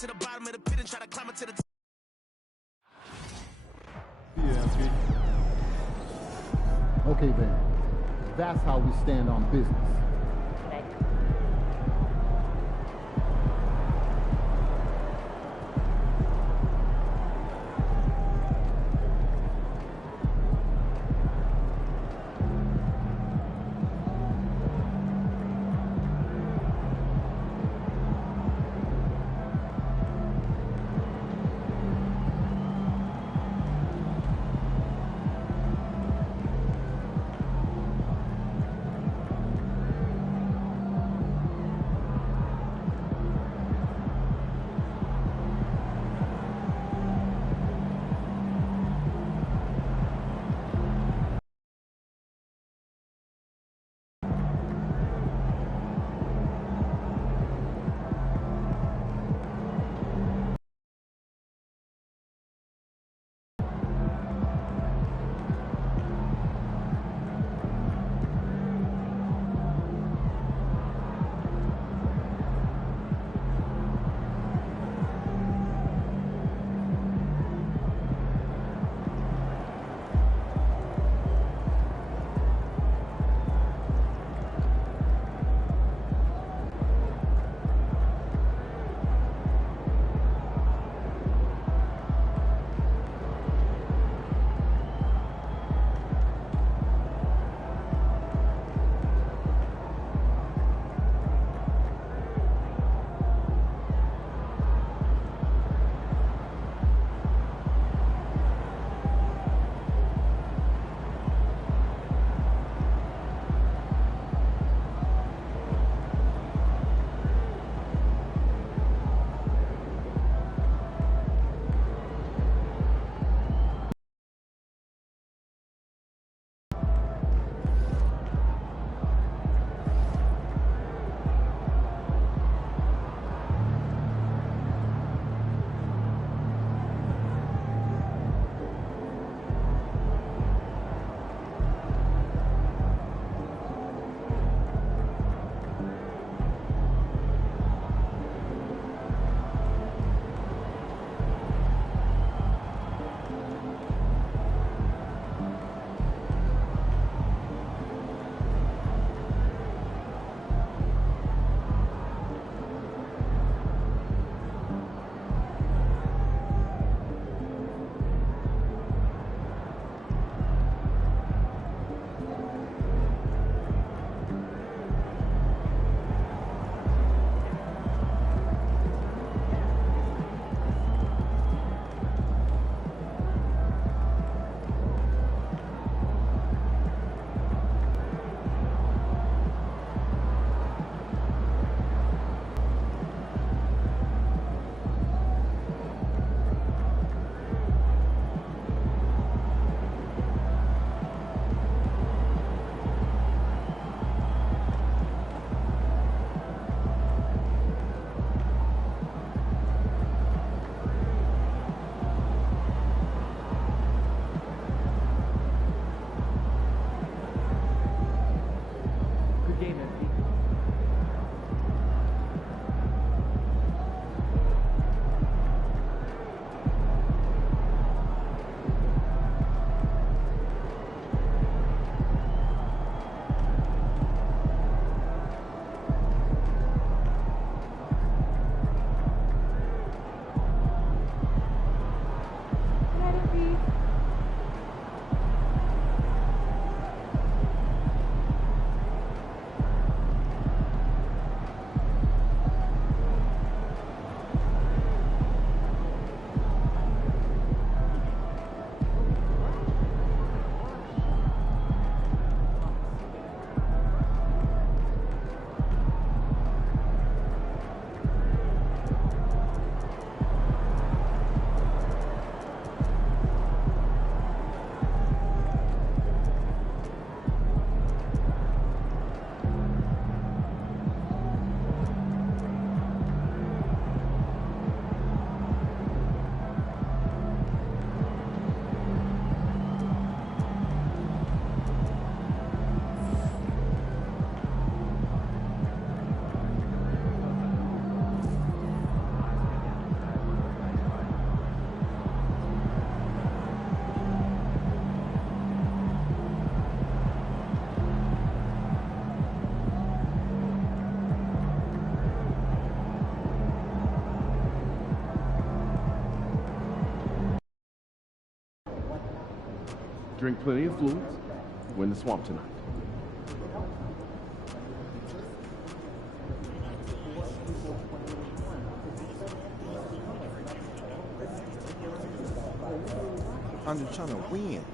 to the bottom of the pit and try to climb it to the top. Yeah, Okay, then. That's how we stand on business. Drink plenty of fluids. Win the swamp tonight. I'm just trying to win.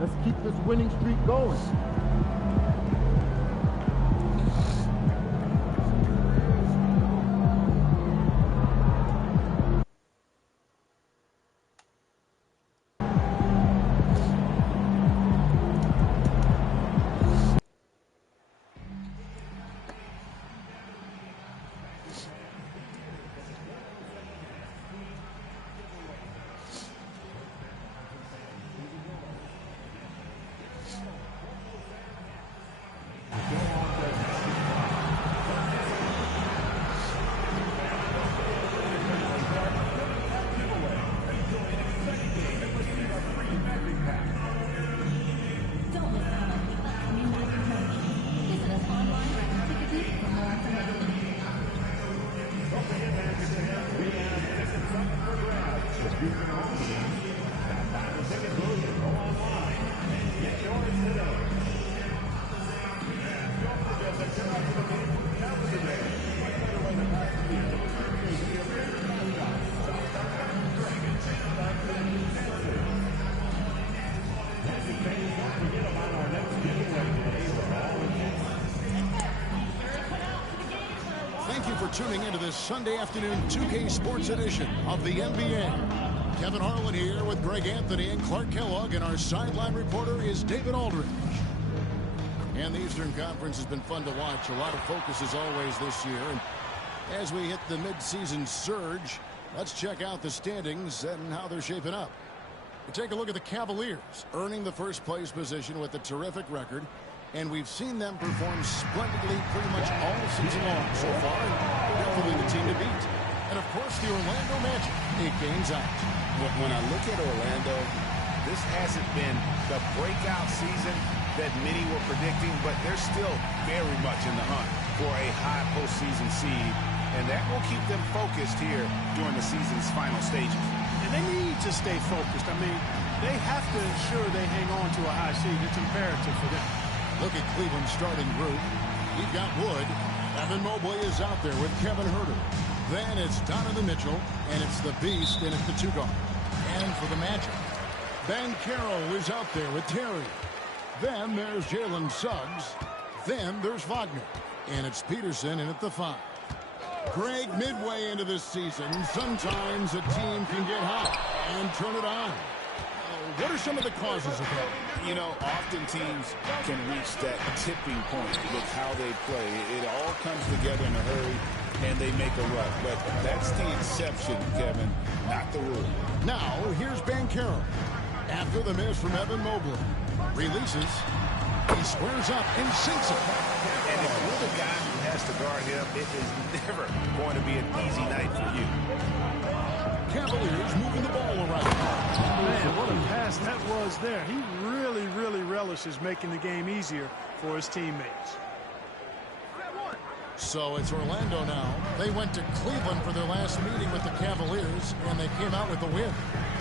Let's keep this winning streak going. Thank you for tuning into this Sunday afternoon 2K Sports edition of the NBA. Kevin Harlan here with Greg Anthony and Clark Kellogg, and our sideline reporter is David Aldridge. And the Eastern Conference has been fun to watch. A lot of focus as always this year. And as we hit the midseason surge, let's check out the standings and how they're shaping up. We take a look at the Cavaliers, earning the first place position with a terrific record. And we've seen them perform splendidly pretty much all season long so far. And they're definitely the team to beat. And, of course, the Orlando Magic 8 games out. When I look at Orlando, this hasn't been the breakout season that many were predicting, but they're still very much in the hunt for a high postseason seed, and that will keep them focused here during the season's final stages. And they need to stay focused. I mean, they have to ensure they hang on to a high seed. It's imperative for them. Look at Cleveland's starting group. We've got Wood. Evan Mobley is out there with Kevin Huerter. Then it's Donovan Mitchell, and it's the Beast in at the 2 guard. And for the Magic, Banchero is out there with Terry. Then there's Jalen Suggs. Then there's Wagner. And it's Peterson in at the 5. Greg, midway into this season, sometimes a team can get hot and turn it on. What are some of the causes of that? You know, often teams can reach that tipping point with how they play. It all comes together in a hurry, and they make a run. But that's the exception, Kevin, not the rule. Now, here's Banchero. After the miss from Evan Mobley. Releases. He squares up and sinks it. And if you're the guy who has to guard him, it is never going to be an easy night for you. Cavaliers moving the ball around. Man, what a pass that was there. He really relishes making the game easier for his teammates. So it's Orlando now. They went to Cleveland for their last meeting with the Cavaliers, and they came out with the win.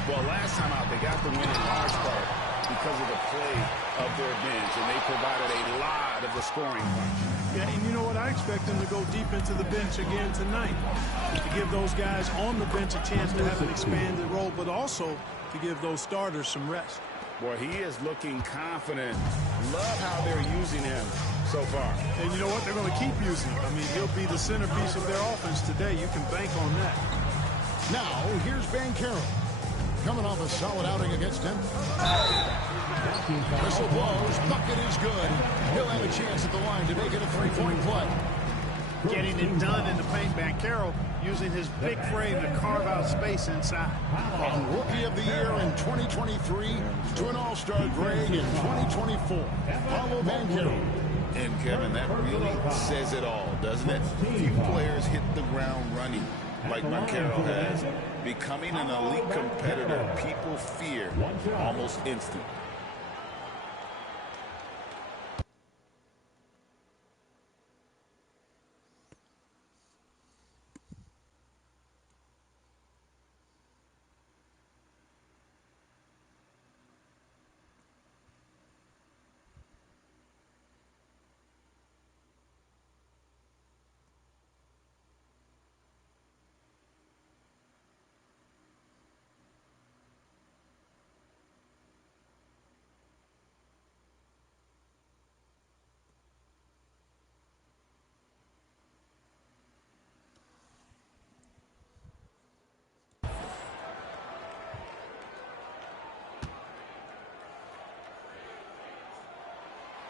Well, last time out, they got the win in large part because of the play of their bench, and they provided a lot of the scoring punch. Yeah, and you know what? I expect them to go deep into the bench again tonight to give those guys on the bench a chance to have an expanded role, but also to give those starters some rest. Boy, he is looking confident. Love how they're using him so far. And you know what? They're going to keep using him. I mean, he'll be the centerpiece of their offense today. You can bank on that. Now, here's Banchero. Coming off a solid outing against him. Whistle blows. Bucket is good. He'll have a chance at the line to make it a 3-point play. Getting it done in the paint. Banchero using his big frame to carve out space inside. From Rookie of the Year in 2023 to an All-Star grade in 2024. Paolo Banchero. And, Kevin, that really says it all, doesn't it? Few players hit the ground running like Banchero has. Becoming an elite competitor, people fear almost instant.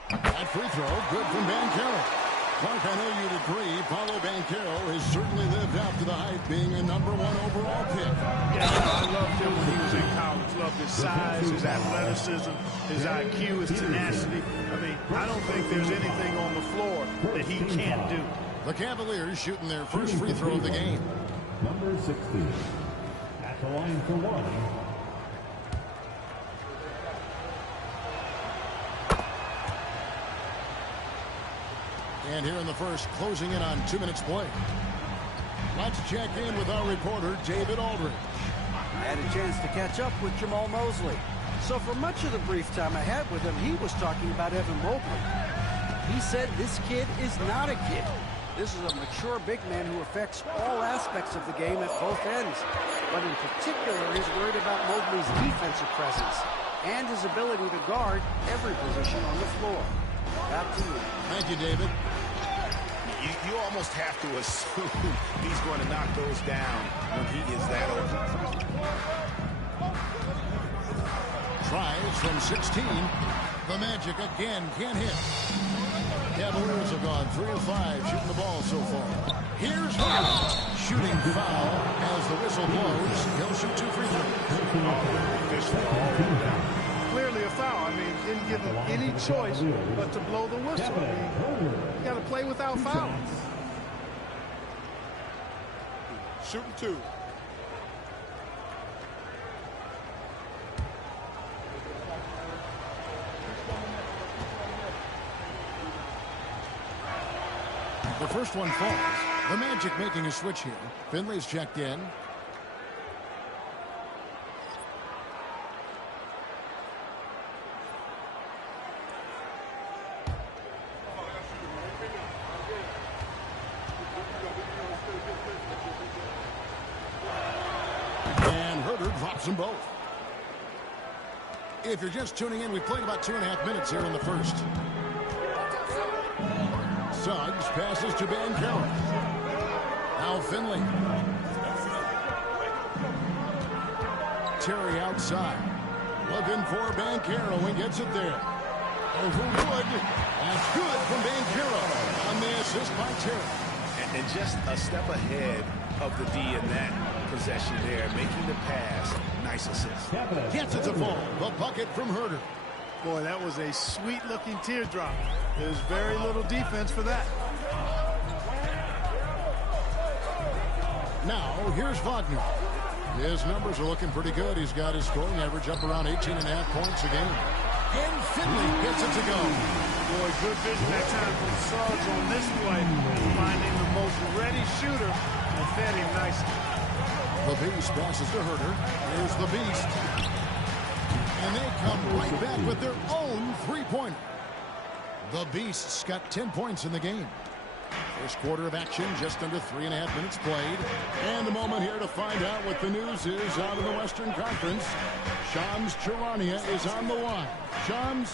That free throw, good from Banchero. Clark, I know you'd agree, Paolo Banchero has certainly lived up to the hype, being a #1 overall pick. Yeah, I loved him when he was in college. Loved his size, his athleticism, his IQ, his tenacity. I mean, I don't think there's anything on the floor that he can't do. The Cavaliers shooting their first free throw of the game. Number 60. At the line for one. And here in the first, closing in on 2 minutes play. Let's check in with our reporter, David Aldridge. I had a chance to catch up with Jamal Mosley. So for much of the brief time I had with him, he was talking about Evan Mobley. He said this kid is not a kid. This is a mature big man who affects all aspects of the game at both ends. But in particular, he's worried about Mobley's defensive presence and his ability to guard every position on the floor. Back to you. Thank you, David. You almost have to assume he's going to knock those down when he is that open. Tries from 16. The Magic again can't hit. Cavaliers have gone 3 of 5 shooting the ball so far. Here's Harden. Shooting foul as the whistle blows. He'll shoot 2 free throws. clearly a foul. I mean, didn't give him any choice but to blow the whistle. I mean, you got to play without fouls. Shooting 2. The first one falls. The Magic making a switch here. Finley's checked in. And Herder drops them both. If you're just tuning in, we played about 2.5 minutes here in the first. Suggs passes to Banchero. Now Finley. Terry outside. Looking for Banchero and gets it there. Over Wood. That's good from Banchero on the assist by Terry. And just a step ahead of the D in that possession there, making the pass. Nice assist. Gets it to fall. The bucket from Herder. Boy, that was a sweet-looking teardrop. There's very little defense for that. Now, here's Wagner. His numbers are looking pretty good. He's got his scoring average up around 18.5 points a game. And Finley gets it to go. Boy, good vision that time from Suggs on this play. Finding the most ready shooter and fed him nicely. The Beast passes to Herder. Here's the Beast. And they come right back with their own three-pointer. The Beasts got 10 points in the game. First quarter of action, just under 3.5 minutes played. And a moment here to find out what the news is out of the Western Conference. Shams Charania is on the line. Shams,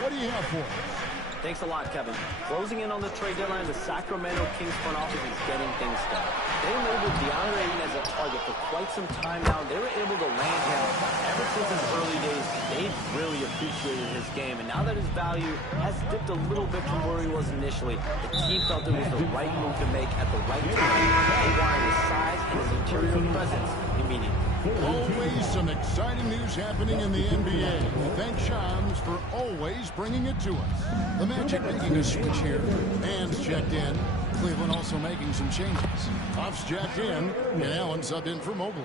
what do you have for us? Thanks a lot, Kevin. Closing in on the trade deadline, the Sacramento Kings front office is getting things done. They labeled DeAndre Ayton as a target for quite some time now. They were able to land him ever since his early days. They really appreciated his game, and now that his value has dipped a little bit from where he was initially, the team felt it was the right move to make at the right time. They wanted his size and his interior presence immediately. Always some exciting news happening in the NBA. Thank Shams for always bringing it to us. The Magic making a switch here. Man's checked in. Cleveland also making some changes. Puff's checked in, and Allen subbed in for Mobley.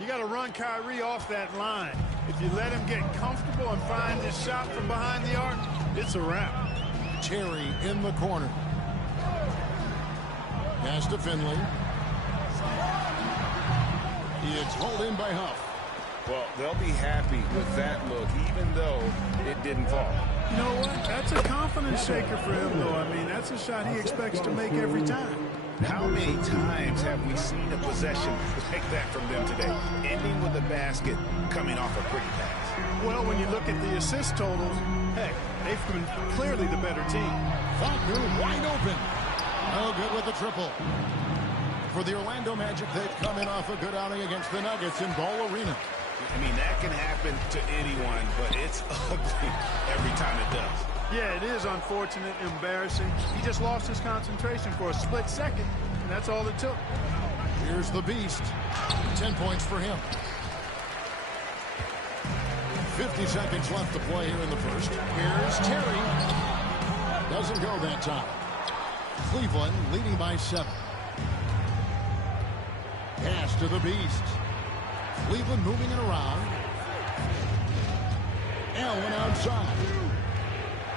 You got to run Kyrie off that line. If you let him get comfortable and find his shot from behind the arc, it's a wrap. Terry in the corner. Pass to Finley. It's hauled in by Huff. Well, they'll be happy with that look, even though it didn't fall. You know what? That's a confidence shaker for him, though. I mean, that's a shot he expects to make every time. How many times have we seen a possession like that from them today, ending with a basket coming off a pretty pass? Well, when you look at the assist totals, heck, they've been clearly the better team. Wagner wide open. Oh, good with the triple. For the Orlando Magic, they've come in off a good outing against the Nuggets in Ball Arena. I mean, that can happen to anyone, but it's ugly every time it does. Yeah, it is unfortunate, embarrassing. He just lost his concentration for a split second, and that's all it took. Here's the Beast. 10 points for him. 50 seconds left to play here in the first. Here's Terry. Doesn't go that time. Cleveland leading by 7. Pass to the Beast. Cleveland moving it around. Allen outside.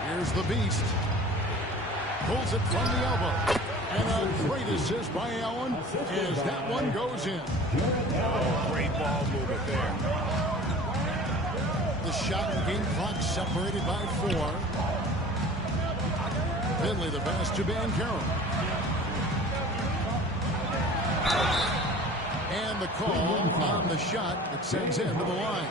Here's the Beast. Pulls it from the elbow. And a great assist by Allen as that one goes in. Oh, great ball movement there. The shot and game clock separated by 4. Finley the pass to Banchero. And the call on the shot that sends him to the line.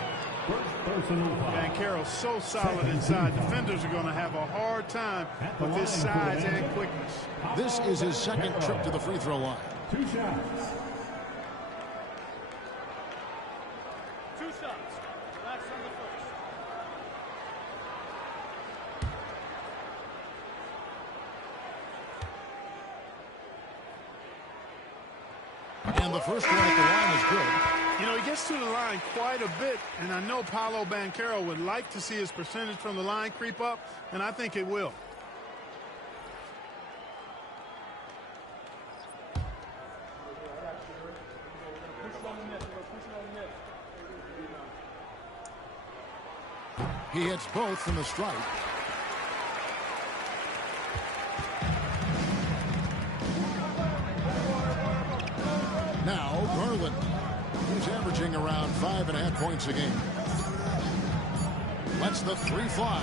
Banchero's so solid inside. Defenders are going to have a hard time with his size and quickness. This is his second trip to the free throw line. 2 shots. 2 shots. That's on the first. And the first one at the line is good. You know, he gets to the line quite a bit, and I know Paolo Banchero would like to see his percentage from the line creep up, and I think it will. He hits both from the stripe. Now Garland. He's averaging around 5.5 points a game. Lets the three fly.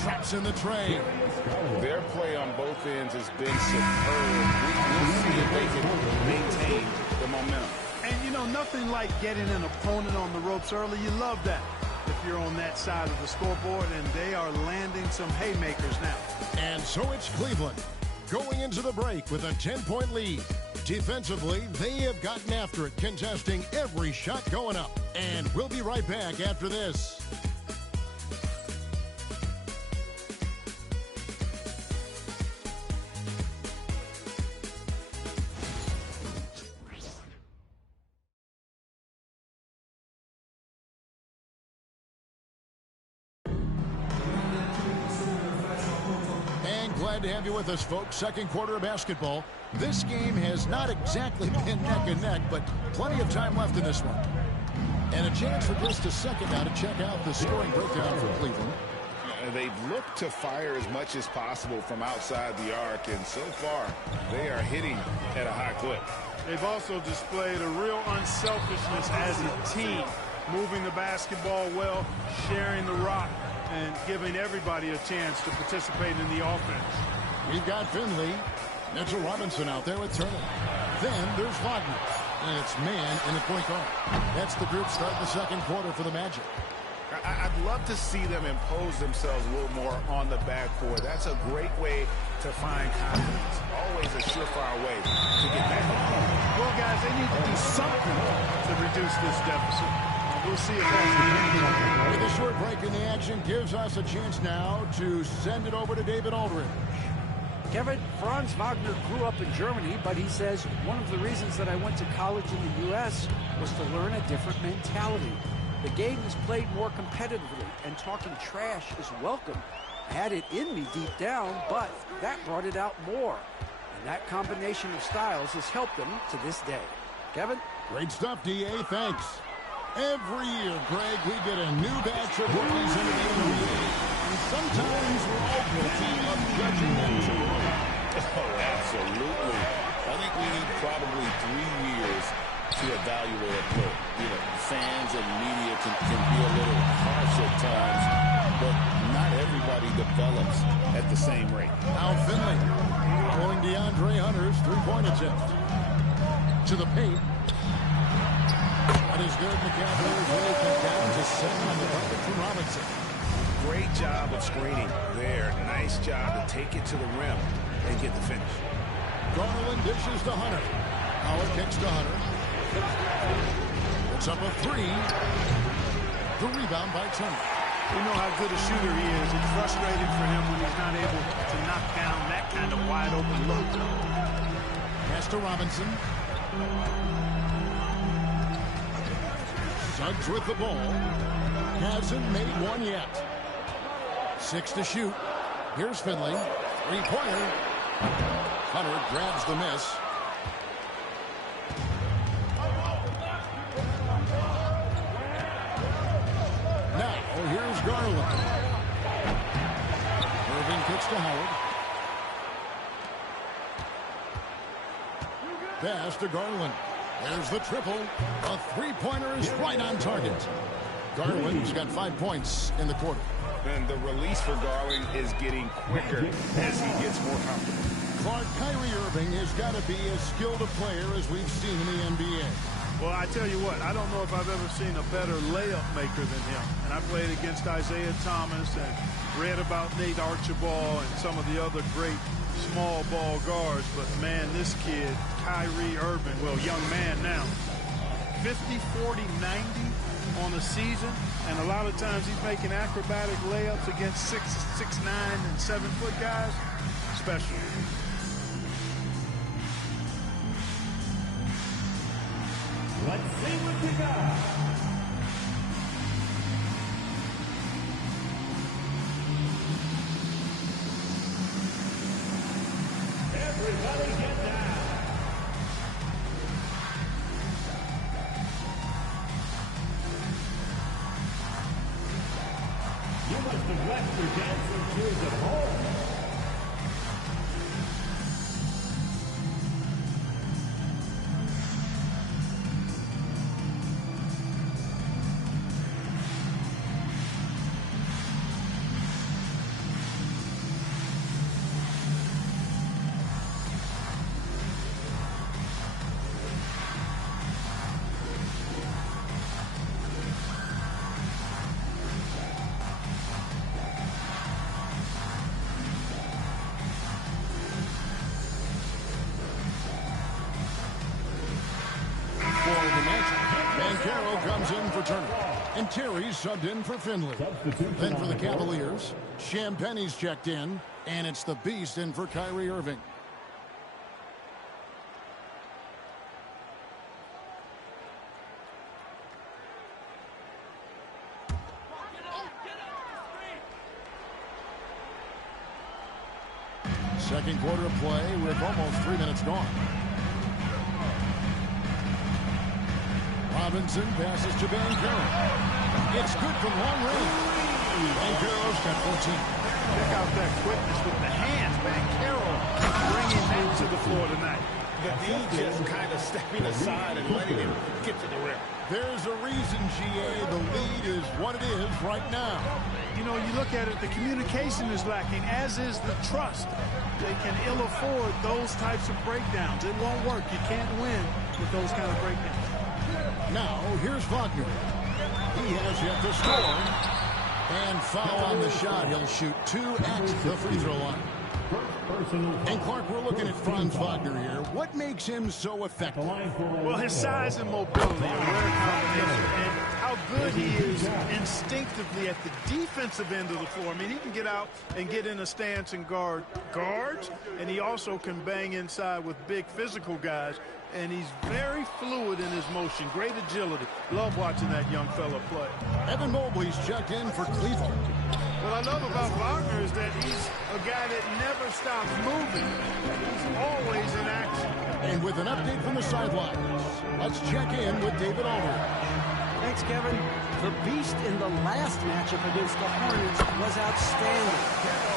Traps in the tray. Their play on both ends has been superb. We'll see if they can maintain the momentum. And, you know, nothing like getting an opponent on the ropes early. You love that if you're on that side of the scoreboard, and they are landing some haymakers now. And so it's Cleveland going into the break with a 10-point lead. Defensively, they have gotten after it, contesting every shot going up. And we'll be right back after this. Glad to have you with us, folks. Second quarter of basketball. This game has not exactly been neck and neck, but plenty of time left in this one. And a chance for just a second now to check out the scoring breakdown for Cleveland. They've looked to fire as much as possible from outside the arc, and so far they are hitting at a high clip. They've also displayed a real unselfishness as a team, moving the basketball well, sharing the rock, and giving everybody a chance to participate in the offense. We've got Finley, Mitchell Robinson out there with Turner. Then there's Wagner, and it's man in the point guard. That's the group starting the second quarter for the Magic. I'd love to see them impose themselves a little more on the backcourt. That's a great way to find confidence. Always a surefire way to get back on the court. Well, guys, they need to do something to reduce this deficit. We'll see if that's with a short break in the action gives us a chance now to send it over to David Aldridge. Kevin, Franz Wagner grew up in Germany, but he says one of the reasons that I went to college in the U.S. was to learn a different mentality. The game is played more competitively, and talking trash is welcome. I had it in me deep down, but that brought it out more. And that combination of styles has helped them to this day. Kevin? Great stuff, D.A. Thanks. Every year, Greg, we get a new batch of rookies into the NBA. And sometimes we're all guilty of judging them too early. Oh, absolutely. I think we need probably 3 years to evaluate a player. You know, fans and media can be a little harsh at times, but not everybody develops at the same rate. Now Finley pulling DeAndre Hunter's three-point attempt. To the paint. That is good. The Cavaliers really come down to 7 on the bucket from Robinson. Great job of screening there. Nice job to take it to the rim and get the finish. Garland dishes to Hunter. Howard kicks to Hunter. Puts up a three. The rebound by Turner. We know how good a shooter he is. It's frustrating for him when he's not able to knock down that kind of wide open look. Pass to Robinson. Suggs with the ball. Hasn't made one yet. 6 to shoot. Here's Finley. Three-pointer. Hunter grabs the miss. Now, here's Garland. Irving kicks to Howard. Pass to Garland. There's the triple. A three-pointer is right on target. Garland's got 5 points in the quarter. And the release for Garland is getting quicker as he gets more comfortable. Clark, Kyrie Irving has got to be as skilled a player as we've seen in the NBA. Well, I tell you what, I don't know if I've ever seen a better layup maker than him. And I played against Isaiah Thomas and read about Nate Archibald and some of the other great small ball guards. But, man, this kid, Kyrie Irving, well, young man now, 50, 40, 90 on a season. And a lot of times he's making acrobatic layups against 6'9", and 7-foot guys. Special. Let's see what you got. Everybody get down. You must have left your dancing shoes at home. And Terry's subbed in for Finley. Then for the Cavaliers, Champagne's checked in, and it's the Beast in for Kyrie Irving. Second quarter of play with almost 3 minutes gone. Robinson passes to Banchero. It's good from long range. Banchero's got 14. Check out that quickness with the hands. Banchero bringing him to the floor tonight. The D just kind of stepping aside and letting him get to the rim. There's a reason, GA, the lead is what it is right now. You know, you look at it, the communication is lacking, as is the trust. They can ill afford those types of breakdowns. It won't work. You can't win with those kind of breakdowns. Now, here's Wagner. He has yet to score. And foul on the shot. He'll shoot 2 at the free throw line. And Clark, we're looking at Franz Wagner here. What makes him so effective? Well, his size and mobility, a rare combination, and how good he is instinctively at the defensive end of the floor. I mean, he can get out and get in a stance and guard guards, and he also can bang inside with big physical guys. And he's very fluid in his motion. Great agility. Love watching that young fella play. Evan Mobley's checked in for Cleveland. What I love about Wagner is that he's a guy that never stops moving. He's always in action. And with an update from the sidelines, let's check in with David Aldridge. Thanks, Kevin. The Beast in the last matchup against the Hornets was outstanding.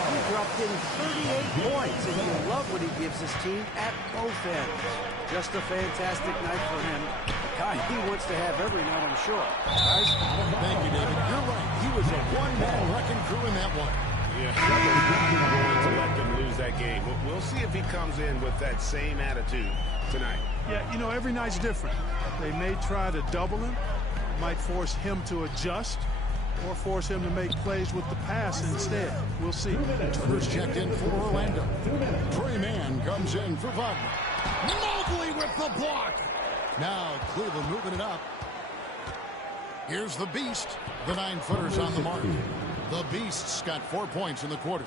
He dropped in 38 points, and you love what he gives his team at both ends. Just a fantastic night for him. A guy he wants to have every night, I'm sure. Guys? Thank you, David. You're right. He was a one-man wrecking crew in that one. Yeah, somebody's going to let them lose that game. We'll see if he comes in with that same attitude tonight. Yeah, you know, every night's different. They may try to double him, might force him to adjust, or force him to make plays with the pass instead. We'll see. Turner's checked in for Orlando. Trey Mann comes in for Wagner. Mobley with the block. Now Cleveland moving it up. Here's the Beast. The 9-footer's on the mark. The Beast's got 4 points in the quarter.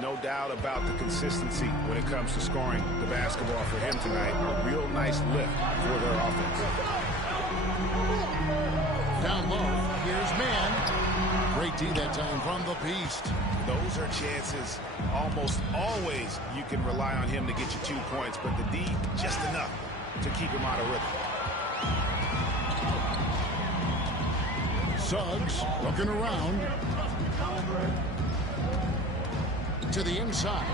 No doubt about the consistency when it comes to scoring the basketball for him tonight. A real nice lift for their offense. Down low, here's Mann. Great D that time from the Beast. Those are chances almost always you can rely on him to get you 2 points, but the D just enough to keep him out of rhythm. Suggs looking around. To the inside.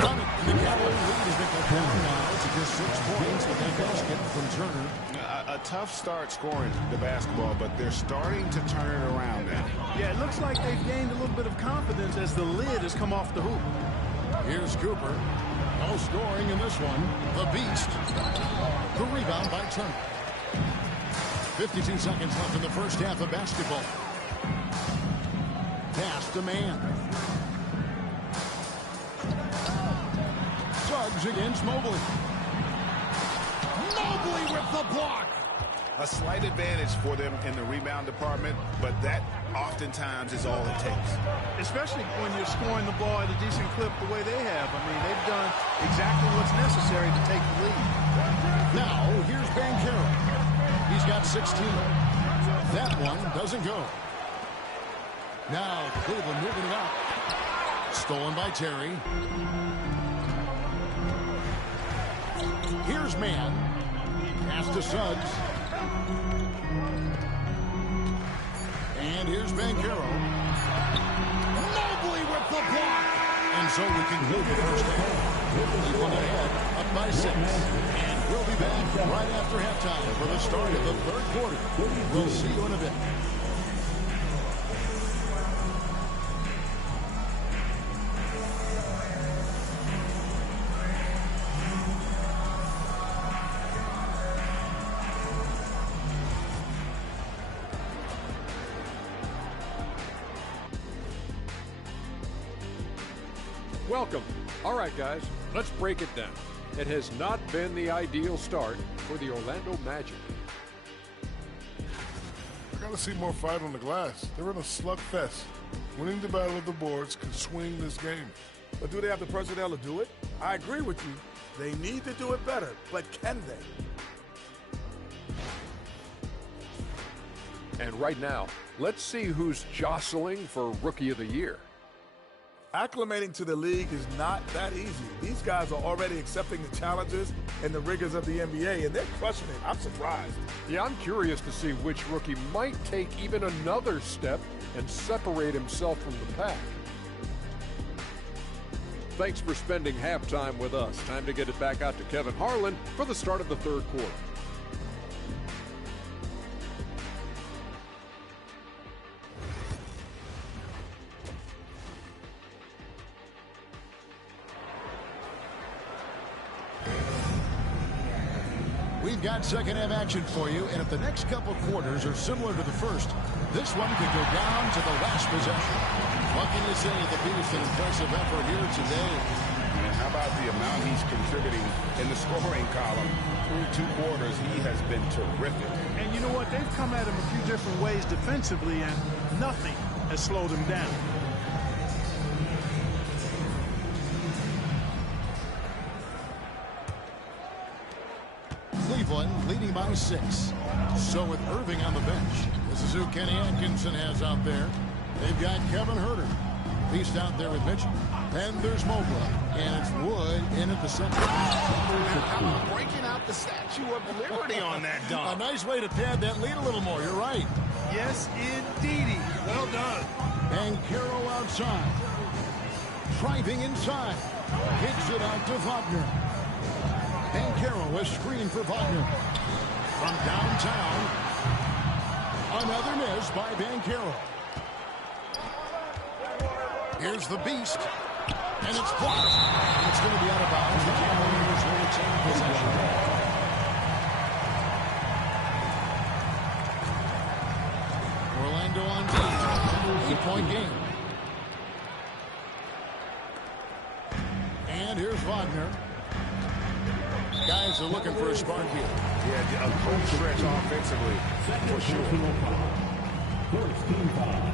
Done it. And the Cavaliers lead has been cut down now to just 6 points with that basket from Turner. A tough start scoring the basketball, but they're starting to turn it around now. Yeah, it looks like they've gained a little bit of confidence as the lid has come off the hoop. Here's Cooper. No scoring in this one. The Beast. The rebound by Turner. 52 seconds left in the first half of basketball. Pass to Mann. Suggs against Mobley. Mobley with the block. A slight advantage for them in the rebound department, but that oftentimes is all it takes. Especially when you're scoring the ball at a decent clip the way they have. I mean, they've done exactly what's necessary to take the lead. Now, here's Banchero. He's got 16. That one doesn't go. Now Cleveland moving it out. Stolen by Terry. Here's Mann. Pass to Suggs. And here's Banchero. Mobley with the block. And so we conclude the first half. Cleveland ahead, up by 6. And we'll be back right after halftime for the start of the third quarter. We'll see you in a bit. Welcome. All right, guys, let's break it down. It has not been the ideal start for the Orlando Magic. I gotta see more fight on the glass. They're in a slugfest. Winning the battle of the boards could swing this game. But do they have the personnel to do it? I agree with you. They need to do it better, but can they? And right now, let's see who's jostling for Rookie of the Year. Acclimating to the league is not that easy. These guys are already accepting the challenges and the rigors of the NBA, and they're crushing it. I'm surprised. Yeah, I'm curious to see which rookie might take even another step and separate himself from the pack. Thanks for spending halftime with us. Time to get it back out to Kevin Harlan for the start of the third quarter. We've got second half action for you, and if the next couple quarters are similar to the first, this one could go down to the last possession. What can you say? The Beast, an impressive effort here today. And how about the amount he's contributing in the scoring column? Through 2 quarters, he has been terrific. And you know what? They've come at him a few different ways defensively, and nothing has slowed him down. Cleveland leading by 6. So with Irving on the bench, this is who Kenny Atkinson has out there. They've got Kevin Huerter. Beast out there with Mitchell. Then there's Mobley. And it's Wood in at the center. How about breaking out the Statue of Liberty on that dunk? A nice way to pad that lead a little more. You're right. Yes, indeedy. Well done. Banchero outside. Driving inside. Kicks it out to Wagner. Banchero is screened for Wagner. From downtown, another miss by Banchero. Here's the Beast, and it's blocked. And it's going to be out of bounds. The Cavaliers will retain possession. Orlando on D. 8-point game. And here's Wagner. Guys are looking for a spark here. Yeah, a cold stretch offensively, for sure. First team foul.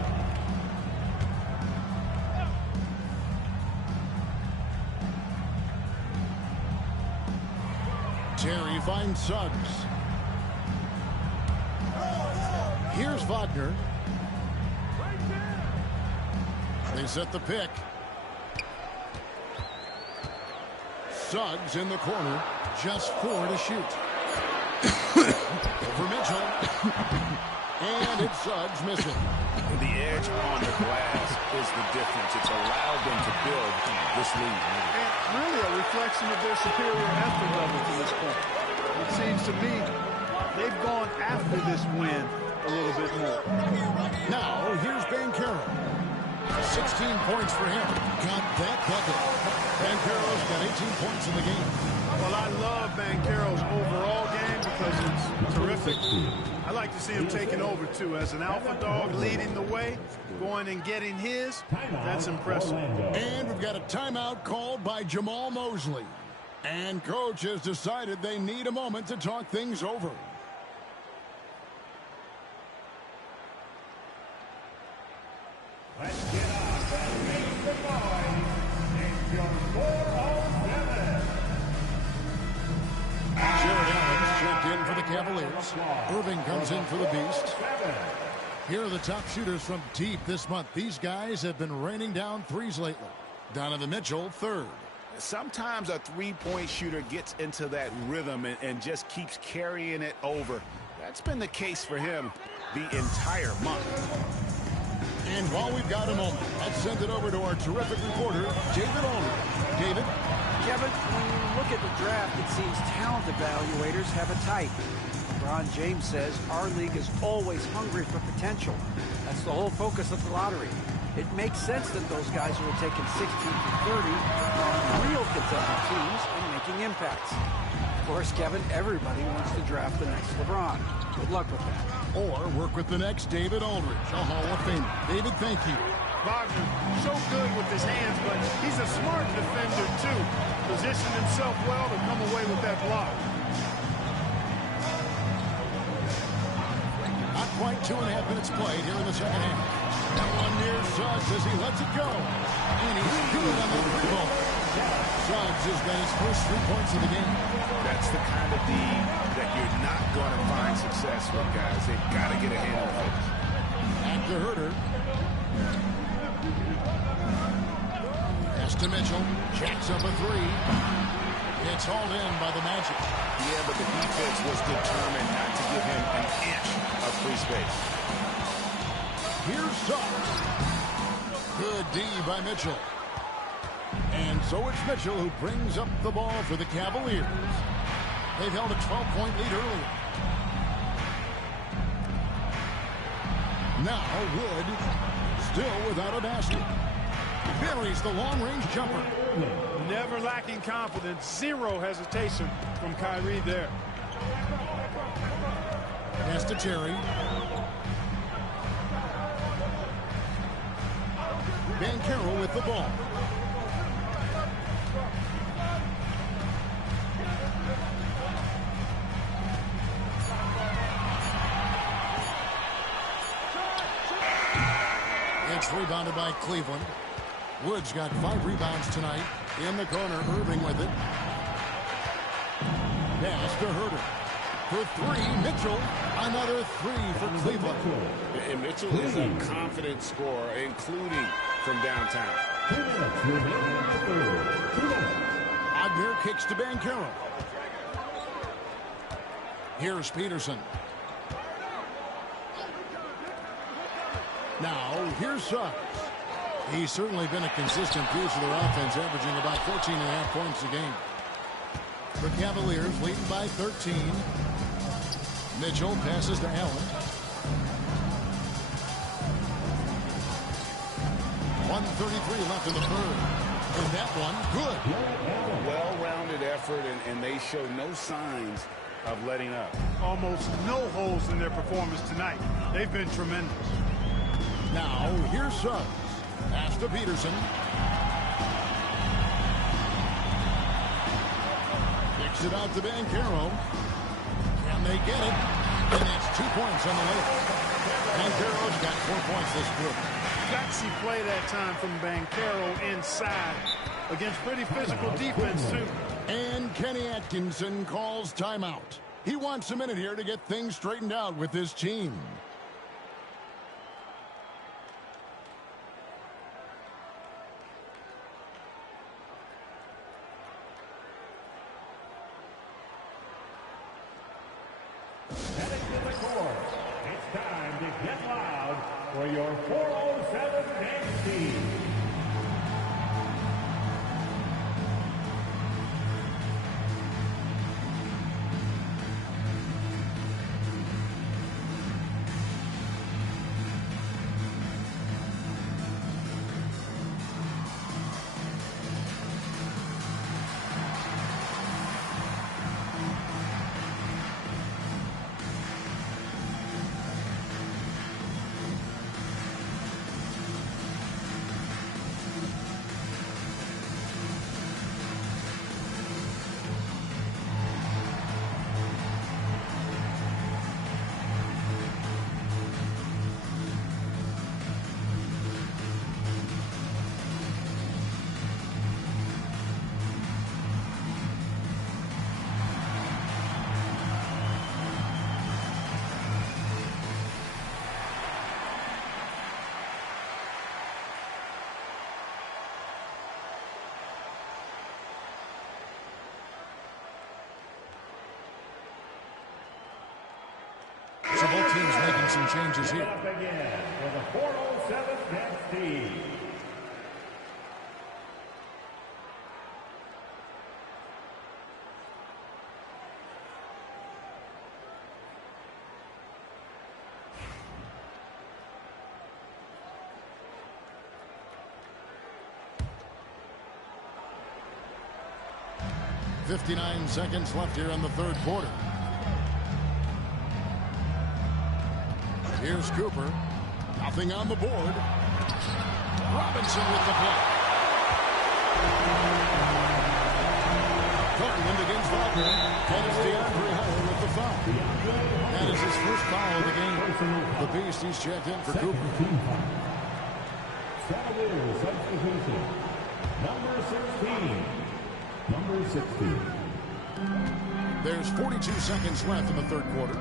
Terry finds Suggs. Here's Wagner. They set the pick. Suggs in the corner. Just 4 to shoot. Over Mitchell. And it's Suggs missing. And the edge on the glass is the difference. It's allowed them to build this lead. And really a reflection of their superior effort level to this point. It seems to me they've gone after this win a little bit more. Now, here's Banchero. 16 points for him. Got that bucket. Banchero's got 18 points in the game. Well, I love Banchero's overall game because it's terrific. I like to see him taking over, too. As an alpha dog leading the way, going and getting his, that's impressive. And we've got a timeout called by Jamal Mosley. And coach has decided they need a moment to talk things over. Let's get up and make some noise. It's your score on 7. Jared Allen's checked in for the Cavaliers. Irving comes in for the Beast. Here are the top shooters from deep this month. These guys have been raining down threes lately. Donovan Mitchell, third. Sometimes a three-point shooter gets into that rhythm and just keeps carrying it over. That's been the case for him the entire month. And while we've got a moment, let's send it over to our terrific reporter, David Aldridge. David? Kevin, when you look at the draft, it seems talent evaluators have a type. LeBron James says our league is always hungry for potential. That's the whole focus of the lottery. It makes sense that those guys who are taken 16 to 30 are on real contending teams and making impacts. Of course, Kevin, everybody wants to draft the next LeBron. Good luck with that. Or work with the next David Aldridge, a Hall of Famer. David, thank you. Wagner, so good with his hands, but he's a smart defender, too. Positioned himself well to come away with that block. Not quite 2.5 minutes played here in the second half. That one near Suggs as he lets it go. And he's good on the three ball. Suggs has got his first 3 points of the game. That's the kind of D that you're not going to find success with, guys. They've got to get a handle of it. Back to Herter. Pass to Mitchell. Jacks up a three. It's hauled in by the Magic. Yeah, but the defense was determined not to give him an inch of free space. Here's Suggs. Good D by Mitchell. And so it's Mitchell who brings up the ball for the Cavaliers. They've held a 12-point lead earlier. Now Wood, still without a basket. Buries the long-range jumper. Never lacking confidence. Zero hesitation from Kyrie there. Pass to Terry. Banchero with the ball. It's rebounded by Cleveland. Woods got 5 rebounds tonight. In the corner, Irving with it. Pass to Herter. For 3, Mitchell. Another 3 for Cleveland. And Mitchell is a confident scorer, including from downtown. Wagner kicks to Banchero. Here's Peterson. Now, here's Suggs. He's certainly been a consistent piece of their offense, averaging about 14.5 points a game. The Cavaliers leading by 13. Mitchell passes to Allen. 1:33 left in the third. And that one, good. Well-rounded effort, and they show no signs of letting up. Almost no holes in their performance tonight. They've been tremendous. Now, here's Suggs. Pass to Peterson. Kicks it out to Banchero. Can they get it? And that's 2 points on the layup. Banchero's got 4 points this quarter. Gutsy play that time from Banchero inside against pretty physical defense, too. And Kenny Atkinson calls timeout. He wants a minute here to get things straightened out with his team. Heading to the court, it's time to get loud for your 407 next team. So both teams making some changes here. Up again for the 407 next team. .59 seconds left here in the third quarter. Here's Cooper. Nothing on the board. Robinson with the block. Garland against Wagner. And it's DeAndre Hunter with the foul. That is his first foul of the game. The Beast, he's checked in for Cooper. Cavaliers substitution. Number 16. Number 16. There's 42 seconds left in the third quarter.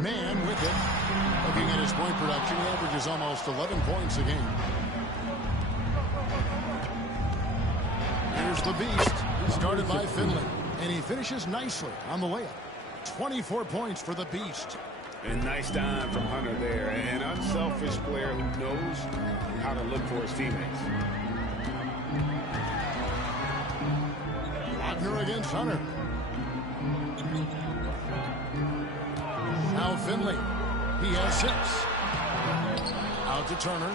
Man with it. Looking at his point production, he averages almost 11 points a game. Here's the Beast. He started by Finley, and he finishes nicely on the layup. 24 points for the Beast. And nice dime from Hunter there. An unselfish player who knows how to look for his teammates. Wagner against Hunter. Now Finley. He has 6. Out to Turner.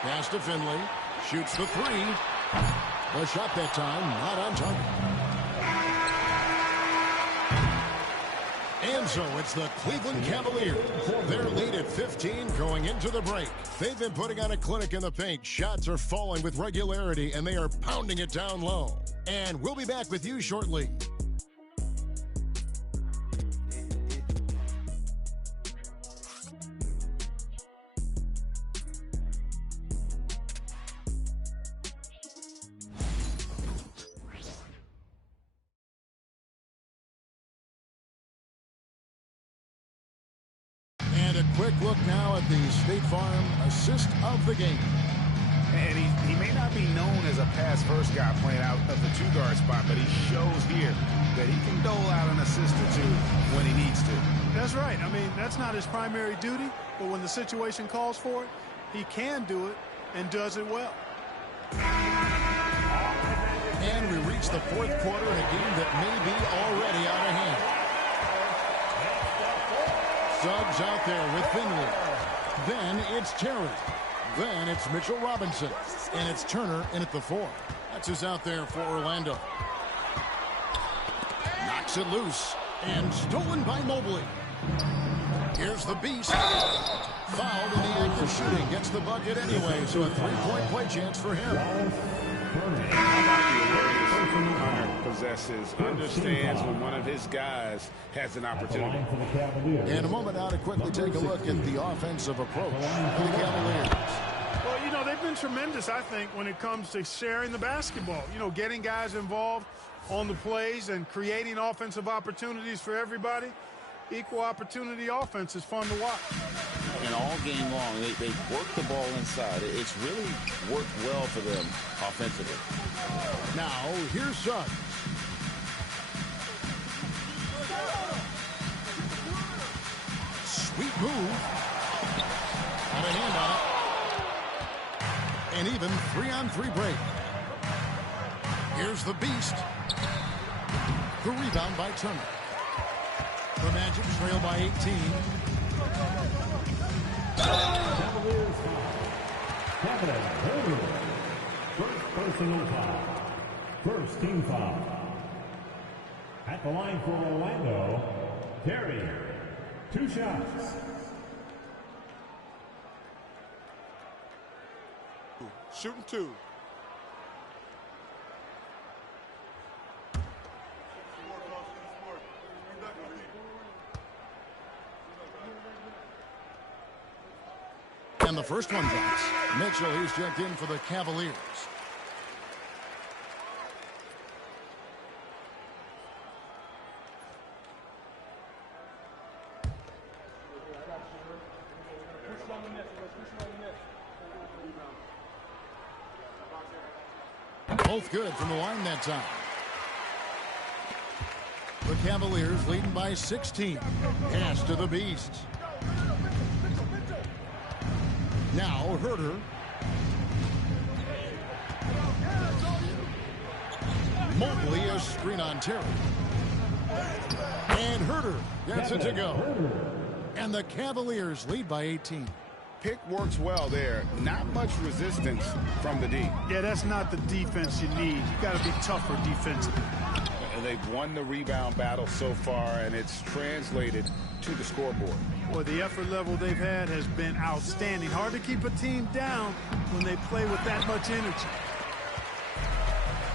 Pass to Finley. Shoots the 3. The shot that time not on target. And so it's the Cleveland Cavaliers. Their lead at 15 going into the break. They've been putting on a clinic in the paint. Shots are falling with regularity, and they are pounding it down low. And we'll be back with you shortly. Quick look now at the State Farm assist of the game. And he may not be known as a pass-first guy playing out of the two-guard spot, but he shows here that he can dole out an assist or two when he needs to. That's right. I mean, that's not his primary duty, but when the situation calls for it, he can do it and does it well. And we reach the fourth quarter in a game that may be already out of hand. Suggs out there with Finley. Then it's Terry. Then it's Mitchell Robinson. And it's Turner in at the 4. That's who's out there for Orlando. Knocks it loose. And stolen by Mobley. Here's the Beast. Fouled in the act of shooting. Gets the bucket anyway. So a 3-point play chance for him. Hunter possesses, understands when one of his guys has an opportunity. In a moment now to quickly take a look at the offensive approach for the Cavaliers. Well, you know, they've been tremendous, I think, when it comes to sharing the basketball. You know, getting guys involved on the plays and creating offensive opportunities for everybody. Equal opportunity offense is fun to watch. And all game long, they work the ball inside. It's really worked well for them offensively. Now, here's Suggs. Sweet move. Got a hand on it. And even 3-on-3 break. Here's the Beast. The rebound by Turner. The Magic trail by 18. Cavaliers Kevin Huerter. First personal foul. First team foul. At the line for Orlando, Terry. 2 shots. Shooting 2. And the first one drops. Mitchell, he's checked in for the Cavaliers. Both good from the line that time. The Cavaliers leading by 16. Pass to the Beast. Now Herter. Mobley a screen on Terry. And Herter gets it to go. And the Cavaliers lead by 18. Pick works well there. Not much resistance from the D. Yeah, that's not the defense you need. You got to be tougher defensively. And they've won the rebound battle so far, and it's translated to the scoreboard. Well, the effort level they've had has been outstanding. Hard to keep a team down when they play with that much energy.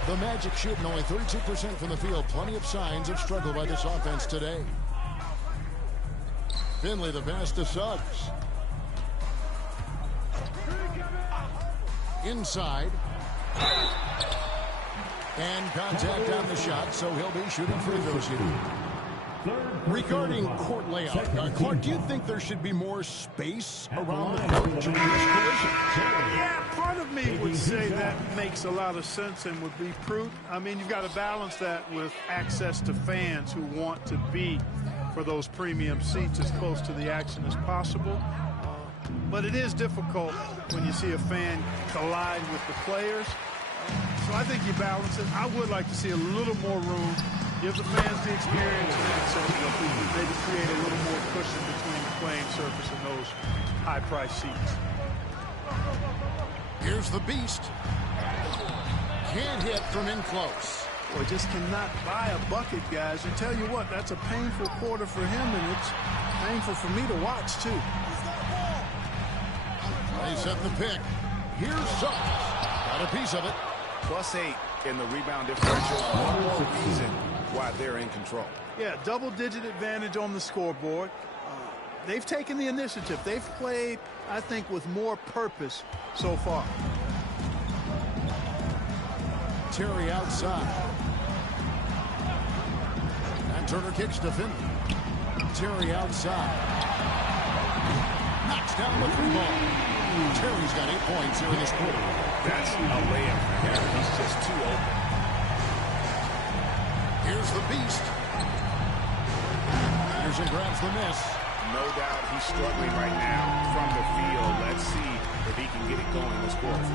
The Magic shooting only 32% from the field. Plenty of signs of struggle by this offense today. Finley the pass to Suggs. Inside. And contact on the shot, so he'll be shooting free throws here. Regarding court layout, Clark, do you think there should be more space around the court to reach collision? Yeah, part of me would say that makes a lot of sense and would be prudent. I mean, you've got to balance that with access to fans who want to be for those premium seats as close to the action as possible. But it is difficult when you see a fan collide with the players. So I think you balance it. I would like to see a little more room. Give the fans the experience and access. Maybe create a little more cushion between the playing surface and those high-priced seats. Here's the Beast. Can't hit from in close. Boy, just cannot buy a bucket, guys. And tell you what, that's a painful quarter for him, and it's painful for me to watch, too. They set the pick. Here's Suggs. Got a piece of it. +8 in the rebound differential. One more reason why they're in control. Yeah, double-digit advantage on the scoreboard. They've taken the initiative. They've played, I think, with more purpose so far. Terry outside. And Turner kicks to Finley. Terry outside. Knocks down the free ball. Terry's got 8 points here in this quarter. That's a layup for him. He's just too open. Here's the Beast. Anderson grabs the miss. No doubt he's struggling right now from the field. Let's see if he can get it going this quarter.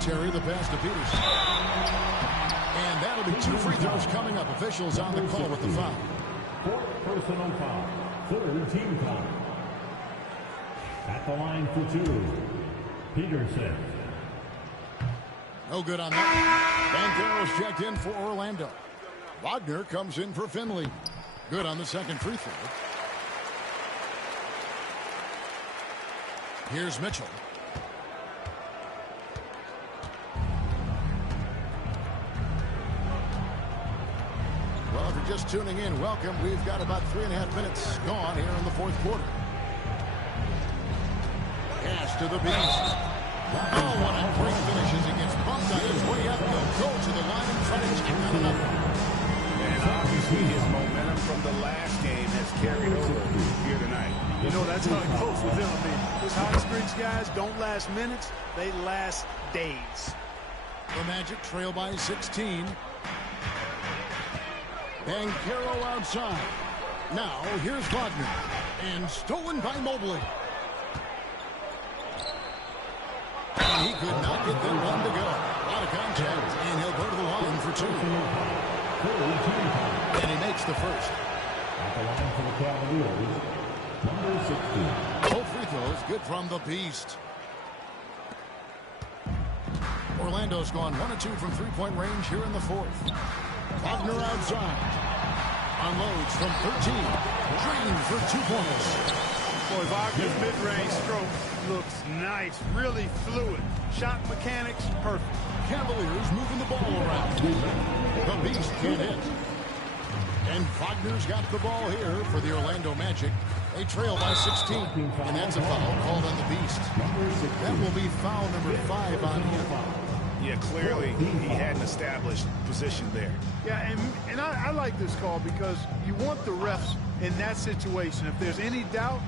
Terry the pass to Peterson. And that'll be 2 free throws coming up. Officials on the call with the foul. Fourth personal foul. Third team foul. At the line for 2, Peterson. No good on that. Banchero's checked in for Orlando. Wagner comes in for Finley. Good on the second free throw. Here's Mitchell. Well, if you're just tuning in, welcome. We've got about 3.5 minutes gone here in the fourth quarter. Pass to the Beast. Oh, one of great finishes against bumped on his way up. He'll go to the line and try to check on another. And obviously his momentum from the last game has carried over here tonight. You know, that's how it goes with him. I mean, those hot streaks, guys, don't last minutes. They last days. The Magic trail by 16. Banchero outside. Now, here's Wagner. And stolen by Mobley. And he could not get that one to go. A lot of contact, and he'll go to the line for 2. And he makes the first. At the line for the Cavaliers, number 16. Both free throws good from the Beast. Orlando's gone 1 of 2 from three-point range here in the fourth. Wagner outside. Unloads from 13. Drained for 2 points. Boy, Wagner's mid-range stroke looks nice, really fluid. Shot mechanics, perfect. Cavaliers moving the ball around. The Beast can't hit. And Wagner's got the ball here for the Orlando Magic. They trail by 16. And that's a foul called on the Beast. That will be foul number 5 on him. Yeah, clearly he had an established position there. Yeah, and I like this call because you want the refs in that situation. If there's any doubt,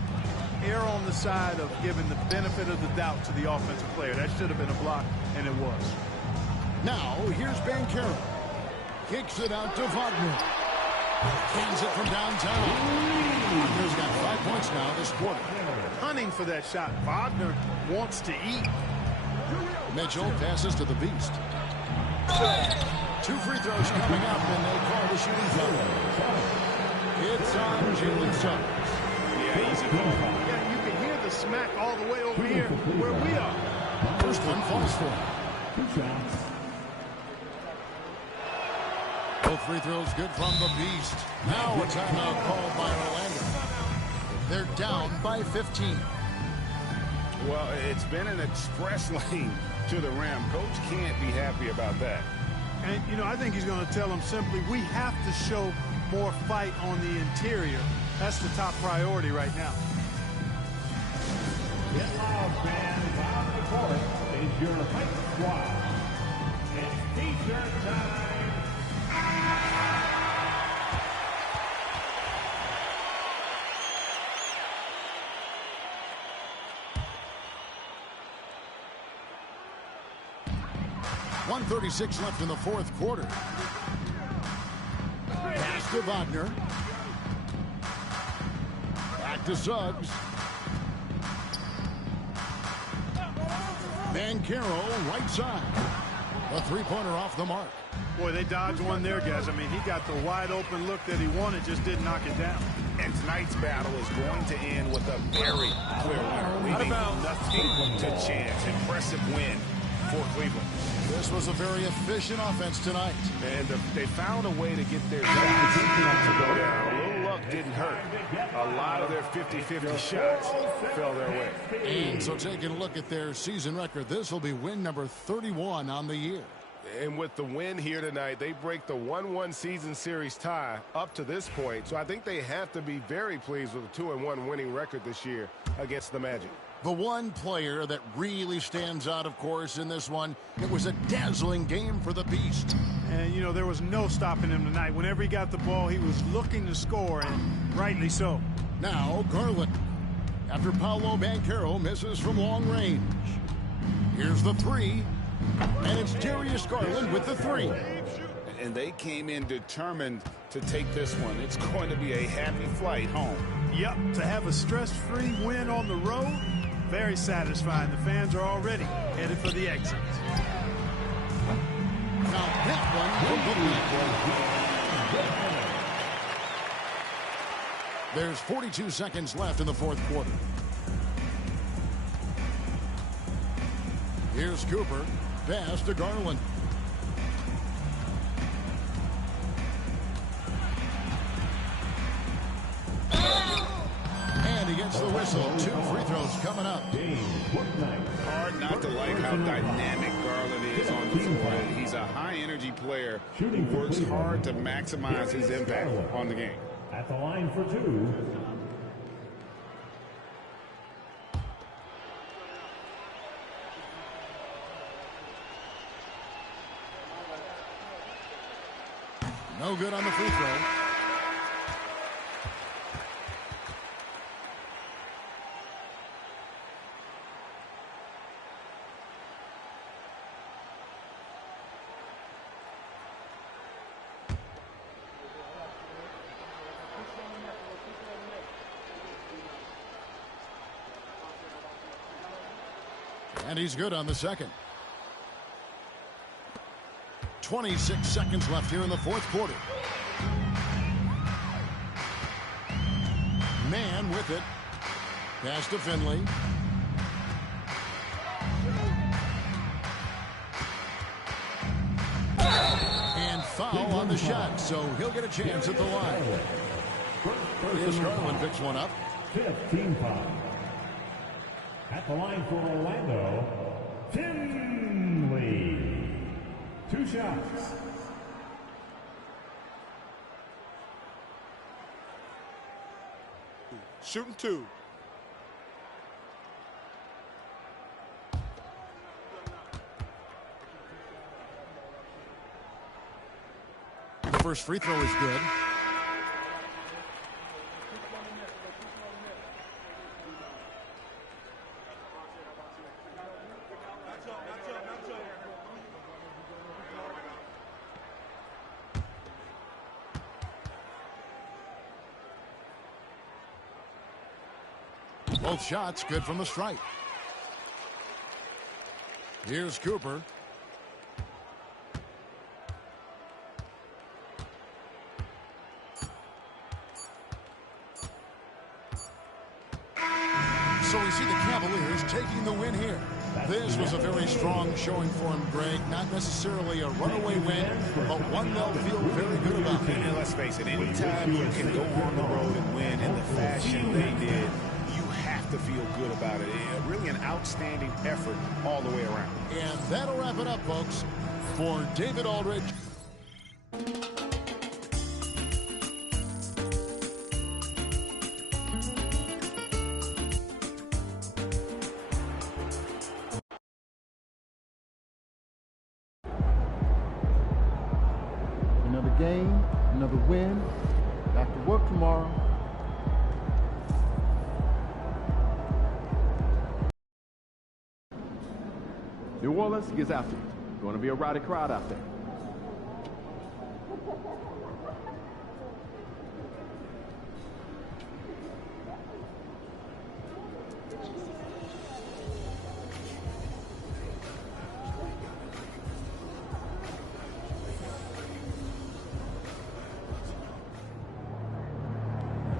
err on the side of giving the benefit of the doubt to the offensive player. That should have been a block, and it was. Now, here's Banchero. Kicks it out to Wagner. Cans it from downtown. Wagner's got 5 points now this quarter. Hunting for that shot. Wagner wants to eat. Mitchell passes to the Beast. 2 free throws coming up, and they call the shooting foul. It's on Jalen Suggs. Yeah, easy call. Yeah, you can hear the smack all the way over here where we are. First one falls for him. 2 shots. Both free throws good from the Beast. Now a timeout called by Orlando. They're down by 15. Well, it's been an express lane to the rim. Coach can't be happy about that. And, you know, I think he's going to tell them simply, we have to show more fight on the interior. That's the top priority right now. Get loud, fans. On the court is your fight squad. It's T-shirt time. .136 left in the fourth quarter. Pass to Wagner. Back to Suggs. Banchero, right side. A three-pointer off the mark. Boy, they dodged one there, guys. I mean, he got the wide open look that he wanted, just didn't knock it down. And tonight's battle is going to end with a very clear winner, leaving nothing to chance. Impressive win for Cleveland. This was a very efficient offense tonight. And they found a way to get their shots to go down. A little luck didn't hurt. A lot of their 50-50 shots fell their way. And so taking a look at their season record, this will be win number 31 on the year. And with the win here tonight, they break the 1-1 season series tie up to this point. So I think they have to be very pleased with a 2-1 winning record this year against the Magic. The one player that really stands out, of course, in this one, it was a dazzling game for the Beast. And, you know, there was no stopping him tonight. Whenever he got the ball, he was looking to score, and rightly so. Now, Garland. After Paolo Banchero misses from long range. Here's the three. And it's Darius Garland with the three. And they came in determined to take this one. It's going to be a happy flight home. Yep, to have a stress-free win on the road, very satisfying. The fans are already headed for the exit. Now that one. There's 42 seconds left in the fourth quarter. Here's Cooper. Pass to Garland. And he gets the whistle. 2 free throws coming up. Hard not to like how dynamic Garland is on the floor. He's a high-energy player who works hard to maximize his impact on the game. At the line for 2. No good on the free throw. And he's good on the second. 26 seconds left here in the fourth quarter. Man with it. Pass to Finley. And foul on the shot, so he'll get a chance at the line. Here's Garland, picks one up. 5th team foul. At the line for Orlando, Finley. 2 shots. Shooting 2. The first free throw is good. Both shots good from the stripe. Here's Cooper. So we see the Cavaliers taking the win here. This was a very strong showing for him, Greg. Not necessarily a runaway win, but one they'll feel very good about. And let's face it, anytime you can go on the road and win in the fashion they did, you have to feel good about it. Really an outstanding effort all the way around. And that'll wrap it up, folks. For David Aldridge. Another game, another win. Back to work tomorrow. New Orleans gets after it. Going to be a rowdy crowd out there.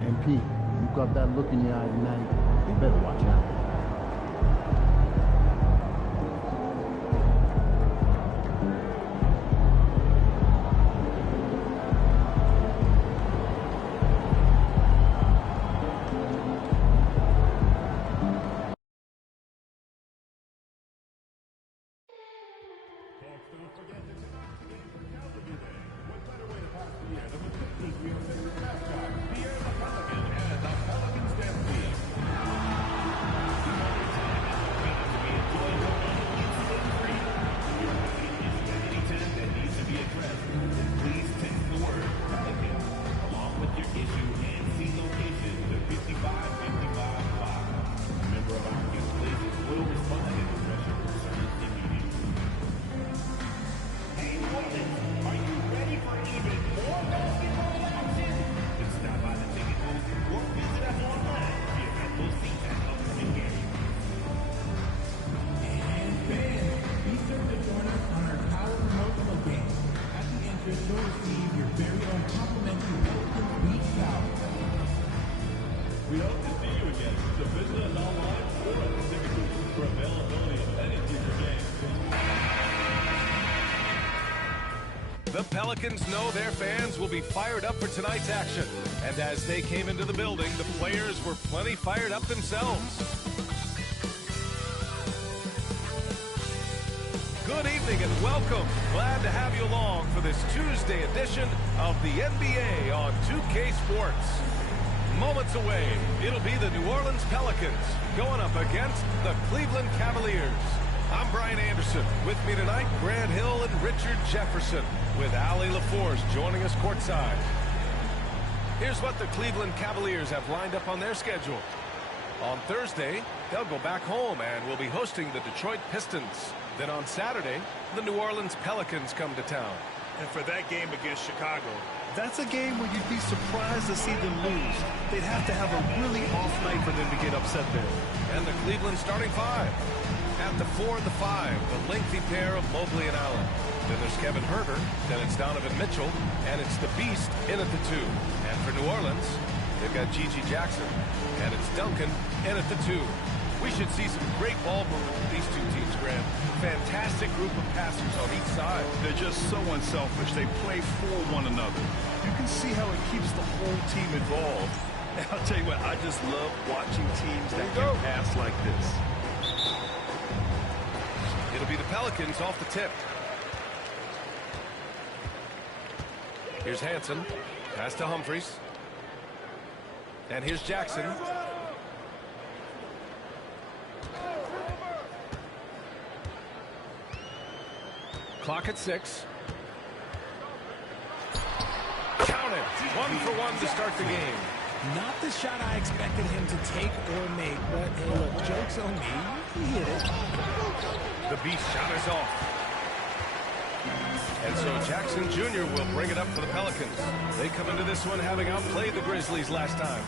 And Pete, you got that look in your eye tonight. You better watch out. The Pelicans know their fans will be fired up for tonight's action. And as they came into the building, the players were plenty fired up themselves. Good evening and welcome. Glad to have you along for this Tuesday edition of the NBA on 2K Sports. Moments away, it'll be the New Orleans Pelicans going up against the Cleveland Cavaliers. I'm Brian Anderson. With me tonight, Grant Hill and Richard Jefferson, with Allie LaForce joining us courtside. Here's what the Cleveland Cavaliers have lined up on their schedule. On Thursday, they'll go back home and will be hosting the Detroit Pistons. Then on Saturday, the New Orleans Pelicans come to town. And for that game against Chicago, that's a game where you'd be surprised to see them lose. They'd have to have a really off night for them to get upset there. And the Cleveland starting five. At the 4 and the 5, the lengthy pair of Mobley and Allen. Then there's Kevin Huerter, then it's Donovan Mitchell, and it's the Beast in at the 2. And for New Orleans, they've got Gigi Jackson, and it's Duncan in at the 2. We should see some great ball movement with these two teams, Grant. Fantastic group of passers on each side. They're just so unselfish. They play for one another. You can see how it keeps the whole team involved. And I'll tell you what, I just love watching teams that can pass like this. It'll be the Pelicans off the tip. Here's Hansen. Pass to Humphries. And here's Jackson. Clock at 6. Count it. 1 for 1 to start the game. Not the shot I expected him to take or make, but hey, look, joke's on me. He hit it. The Beast shot is off. And so Jackson Jr. will bring it up for the Pelicans. They come into this one having outplayed the Grizzlies last time.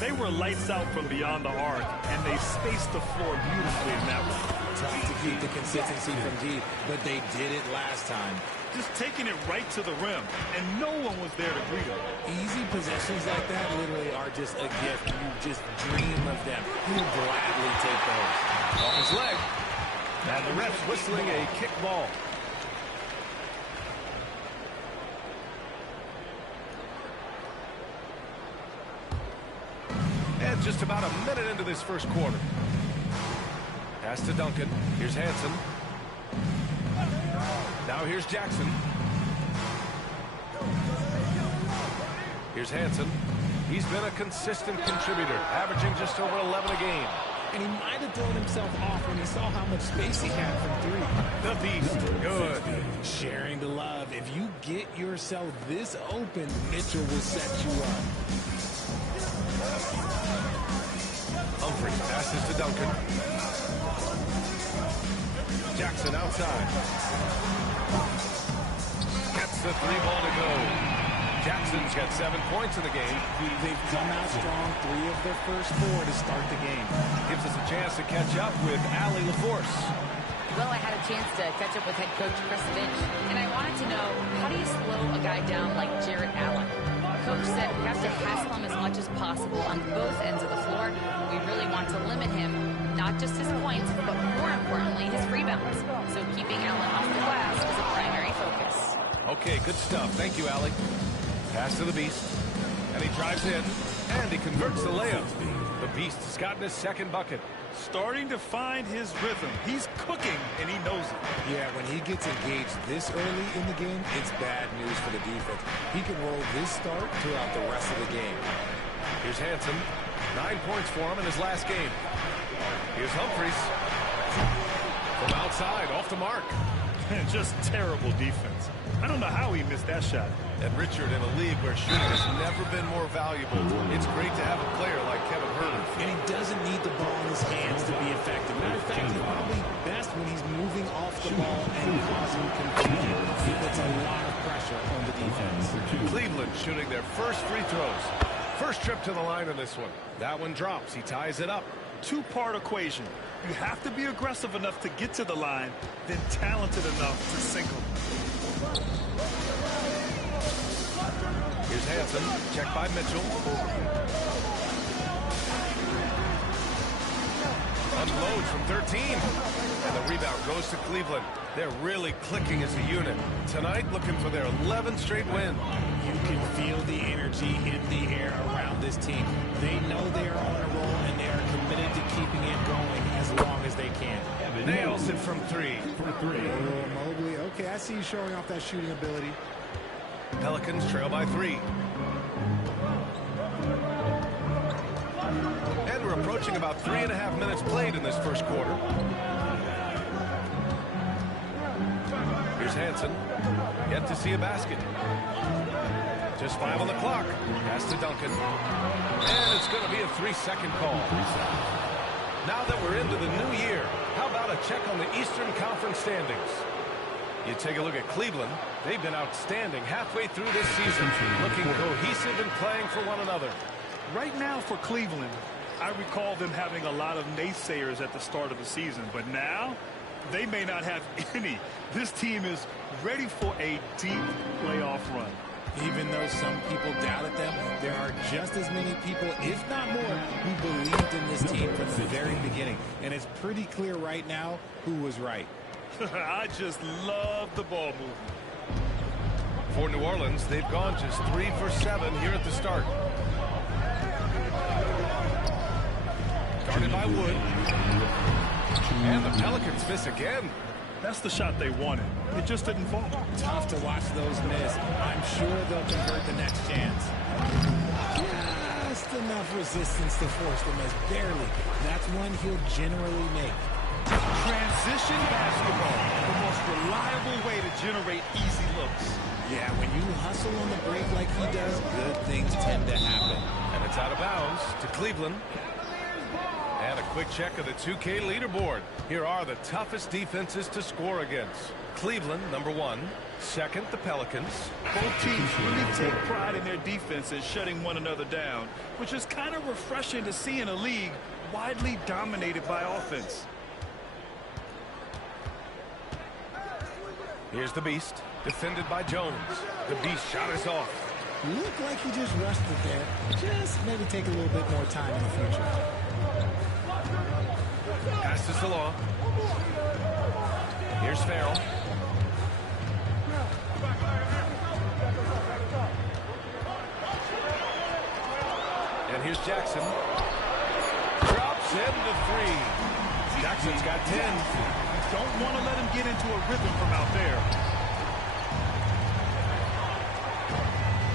They were lights out from beyond the arc, and they spaced the floor beautifully in that one. Tough to keep the consistency from deep, but they did it last time. Just taking it right to the rim, and no one was there to greet him. Easy possessions like that literally are just a gift. You just dream of them. You gladly take those. Off his leg. And the ref's whistling a kick ball. And just about a minute into this first quarter. Pass to Duncan. Here's Hansen. Now here's Jackson. Here's Hansen. He's been a consistent contributor, averaging just over 11 a game. And he might have thrown himself off when he saw how much space he had from three. The beast. Good. Sharing the love. If you get yourself this open, Mitchell will set you up. Humphries passes to Duncan. Jackson outside. Gets the three ball to go. Jackson's got 7 points in the game. They've come out strong 3 of their first 4 to start the game. Gives us a chance to catch up with Allie LaForce. Well, I had a chance to catch up with head coach Chris Finch, and I wanted to know, how do you slow a guy down like Jarrett Allen? Coach said we have to hassle him as much as possible on both ends of the floor. We really want to limit him, not just his points, but more importantly, his rebounds. So keeping Allen off the glass is a primary focus. Okay, good stuff. Thank you, Allie. Pass to the Beast, and he drives in, and he converts the layup. The Beast has gotten his second bucket. Starting to find his rhythm. He's cooking, and he knows it. Yeah, when he gets engaged this early in the game, it's bad news for the defense. He can roll this start throughout the rest of the game. Here's Hansen. 9 points for him in his last game. Here's Humphries. From outside, off the mark. Just terrible defense. I don't know how he missed that shot. And Richard, in a league where shooting has never been more valuable, it's great to have a player like Kevin Huerter. And he doesn't need the ball in his hands to be effective. Matter of fact, he's probably best when he's moving off the ball and causing confusion. He puts a lot of pressure on the defense. Cleveland shooting their first free throws. First trip to the line in this one. That one drops. He ties it up. Two-part equation. You have to be aggressive enough to get to the line, then talented enough to sink them. Here's Hansen. Checked by Mitchell. Unloads from 13. And the rebound goes to Cleveland. They're really clicking as a unit. Tonight, looking for their 11th straight win. You can feel the energy in the air around this team. They know they are on a roll, and they are committed to keeping it going as long as they can. Nails it from 3. Mobley, okay, I see you showing off that shooting ability. Pelicans trail by 3. And we're approaching about 3.5 minutes played in this first quarter. Here's Hansen. Yet to see a basket. Just 5 on the clock. Pass to Duncan. And it's going to be a 3-second call. Now that we're into the new year, how about a check on the Eastern Conference standings? You take a look at Cleveland. They've been outstanding halfway through this season, looking cohesive and playing for one another. Right now for Cleveland, I recall them having a lot of naysayers at the start of the season, but now they may not have any. This team is ready for a deep playoff run. Even though some people doubted them, there are just as many people, if not more, who believed in this team from the very beginning. And it's pretty clear right now who was right. I just love the ball movement. For New Orleans, they've gone just 3 for 7 here at the start. Guarded by Wood. And the Pelicans miss again. That's the shot they wanted. It just didn't fall. Tough to watch those miss. I'm sure they'll convert the next chance. Just enough resistance to force them as barely. That's one he'll generally make. Transition basketball, the most reliable way to generate easy looks. Yeah, when you hustle on the break like he does, good things tend to happen. And it's out of bounds to Cleveland. And a quick check of the 2K leaderboard. Here are the toughest defenses to score against. Cleveland, number 1. Second, the Pelicans. Both teams really take pride in their defense and shutting one another down, which is kind of refreshing to see in a league widely dominated by offense. Here's the Beast, defended by Jones. The Beast shot is off. Looked like he just rushed it there. Just maybe take a little bit more time in the future. Pass to Salon. Here's Farrell. And here's Jackson. Drops in the 3. Jackson's got 10. Don't want to let him get into a rhythm from out there.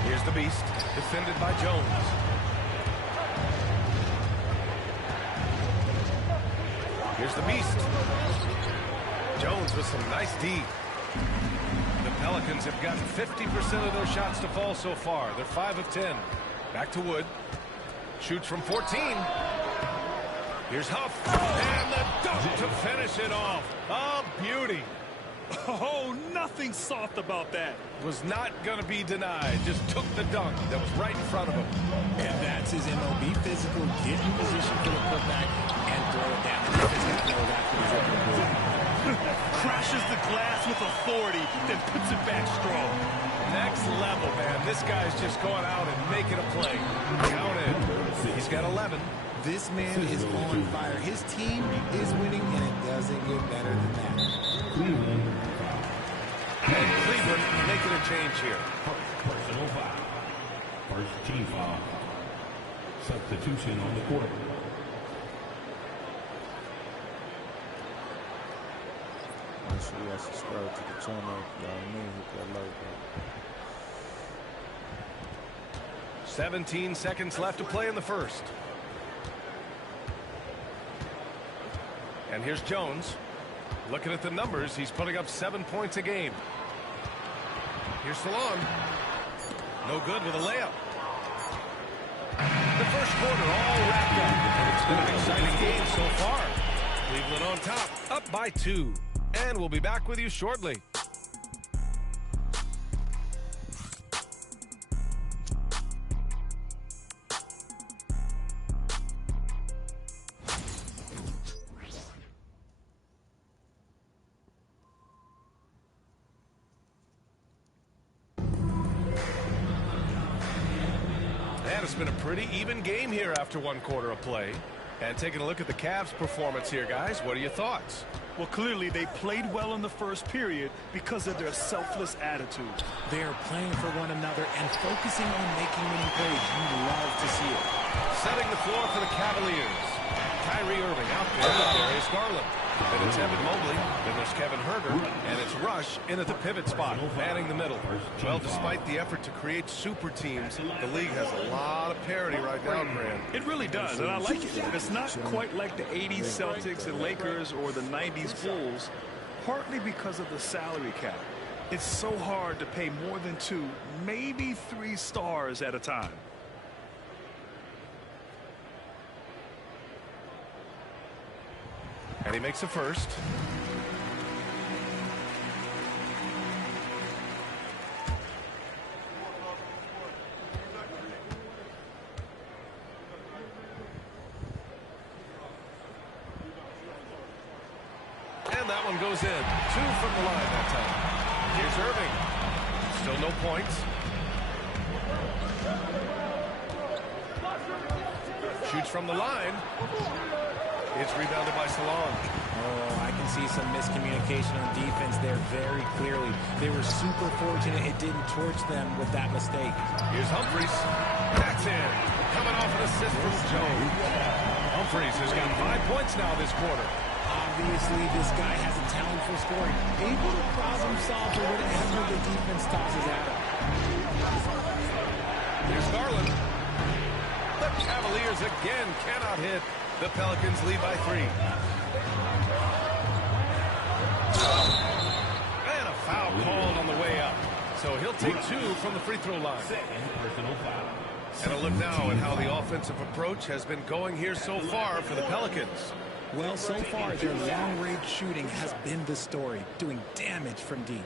Here's the Beast, defended by Jones. Here's the Beast. Jones with some nice D. The Pelicans have gotten 50% of their shots to fall so far. They're 5 of 10. Back to Wood. Shoots from 14. Here's Huff. And the dunk to finish it off. A beauty. Oh, nothing soft about that. Was not going to be denied. Just took the dunk that was right in front of him. And that's his MO. Be physical, get in position for the putback, and throw it down. The defense got to know that's what he's looking to do. Crashes the glass with authority, then puts it back strong. Next level, man. This guy's just going out and making a play. Counted. He's got 11. This man is on fire. His team is winning, and it doesn't get better than that. And Cleveland making a change here. Personal foul. First team foul. Substitution on the court. Make sure y'all subscribe to the channel. Y'all new, hit that like button. 17 seconds left to play in the first. And here's Jones. Looking at the numbers, he's putting up 7 points a game. Here's Salon. No good with a layup. The first quarter all wrapped up. And it's been an exciting game so far. Cleveland on top, up by 2. And we'll be back with you shortly. It's been a pretty even game here after 1 quarter of play. And taking a look at the Cavs' performance here, guys, what are your thoughts? Well, clearly they played well in the first period because of their selfless attitude. They are playing for one another and focusing on making winning plays. You love to see it. Setting the floor for the Cavaliers. Kyrie Irving out there with Darius Garland. Then it's Evan Mobley. Then there's Kevin Huerter. And it's Rush in at the pivot spot, manning the middle. Well, despite the effort to create super teams, the league has a lot of parity right now, Grant. It really does, and I like it. It's not quite like the 80s Celtics and Lakers or the 90s Bulls, partly because of the salary cap. It's so hard to pay more than 2, maybe 3 stars at a time. And he makes a first. And that one goes in. 2 from the line that time. Here's Irving. Still no points. Shoots from the line. It's rebounded by Salon. Oh, I can see some miscommunication on defense there very clearly. They were super fortunate it didn't torch them with that mistake. Here's Humphries. That's in. Coming off an assist from Jones. Humphries has got 5 points now this quarter. Obviously, this guy has a talent for scoring. Able to problem solve for whatever the defense tosses at him. Here's Garland. The Cavaliers again cannot hit. The Pelicans lead by 3. And a foul called on the way up. So he'll take 2 from the free throw line. Second personal foul. And a look now at how the offensive approach has been going here so far for the Pelicans. Well, so far, their long-range shooting has been the story, doing damage from deep.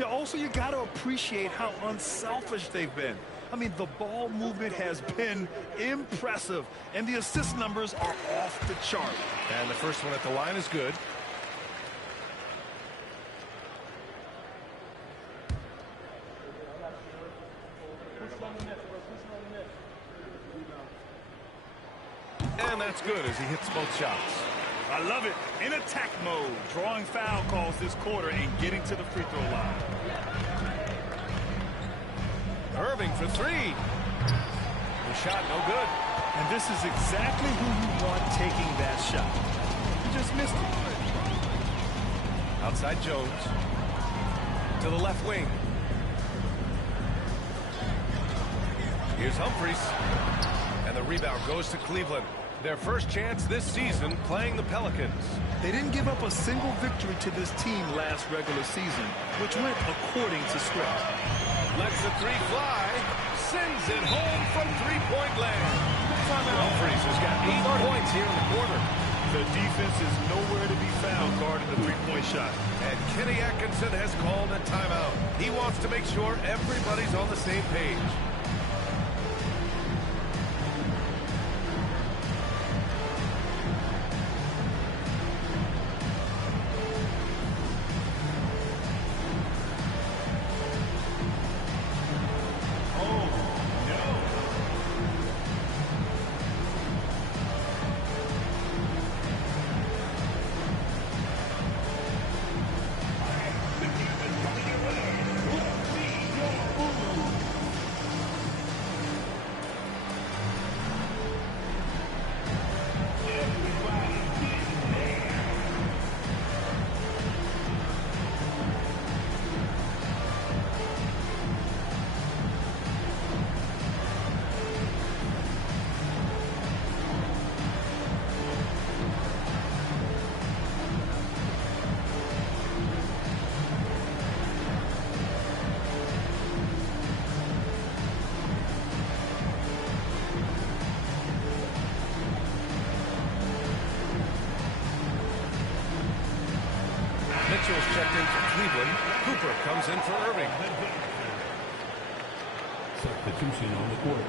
Yeah, also, you got to appreciate how unselfish they've been. I mean, the ball movement has been impressive, and the assist numbers are off the chart. And the first one at the line is good. And that's good as he hits both shots. I love it. In attack mode, drawing foul calls this quarter and getting to the free throw line. Irving for three. The shot no good. And this is exactly who you want taking that shot. He just missed it. Outside Jones. To the left wing. Here's Humphries. And the rebound goes to Cleveland. Their first chance this season playing the Pelicans. They didn't give up a single victory to this team last regular season, which went according to script. Lets the three fly. Sends it home from three-point land. Humphries has got 8 points here in the quarter. The defense is nowhere to be found guarding the three-point shot. And Kenny Atkinson has called a timeout. He wants to make sure everybody's on the same page. Mitchell's checked in for Cleveland. Cooper comes in for Irving. Substitution on the court.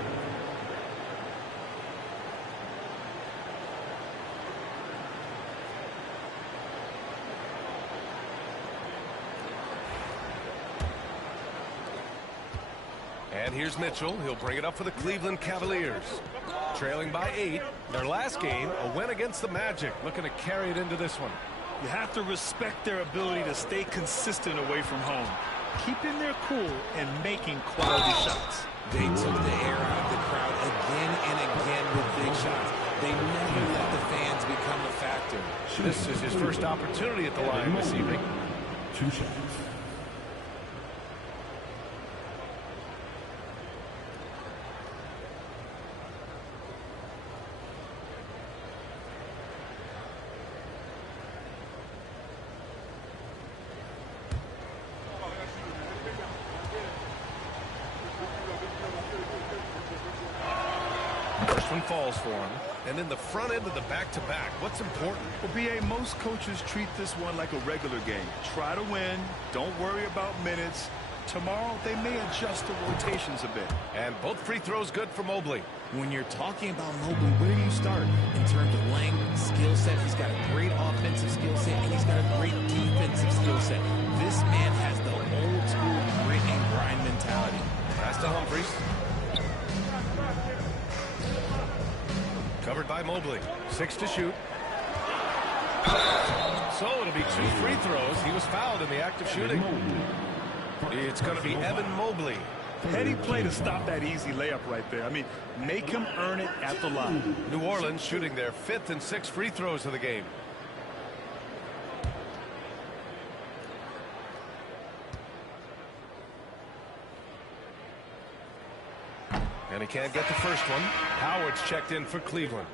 And here's Mitchell. He'll bring it up for the Cleveland Cavaliers. Trailing by 8. Their last game, a win against the Magic. Looking to carry it into this one. You have to respect their ability to stay consistent away from home, keeping their cool and making quality shots. They took the air out of the crowd again and again with big shots. They never let the fans become a factor. This is his first opportunity at the line this evening. 2 shots. First one falls for him. And in the front end of the back-to-back, what's important? Well, B.A., most coaches treat this one like a regular game. Try to win. Don't worry about minutes. Tomorrow, they may adjust the rotations a bit. And both free throws good for Mobley. When you're talking about Mobley, where do you start? In terms of length, skill set, he's got a great offensive skill set, and he's got a great defensive skill set. This man has the old-school grit and grind mentality. Pass to Humphries. Covered by Mobley. 6 to shoot. So it'll be 2 free throws. He was fouled in the act of shooting. It's going to be Evan Mobley. Petty play to stop that easy layup right there. I mean, make him earn it at the line. New Orleans shooting their 5th and 6th free throws of the game. And he can't get the first one. Howard's checked in for Cleveland.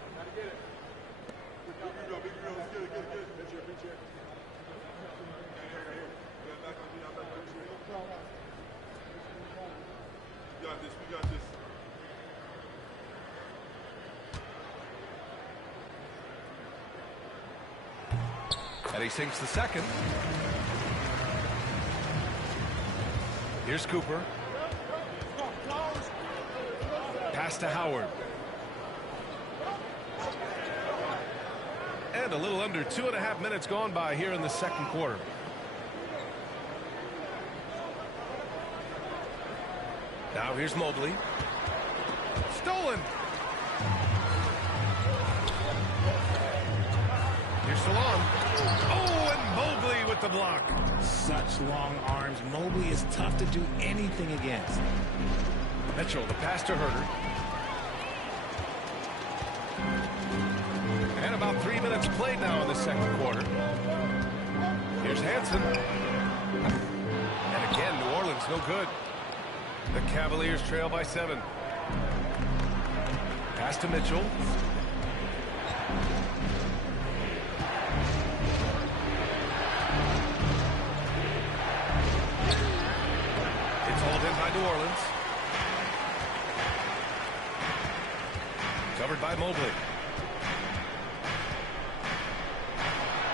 And he sinks the second. Here's Cooper. Pass to Howard. And a little under 2.5 minutes gone by here in the second quarter. Now here's Mobley. Stolen. Here's Salon. Oh, and Mobley with the block. Such long arms. Mobley is tough to do anything against. Mitchell, the pass to Herter. And about 3 minutes played now in the second quarter. Here's Hansen. And again, New Orleans no good. The Cavaliers trail by 7. Pass to Mitchell. It's hauled in by New Orleans. Covered by Mobley.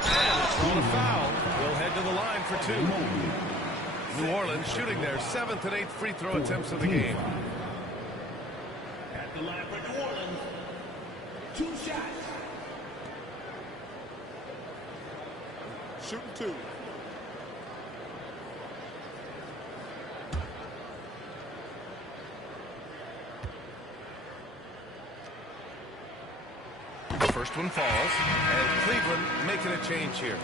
And it's on a foul. They'll head to the line for 2. New Orleans shooting their 7th and 8th free throw attempts of the game. At the line for New Orleans, 2 shots. Shooting 2. First one falls, and Cleveland making a change here.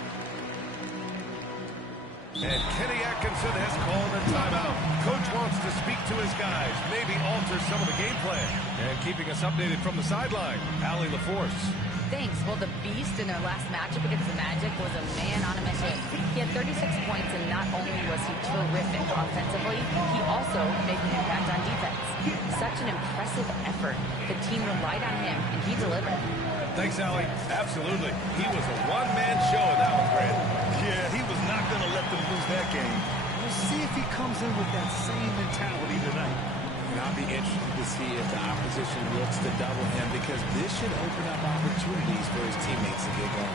And Kenny Atkinson has called a timeout. Coach wants to speak to his guys, maybe alter some of the game plan. And keeping us updated from the sideline, Allie LaForce. Thanks. Well, the Beast in their last matchup against the Magic was a man on a mission. He had 36 points, and not only was he terrific offensively, he also made an impact on defense. Such an impressive effort. The team relied on him, and he delivered. Thanks, Allie. Absolutely. He was a one-man show in that one, Grant. Yeah, he was not going to let them lose that game. We'll see if he comes in with that same mentality tonight. And I'll be interested to see if the opposition looks to double him, because this should open up opportunities for his teammates to get going.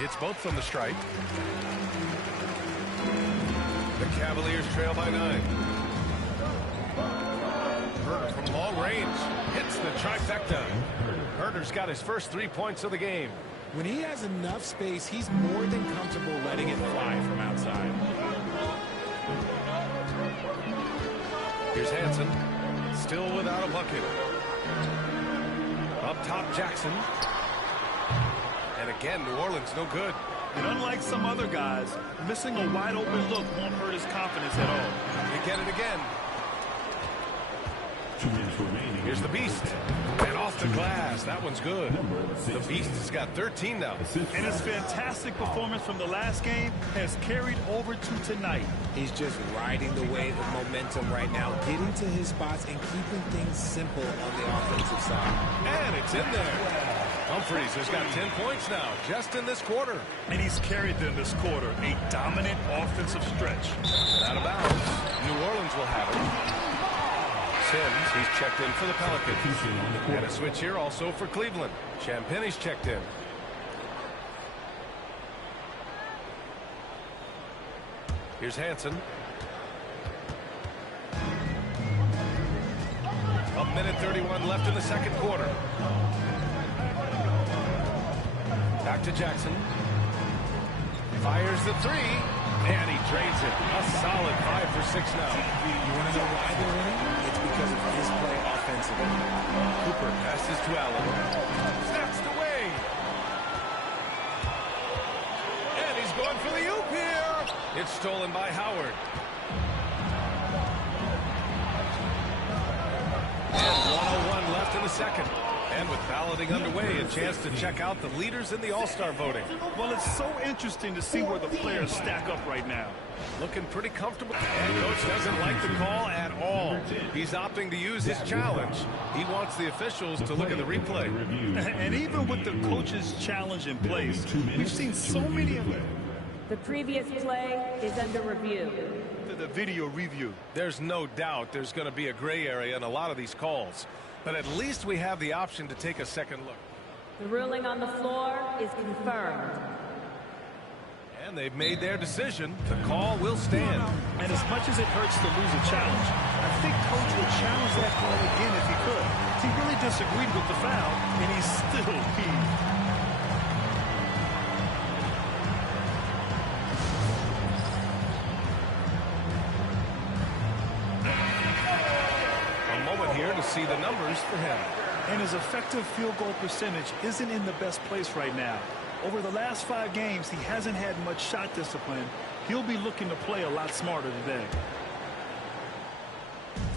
It's both from the stripe. The Cavaliers trail by 9. Herter from long range hits the trifecta. Herter's got his first 3 points of the game. When he has enough space, he's more than comfortable letting it fly from outside. Here's Hansen, still without a bucket. Up top, Jackson. And again, New Orleans no good. And unlike some other guys, missing a wide open look won't hurt his confidence at all. They get it again. 2 minutes remaining. Here's the Beast. And off the glass. That one's good. The Beast has got 13 now. And his fantastic performance from the last game has carried over to tonight. He's just riding the wave of momentum right now, getting to his spots and keeping things simple on the offensive side. And it's in there. Humphries has got 10 points now, just in this quarter. And he's carried them this quarter, a dominant offensive stretch. Out of bounds. New Orleans will have it. Sims, he's checked in for the Pelicans. And a switch here also for Cleveland. Champagne's checked in. Here's Hansen. A minute 31 left in the second quarter. Back to Jackson. Fires the three, and he drains it. A solid 5 for 6 now. You want to know why they're winning? It's because of his play offensively. Cooper passes to Allen. Snatched away. And he's going for the oop here. It's stolen by Howard. And 1:01 left in the second. And with balloting underway, a chance to check out the leaders in the All-Star voting. Well, it's so interesting to see where the players stack up right now. Looking pretty comfortable. And coach doesn't like the call at all. He's opting to use his challenge. He wants the officials to look at the replay. And even with the coach's challenge in place, we've seen so many of them. The previous play is under review. The video review. There's no doubt there's going to be a gray area in a lot of these calls. But at least we have the option to take a second look. The ruling on the floor is confirmed. And they've made their decision. The call will stand. And as much as it hurts to lose a challenge, I think Coach would challenge that call again if he could. He really disagreed with the foul, and he's still peeved. Here to see the numbers for him. And his effective field goal percentage isn't in the best place right now. Over the last 5 games, he hasn't had much shot discipline. He'll be looking to play a lot smarter today.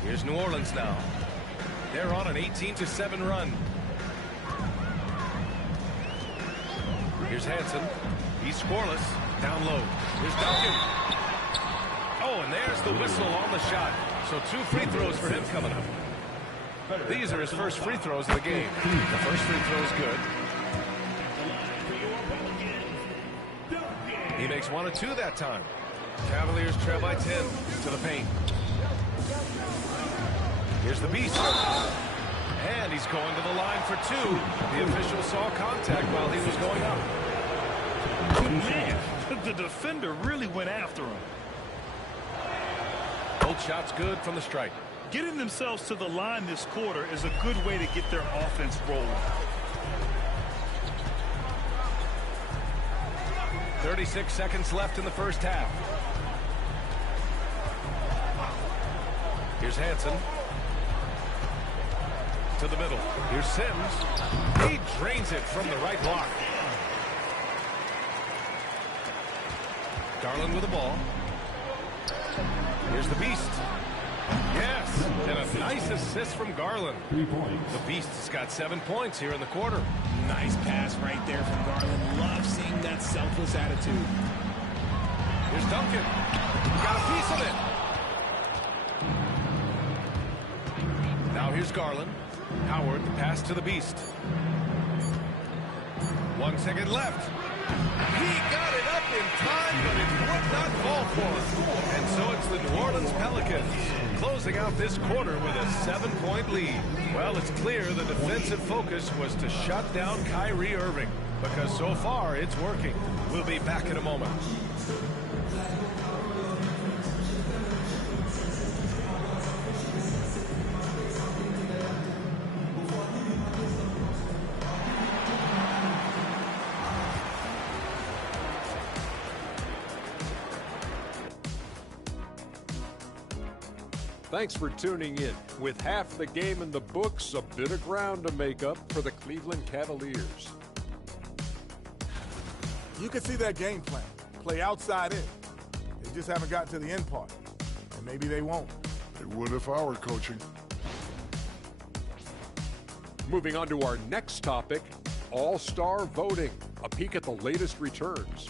Here's New Orleans now. They're on an 18-7 run. Here's Hansen. He's scoreless. Down low. Here's Duncan. Oh, and there's the whistle on the shot. So 2 free throws for him coming up. These are his first free throws of the game. The first free throw is good. He makes 1 of 2 that time. Cavaliers trail by 10 to the paint. Here's the beast. And he's going to the line for 2. The official saw contact while he was going up. Man, the defender really went after him. Both shots good from the stripe. Getting themselves to the line this quarter is a good way to get their offense rolling. 36 seconds left in the first half. Here's Hansen. To the middle. Here's Sims. He drains it from the right block. Garland with the ball. Here's the beast. Yes, and a nice assist from Garland. 3 points. The Beast's got 7 points here in the quarter. Nice pass right there from Garland. Love seeing that selfless attitude. Here's Duncan. Got a piece of it. Now here's Garland. Howard, the pass to the Beast. 1 second left. He got it up in time, but it would not fall for him. And so it's the New Orleans Pelicans closing out this quarter with a 7-point lead. Well, it's clear the defensive focus was to shut down Kyrie Irving, because so far it's working. We'll be back in a moment. Thanks for tuning in. With half the game in the books, a bit of ground to make up for the Cleveland Cavaliers. You can see their game plan. Play outside in. They just haven't gotten to the end part. And maybe they won't. They would if I were coaching. Moving on to our next topic, All-Star voting. A peek at the latest returns.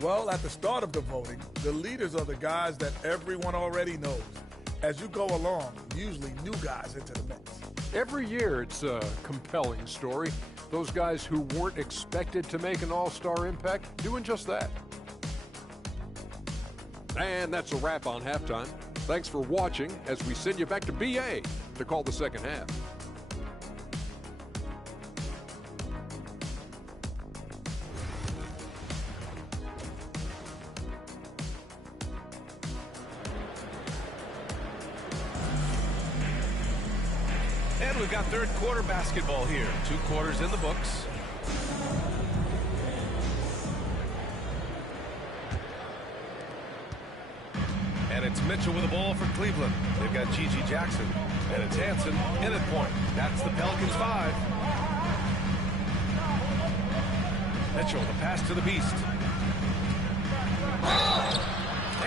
Well, at the start of the voting, the leaders are the guys that everyone already knows. As you go along, usually new guys into the mix. Every year it's a compelling story. Those guys who weren't expected to make an all-star impact doing just that. And that's a wrap on halftime. Thanks for watching as we send you back to BA to call the second half. And we've got third quarter basketball here. 2 quarters in the books. It's Mitchell with the ball for Cleveland. They've got Gigi Jackson, and it's Hansen in at point. That's the Pelicans 5. Mitchell, the pass to the Beast.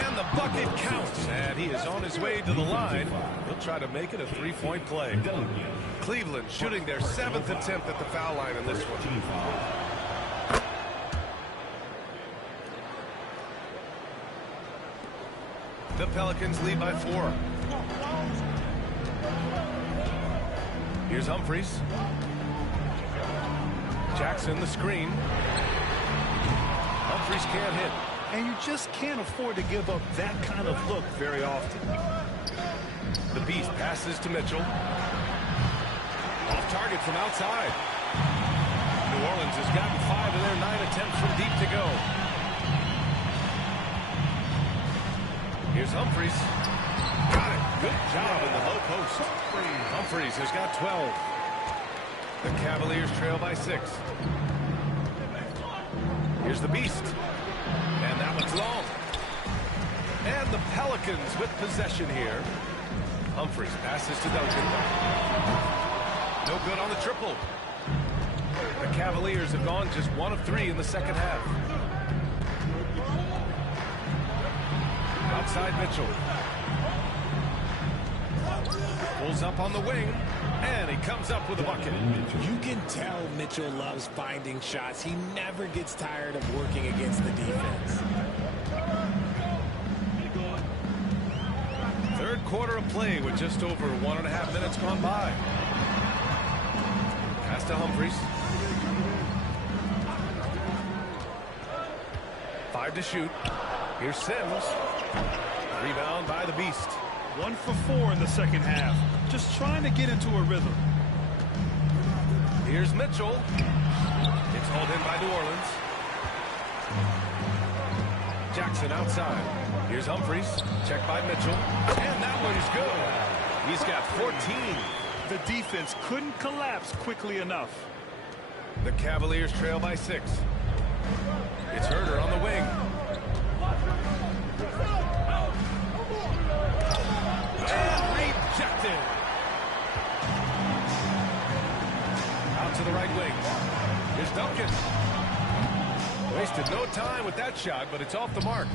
And the bucket counts, and he is on his way to the line. He'll try to make it a 3-point play. Cleveland shooting their 7th attempt at the foul line in this one. The Pelicans lead by 4. Here's Humphries. Jackson, the screen. Humphries can't hit. And you just can't afford to give up that kind of look very often. The Beast passes to Mitchell. Off target from outside. New Orleans has gotten 5 of their 9 attempts from deep to go. Here's Humphries. Got it. Good job in the low post. Humphries has got 12. The Cavaliers trail by 6. Here's the Beast. And that one's long. And the Pelicans with possession here. Humphries passes to Duncan. No good on the triple. The Cavaliers have gone just 1 of 3 in the second half. Outside Mitchell. Pulls up on the wing. And he comes up with a bucket. You can tell Mitchell loves finding shots. He never gets tired of working against the defense. Third quarter of play with just over 1.5 minutes gone by. Pass to Humphries. 5 to shoot. Here's Sims. Rebound by the Beast. 1 for 4 in the second half. Just trying to get into a rhythm. Here's Mitchell. It's hauled in by New Orleans. Jackson outside. Here's Humphries. Check by Mitchell. And that one's good. He's got 14. The defense couldn't collapse quickly enough. The Cavaliers trail by 6. It's Herder on the wing. And rejected. Out to the right wing. Here's Duncan. Wasted no time with that shot, but it's off the mark.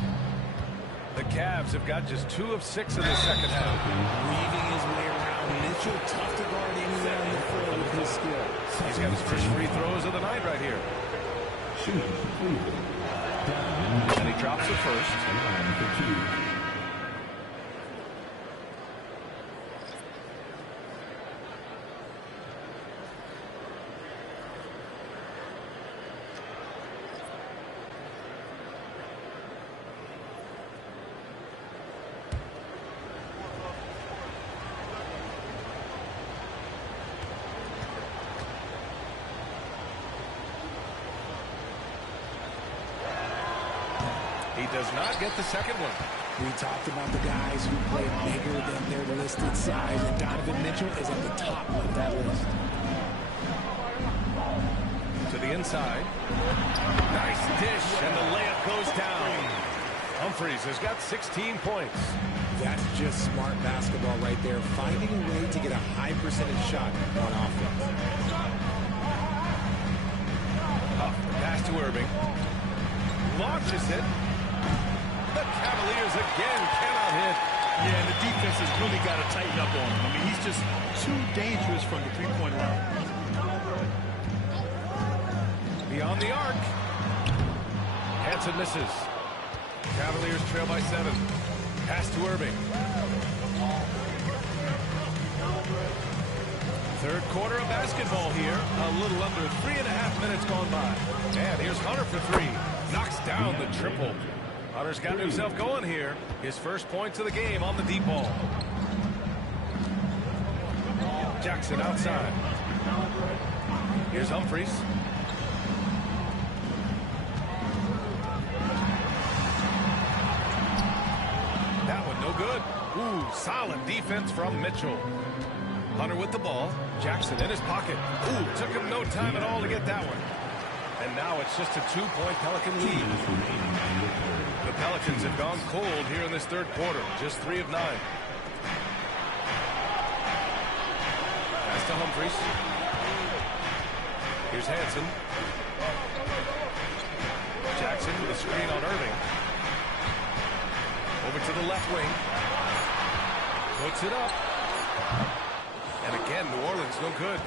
The Cavs have got just 2 of 6 in the second half. Weaving his way around. Mitchell, tough to guard anywhere on the floor with his skill. He's got his first free throws of the night right here. And he drops the first. He does not get the second one. We talked about the guys who play bigger than their listed size, and Donovan Mitchell is at the top of that list. To the inside. Nice dish, and the layup goes down. Humphries has got 16 points. That's just smart basketball right there, finding a way to get a high percentage shot on offense. Huff, pass to Irving. Launches it. The Cavaliers again cannot hit. Yeah, and the defense has really got to tighten up on him. I mean, he's just too dangerous from the three-point line. Beyond the arc. Hansen misses. Cavaliers trail by 7. Pass to Irving. Third quarter of basketball here. A little under 3.5 minutes gone by. And here's Hunter for 3. Knocks down the triple. Hunter's got himself going here. His first points of the game on the deep ball. Jackson outside. Here's Humphries. That one no good. Ooh, solid defense from Mitchell. Hunter with the ball. Jackson in his pocket. Ooh, took him no time at all to get that one. And now it's just a 2-point Pelican lead. The Pelicans have gone cold here in this third quarter. Just 3 of 9. Pass to Humphries. Here's Hansen. Jackson with a screen on Irving. Over to the left wing. Puts it up. And again, New Orleans no good.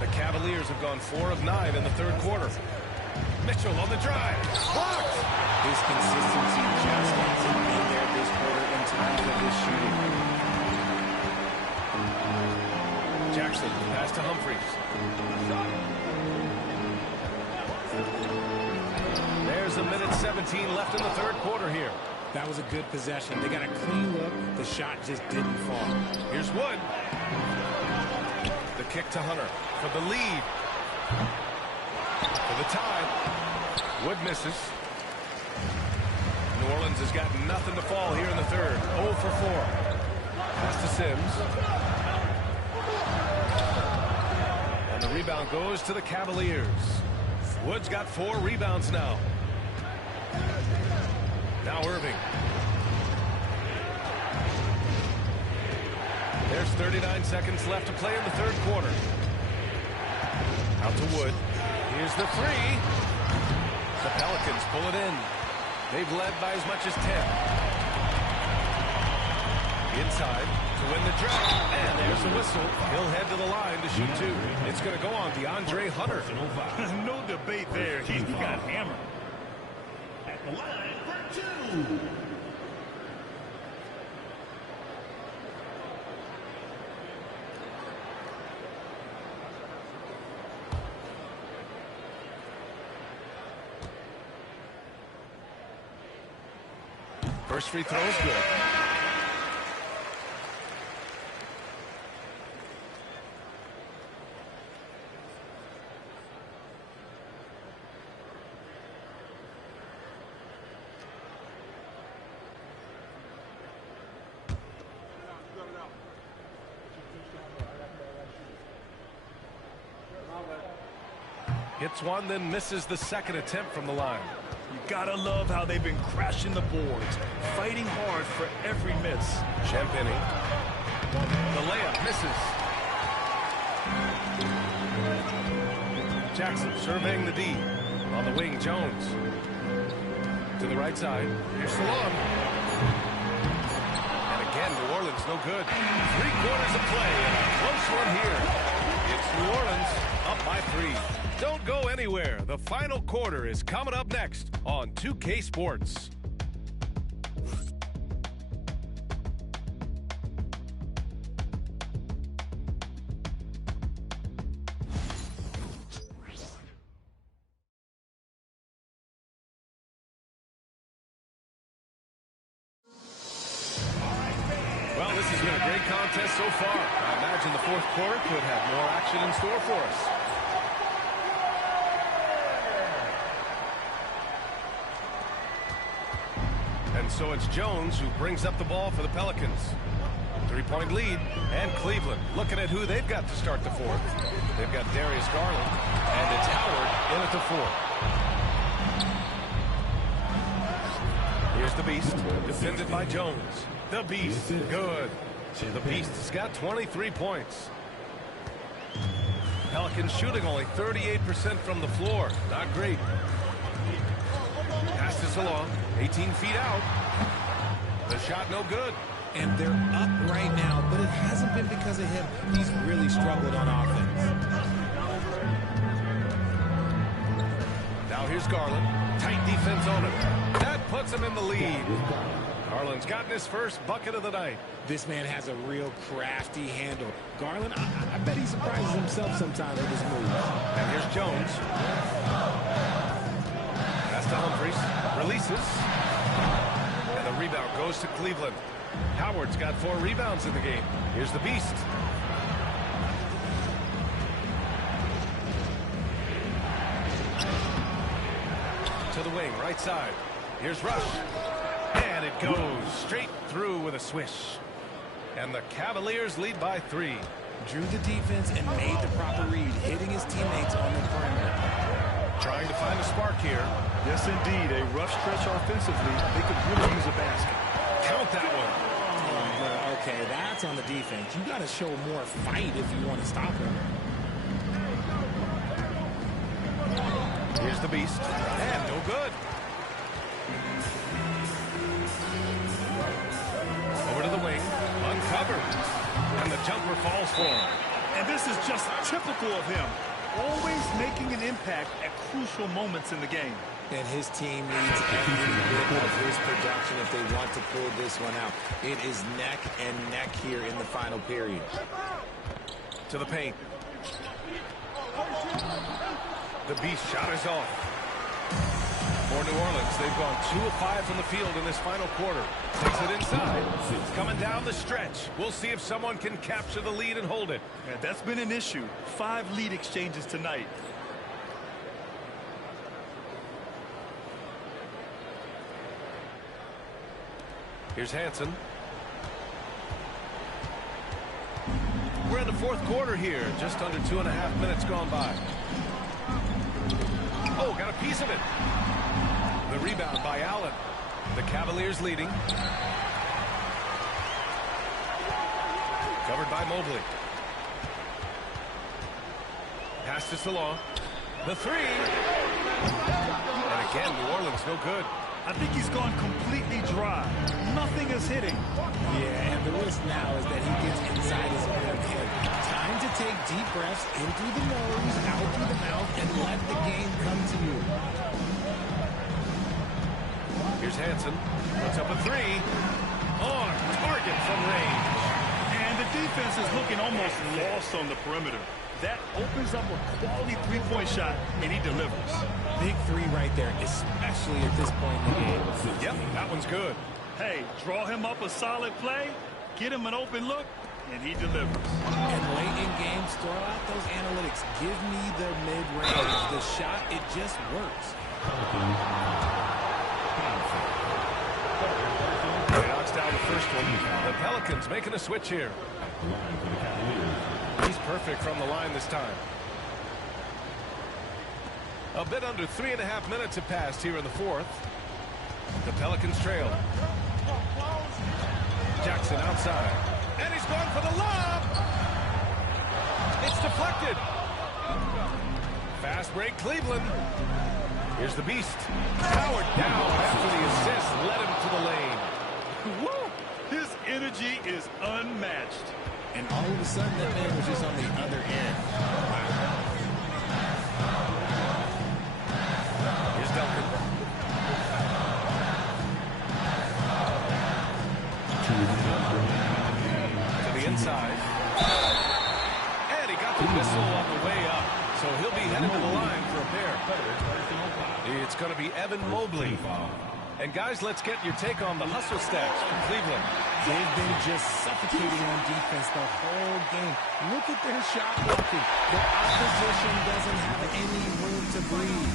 The Cavaliers have gone 4 of 9 in the third quarter. Mitchell on the drive. Blocked. His consistency just hasn't been there this quarter in terms of his shooting. Jackson, pass to Humphries. There's a minute 17 left in the third quarter here. That was a good possession. They got a clean look. The shot just didn't fall. Here's Wood. The kick to Hunter for the lead. For the tie. Wood misses. New Orleans has got nothing to fall here in the third. 0 for 4. Pass to Sims. And the rebound goes to the Cavaliers. Wood's got 4 rebounds now. Now Irving. There's 39 seconds left to play in the third quarter. Out to Wood. Here's the 3. The Pelicans pull it in. They've led by as much as 10. Inside to win the drag. And there's the whistle. He'll head to the line to shoot 2. It's going to go on DeAndre Hunter. No debate there. He got hammered. At the line for 2. First free throw is good. Hits one, then misses the second attempt from the line. You gotta love how they've been crashing the boards, fighting hard for every miss. Champagny. The layup misses. Jackson surveying the D. On the wing, Jones. To the right side. Here's Salon. And again, New Orleans no good. 3 quarters of play and a close one here. It's New Orleans up by 3. Don't go anywhere. The final quarter is coming up next on 2K Sports. Well, this has been a great contest so far. I imagine the fourth quarter could have more action in store for us. And so it's Jones who brings up the ball for the Pelicans. 3-point lead, and Cleveland looking at who they've got to start the fourth. They've got Darius Garland, and it's Howard in at the 4. Here's the Beast, defended by Jones. The Beast, good. The Beast has got 23 points. Pelicans shooting only 38% from the floor. Not great. Pass this along. 18 feet out. The shot no good. And they're up right now, but it hasn't been because of him. He's really struggled on offense. Now here's Garland. Tight defense on him. That puts him in the lead. Garland's gotten his first bucket of the night. This man has a real crafty handle. Garland, I bet he surprises himself sometimes with his moves. And here's Jones. Pass to Humphries. Releases. And the rebound goes to Cleveland. Howard's got 4 rebounds in the game. Here's the Beast. To the wing, right side. Here's Rush. And it goes straight through with a swish. And the Cavaliers lead by 3. Drew the defense and made the proper read, hitting his teammates on the perimeter. Trying to find a spark here. Yes, indeed. A rough stretch offensively. They could really use a basket. Count that one. Okay, that's on the defense. You got to show more fight if you want to stop him. Here's the beast. And no good. Over to the wing. Uncovered. And the jumper falls for him. And this is just typical of him. Always making an impact at crucial moments in the game. And his team needs every bit of his production if they want to pull this one out. It is neck and neck here in the final period. To the paint. The beast shot is off. For New Orleans, they've gone 2 of 5 from the field in this final quarter. Takes it inside. It's coming down the stretch. We'll see if someone can capture the lead and hold it. Yeah, that's been an issue. 5 lead exchanges tonight. Here's Hansen. We're in the fourth quarter here. Just under 2.5 minutes gone by. Oh, got a piece of it. The rebound by Allen. The Cavaliers leading. Covered by Mobley. Pass to Salon. The three. And again, New Orleans no good. I think he's gone completely dry. Nothing is hitting. Yeah, and the risk now is that he gets inside his own head. Time to take deep breaths in through the nose, out through the mouth, and let the game come to you. Here's Hansen. Puts up a three. On target from range. And the defense is looking almost lost on the perimeter. That opens up a quality three-point shot, and he delivers. Big three right there, especially at this point in the game. Yep, that one's good. Hey, draw him up a solid play, get him an open look, and he delivers. And late in games, throw out those analytics. Give me the mid-range. The shot, it just works. He knocks down the first one. The Pelicans making a switch here. He's perfect from the line this time. A bit under 3.5 minutes have passed here in the fourth. The Pelicans trail. Jackson outside. And he's going for the lob. It's deflected. Fast break, Cleveland. Here's the beast. Powered down after the assist led him to the lane. Woo! His energy is unmatched. And all of a sudden, that man was just on the other end. Wow. Here's Duncan. To the inside. And he got the whistle on the way up. So he'll be headed to the line for a pair. It's going to be Evan Mobley. And guys, let's get your take on the hustle stats from Cleveland. They've been just suffocating on defense the whole game. Look at their shot blocking. The opposition doesn't have any room to breathe.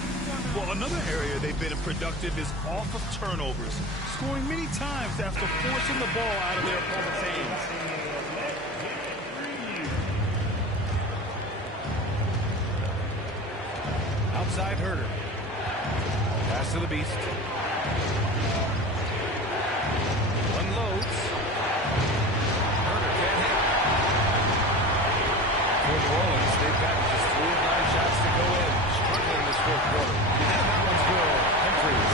Well, another area they've been productive is off of turnovers, scoring many times after forcing the ball out of their opponent's hands. Outside Herter. Pass to the beast. Unloads. Herter can't hit. For New Orleans, they've gotten just 3 of 9 shots to go in. Struggling this fourth quarter. And that one's good. Humphries.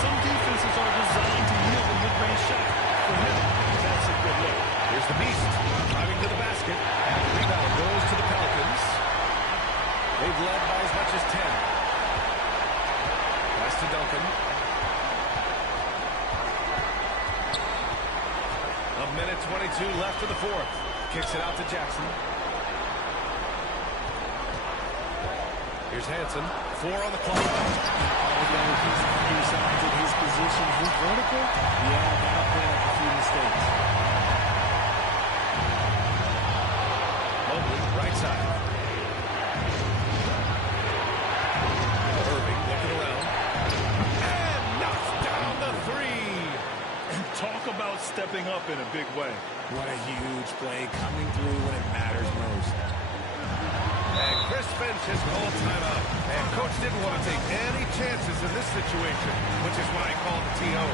Some defenses are designed to yield a mid-range shot. For him, that's a good look. Here's the beast. Driving to the basket. And the rebound goes to the Pelicans. They've led by as much as 10. Pass to Duncan. A minute 22 left in the fourth. Kicks it out to Jackson. Here's Hansen. 4 on the clock. He's in his position. His vertical, yeah, that'll bring up a few mistakes. Mobley, right side. Irving looking around. And knocks down the three. And talk about stepping up in a big way. What a huge play coming through when it matters most. And Chris Finch has called timeout. And Coach didn't want to take any chances in this situation, which is why he called the TO.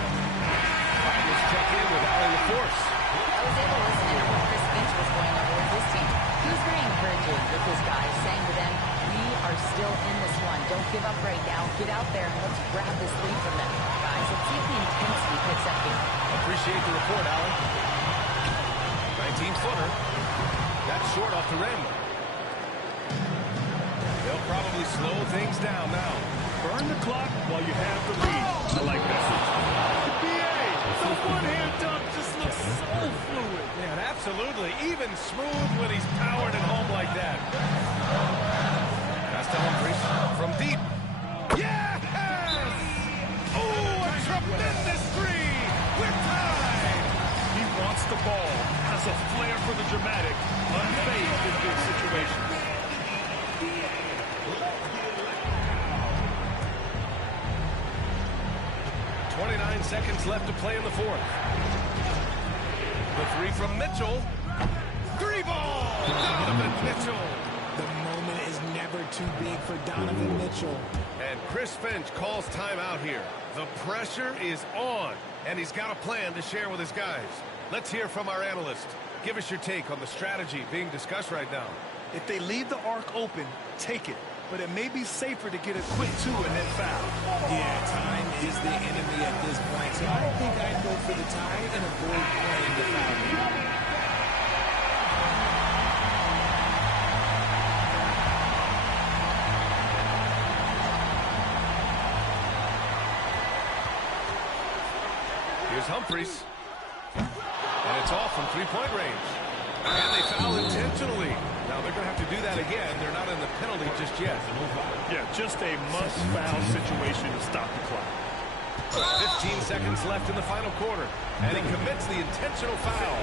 Let's check in with Allie LaForce. I was able to listen to what Chris Finch was going over with his team. He was very encouraging with his guys, saying to them, we are still in this one. Don't give up right now. Get out there and let's grab this lead from them. Guys, let's see if the intensity picks up here. Appreciate the report, Allie. 19-footer. That's short off the rim. They'll probably slow things down now. Burn the clock while you have the lead. I like that. The one-hand dunk just looks so fluid. Yeah, absolutely. Even smooth when he's powering it home like that. Pass to Humphries from deep. Yes! Oh, a tremendous three. We're tied. He wants the ball, has a flair for the dramatic, unfazed in big situations. Seconds left to play in the fourth. The three from Mitchell. Three ball! Donovan Mitchell. The moment is never too big for Donovan Mitchell. And Chris Finch calls timeout here. The pressure is on, and he's got a plan to share with his guys. Let's hear from our analyst. Give us your take on the strategy being discussed right now. If they leave the arc open, take it. But it may be safer to get a quick two and then foul. Yeah, time is the enemy at this point. So I think I'd go for the tie and avoid playing the foul. Here's Humphries. And it's off from three-point range. And they foul intentionally. Now they're going to have to do that again. They're not in the penalty just yet. Yeah, just a must-foul situation to stop the clock. 15 seconds left in the final quarter. And he commits the intentional foul.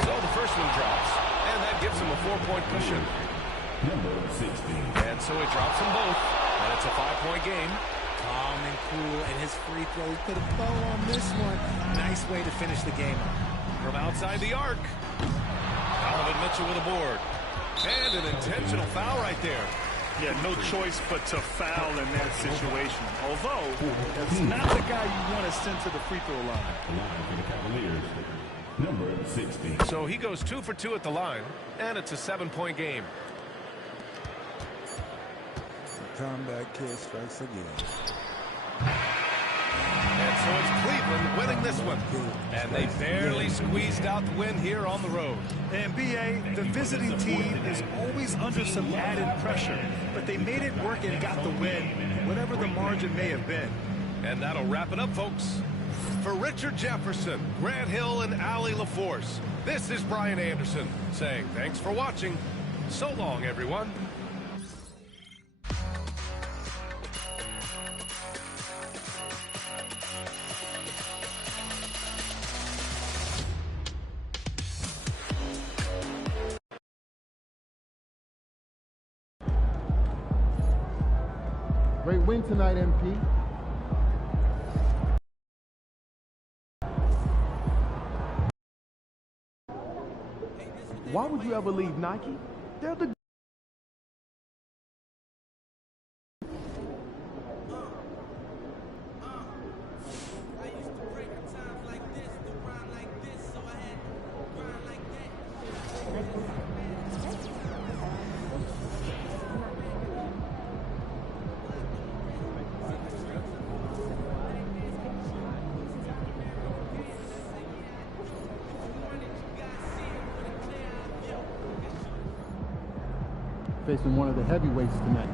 So the first one drops. And that gives him a 4-point cushion. And so he drops them both. And it's a 5-point game. Calm and cool, and his free throws put a bow on this one. Nice way to finish the game up. From outside the arc. Donovan Mitchell with a board. And an intentional foul right there. Yeah, no choice but to foul in that situation. Although, that's not the guy you want to send to the free throw line. Number 16. So he goes 2 for 2 at the line, and it's a 7-point game. Comeback kid strikes again. And so it's Cleveland winning this one. And they barely squeezed out the win here on the road. And B.A., the visiting team is always under some added pressure, but they made it work and got the win, whatever the margin may have been. And that'll wrap it up, folks. For Richard Jefferson, Grant Hill, and Allie LaForce, this is Brian Anderson saying thanks for watching. So long, everyone. Great win tonight, MP. Why would you ever leave Nike? They're the facing one of the heavyweights tonight.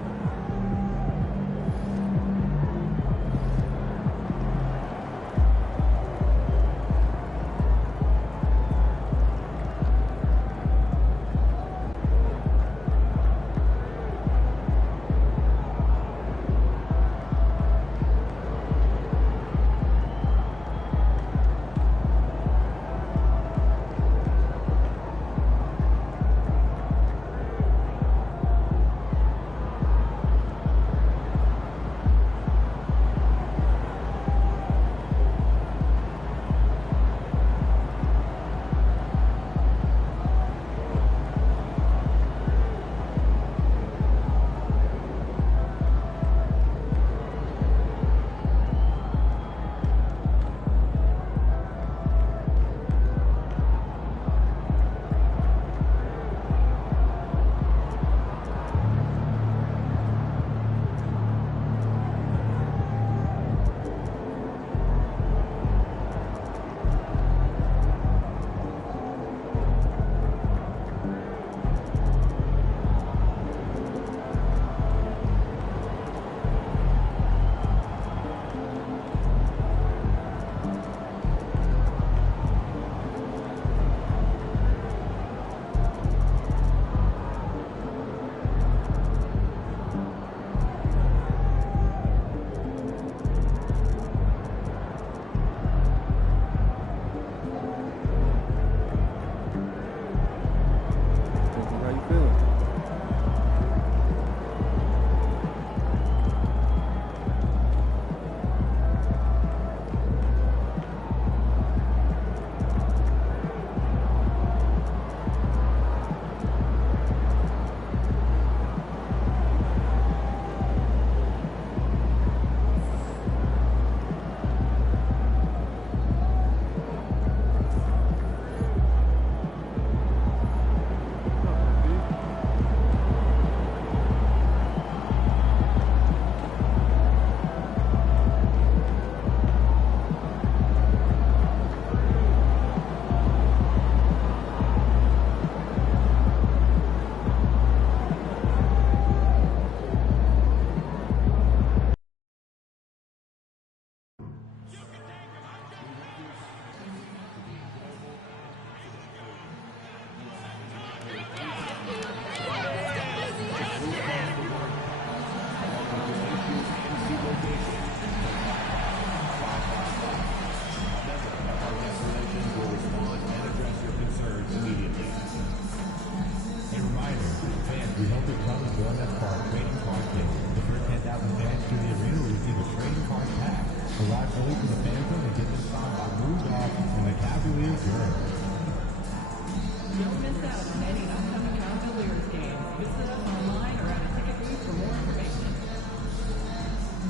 Visit us online or at a ticket booth for more information.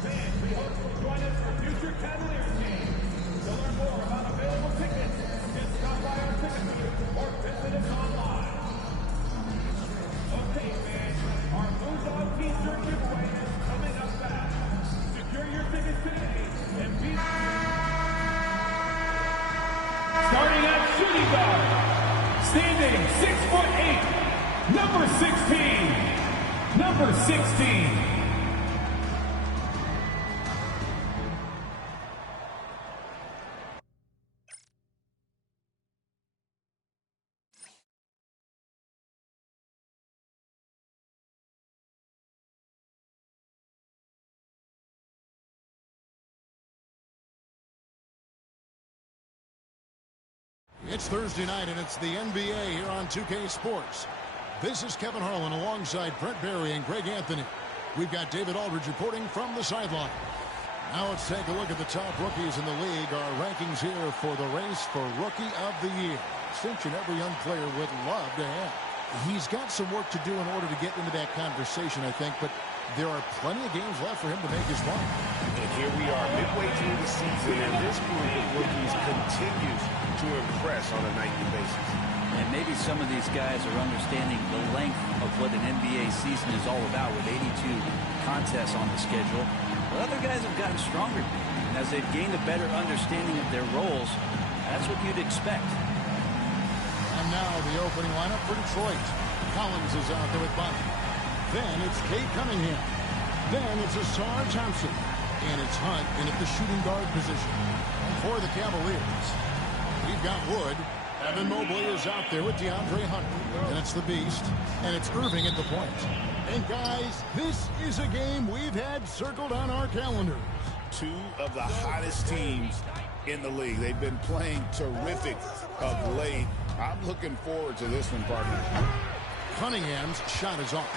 Fans, we hope you'll join us for future Cavaliers games. To learn more about available tickets, just stop by our ticket booth or visit us online. Okay, fans, our Bulldog T-shirt giveaway is coming up fast. Secure your tickets today and be... Starting at shooting guard, standing 6'8", number 16. Number 16. It's Thursday night, and it's the NBA here on 2K Sports. This is Kevin Harlan alongside Brent Barry and Greg Anthony. We've got David Aldridge reporting from the sideline. Now let's take a look at the top rookies in the league. Our rankings here for the race for Rookie of the Year. Distinction every young player would love to have. He's got some work to do in order to get into that conversation, I think, but there are plenty of games left for him to make his mark. And here we are midway through the season, and this group of rookies continues to impress on a nightly basis. And maybe some of these guys are understanding the length of what an NBA season is all about with 82 contests on the schedule. But other guys have gotten stronger. And as they've gained a better understanding of their roles, that's what you'd expect. And now the opening lineup for Detroit. Collins is out there with Bonnie. Then it's Cade Cunningham. Then it's Asar Thompson. And it's Hunt in at the shooting guard position. And for the Cavaliers, we've got Wood. Evan Mobley is out there with DeAndre Hunter. And it's the Beast. And it's Irving at the point. And guys, this is a game we've had circled on our calendars. Two of the hottest teams in the league. They've been playing terrific of late. I'm looking forward to this one, partner. Cunningham's shot is off.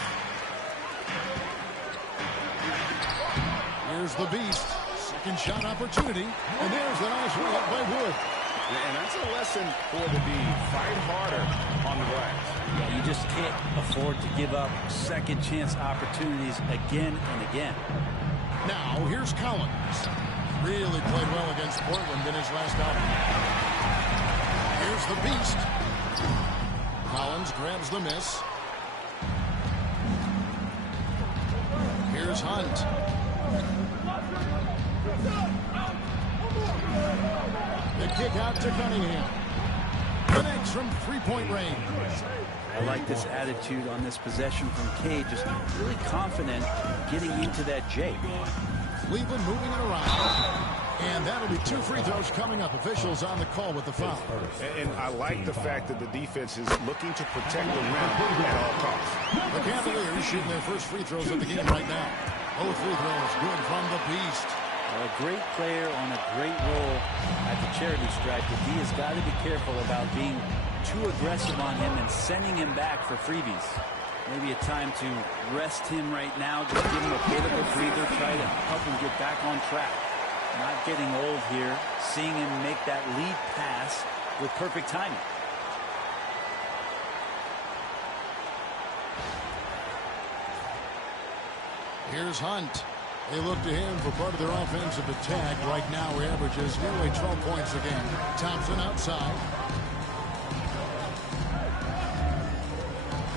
Here's the Beast. Second shot opportunity. And there's the nice layup by Wood. And that's a lesson for the D. Fight harder on the glass. Yeah, you just can't afford to give up second chance opportunities again and again. Now, here's Collins. Really played well against Portland in his last outing. Here's the Beast. Collins grabs the miss. Here's Hunt. The kick out to Cunningham. Connects from three-point range. I like this attitude on this possession from Cade. Just really confident getting into that J. Cleveland moving it around. And that'll be two free throws coming up. Officials on the call with the foul. And I like the fact that the defense is looking to protect the rim at all costs. The Cavaliers shooting their first free throws of the game right now. Both free throws good from the Beast. A great player on a great role at the charity stripe. The D has got to be careful about being too aggressive on him and sending him back for freebies. Maybe a time to rest him right now. Just give him a bit of a breather. Try to help him get back on track. Not getting old here. Seeing him make that lead pass with perfect timing. Here's Hunt. They look to him for part of their offensive attack. Right now, he averages nearly 12 points a game. Thompson outside.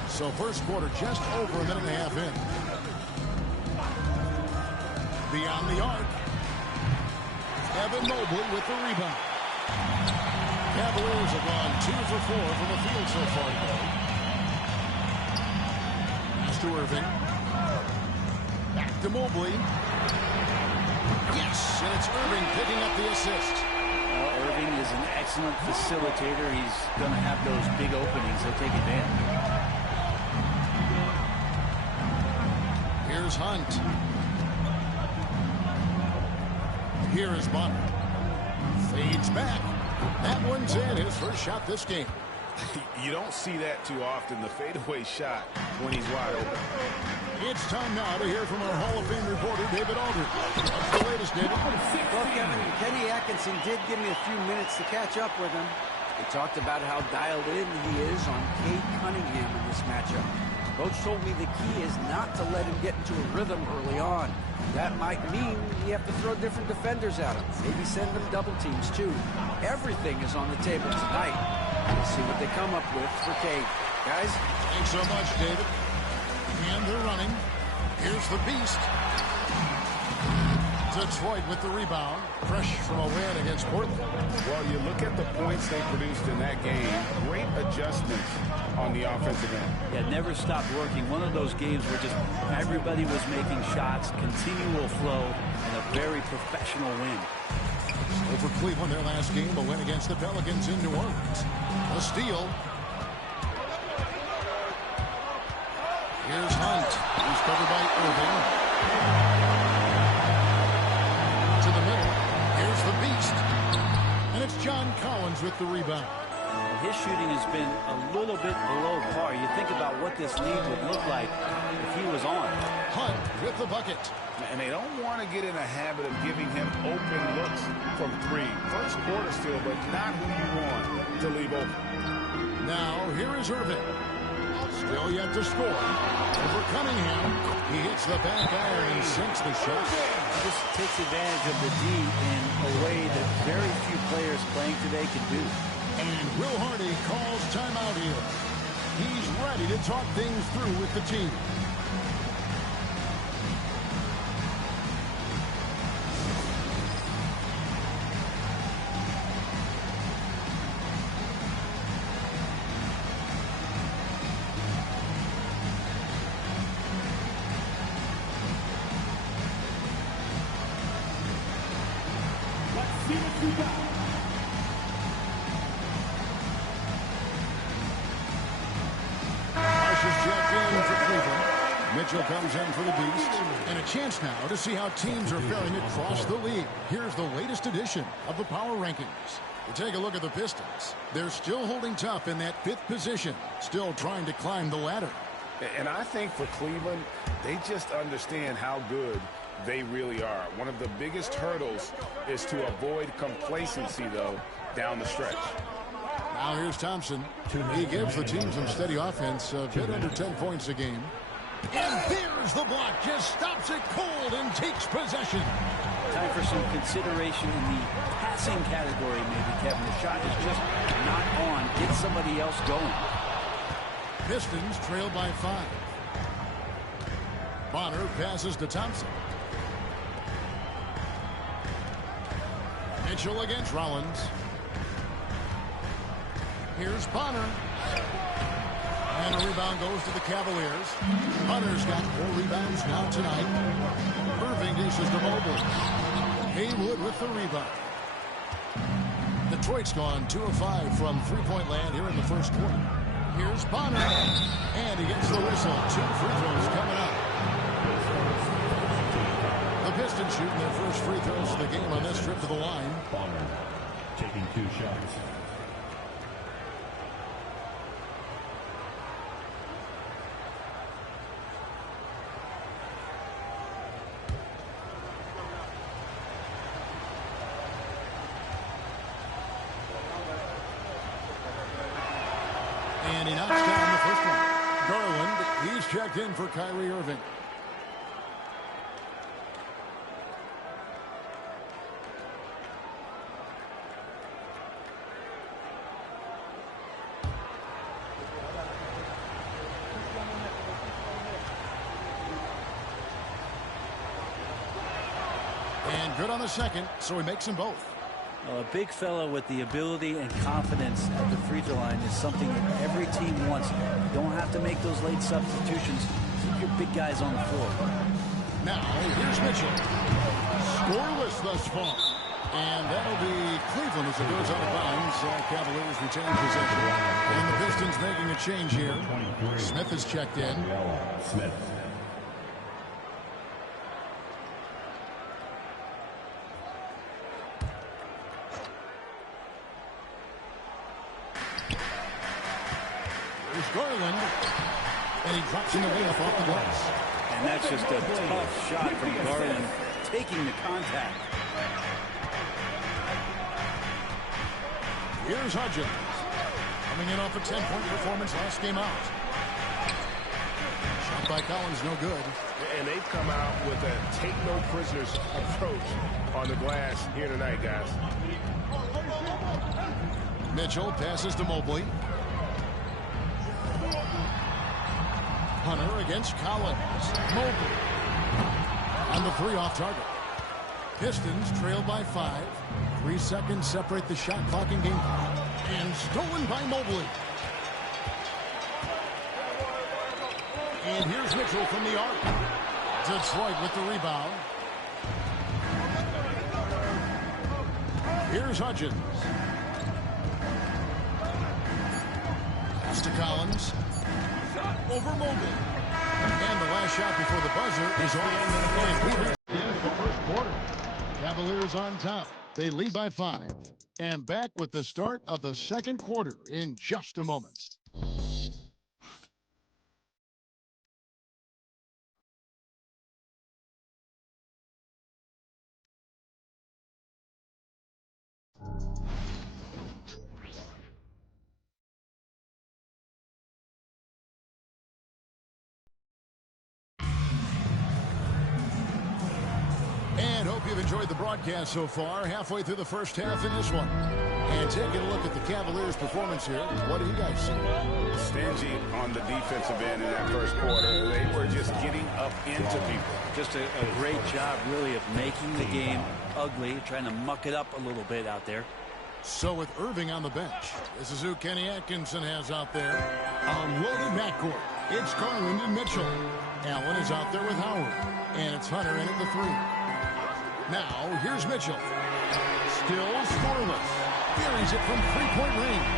So first quarter just over a minute and a half in. Beyond the arc. Evan Mobley with the rebound. Cavaliers have gone 2 for 4 from the field so far today. Pass to Irving. Back to Mobley. Yes, and it's Irving picking up the assist. Well, Irving is an excellent facilitator. He's going to have those big openings. He'll take advantage. Here's Hunt. Here is Bonner. Fades back. That one's in. His first shot this game. You don't see that too often, the fadeaway shot when he's wide open. It's time now to hear from our Hall of Fame reporter, David Aldridge. What's the latest, David? Well, Kevin, Kenny Atkinson did give me a few minutes to catch up with him. He talked about how dialed in he is on Cade Cunningham in this matchup. Coach told me the key is not to let him get into a rhythm early on. That might mean you have to throw different defenders at him. Maybe send them double teams, too. Everything is on the table tonight. Let's see what they come up with for Cade. Guys? Thanks so much, David. And they're running. Here's the Beast. Detroit with the rebound. Fresh from a win against Portland. Well, you look at the points they produced in that game. Great adjustments on the offensive end. Yeah, never stopped working. One of those games where just everybody was making shots, continual flow, and a very professional win. Over Cleveland, their last game, a win against the Pelicans in New Orleans. A steal. Here's Hunt. He's covered by Irving. To the middle. Here's the Beast. And it's John Collins with the rebound. His shooting has been a little bit below par. You think about what this lead would look like if he was on. Hunt with the bucket. And they don't want to get in a habit of giving him open looks from three. First quarter still, but not who you want to leave open. Now, here is Irving. Still yet to score. Over Cunningham. He hits the back iron and sinks the shot. This takes advantage of the D in a way that very few players playing today can do. And Will Hardy calls timeout here. He's ready to talk things through with the team. Let's see what you got. Mitchell comes in for the Beast. And a chance now to see how teams are faring across the league. Here's the latest edition of the Power Rankings. To take a look at the Pistons. They're still holding tough in that 5th position. Still trying to climb the ladder. And I think for Cleveland, they just understand how good they really are. One of the biggest hurdles is to avoid complacency, though, down the stretch. Now here's Thompson. He gives the team some steady offense, a bit under 10 points a game. And there's the block. Just stops it cold and takes possession. Time for some consideration in the passing category, maybe, Kevin. The shot is just not on. Get somebody else going. Pistons trail by 5. Bonner passes to Thompson. Mitchell against Rollins. Here's Bonner. And a rebound goes to the Cavaliers. Hunter's got 4 rebounds now tonight. Irving dishes to Mobley. Haywood with the rebound. Detroit's gone 2 of 5 from three-point land here in the first quarter. Here's Bonner. And he gets the whistle. 2 free throws coming up. The Pistons shooting their first free throws of the game on this trip to the line. Bonner taking 2 shots. And he knocks down the first one. Garland, he's checked in for Kyrie Irving. And good on the second, so he makes them both. Well, a big fellow with the ability and confidence at the free throw line is something that every team wants. You don't have to make those late substitutions. Keep your big guys on the floor. Now, here's Mitchell. Scoreless thus far. And that'll be Cleveland as it goes out of bounds. Cavaliers retain possession. And the Pistons making a change here. Smith is checked in. Smith. Garland, and he drops him away up off the glass. And that's just a tough shot from Garland, taking the contact. Here's Hudgens, coming in off a 10-point performance last game out. shot by Collins, no good. And they've come out with a take-no-prisoners approach on the glass here tonight, guys. Mitchell passes to Mobley. Hunter against Collins. Mobley on the 3 off target. Pistons trail by 5. 3 seconds separate the shot clock and game clock. And stolen by Mobley. And here's Mitchell from the arc. Detroit with the rebound. Here's Hudgens. Pass to Collins. Over Mobley. And the last shot before the buzzer is off. The end of the first quarter. Cavaliers on top. They lead by 5. And back with the start of the second quarter in just a moment. And hope you've enjoyed the broadcast so far. Halfway through the first half in this one. And taking a look at the Cavaliers' performance here, what do you guys see? Stingy on the defensive end in that first quarter. They were just getting up into people. Just a great job, really, of making the game ugly, trying to muck it up a little bit out there. So with Irving on the bench, this is who Kenny Atkinson has out there. A loaded backcourt. It's Garland and Mitchell. Allen is out there with Howard. And it's Hunter in at the 3. Now, here's Mitchell. Still scoreless. Buries it from 3-point range.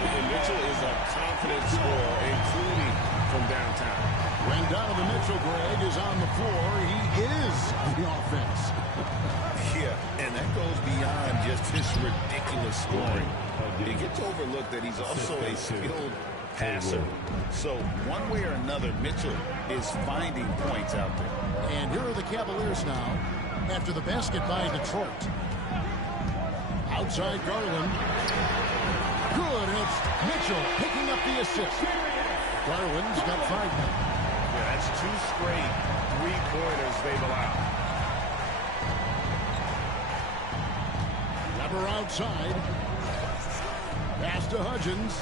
And Mitchell is a confident scorer, including from downtown. When Donovan Mitchell, Greg, is on the floor, he is the offense. Yeah, and that goes beyond just his ridiculous scoring. It gets overlooked that he's also a skilled passer. So one way or another, Mitchell is finding points out there. And here are the Cavaliers now after the basket by Detroit. Outside Garland. Good, and it's Mitchell picking up the assist. Garland's got 5 now. Yeah, that's 2 straight 3-pointers they've allowed. Weber outside. Pass to Hudgens.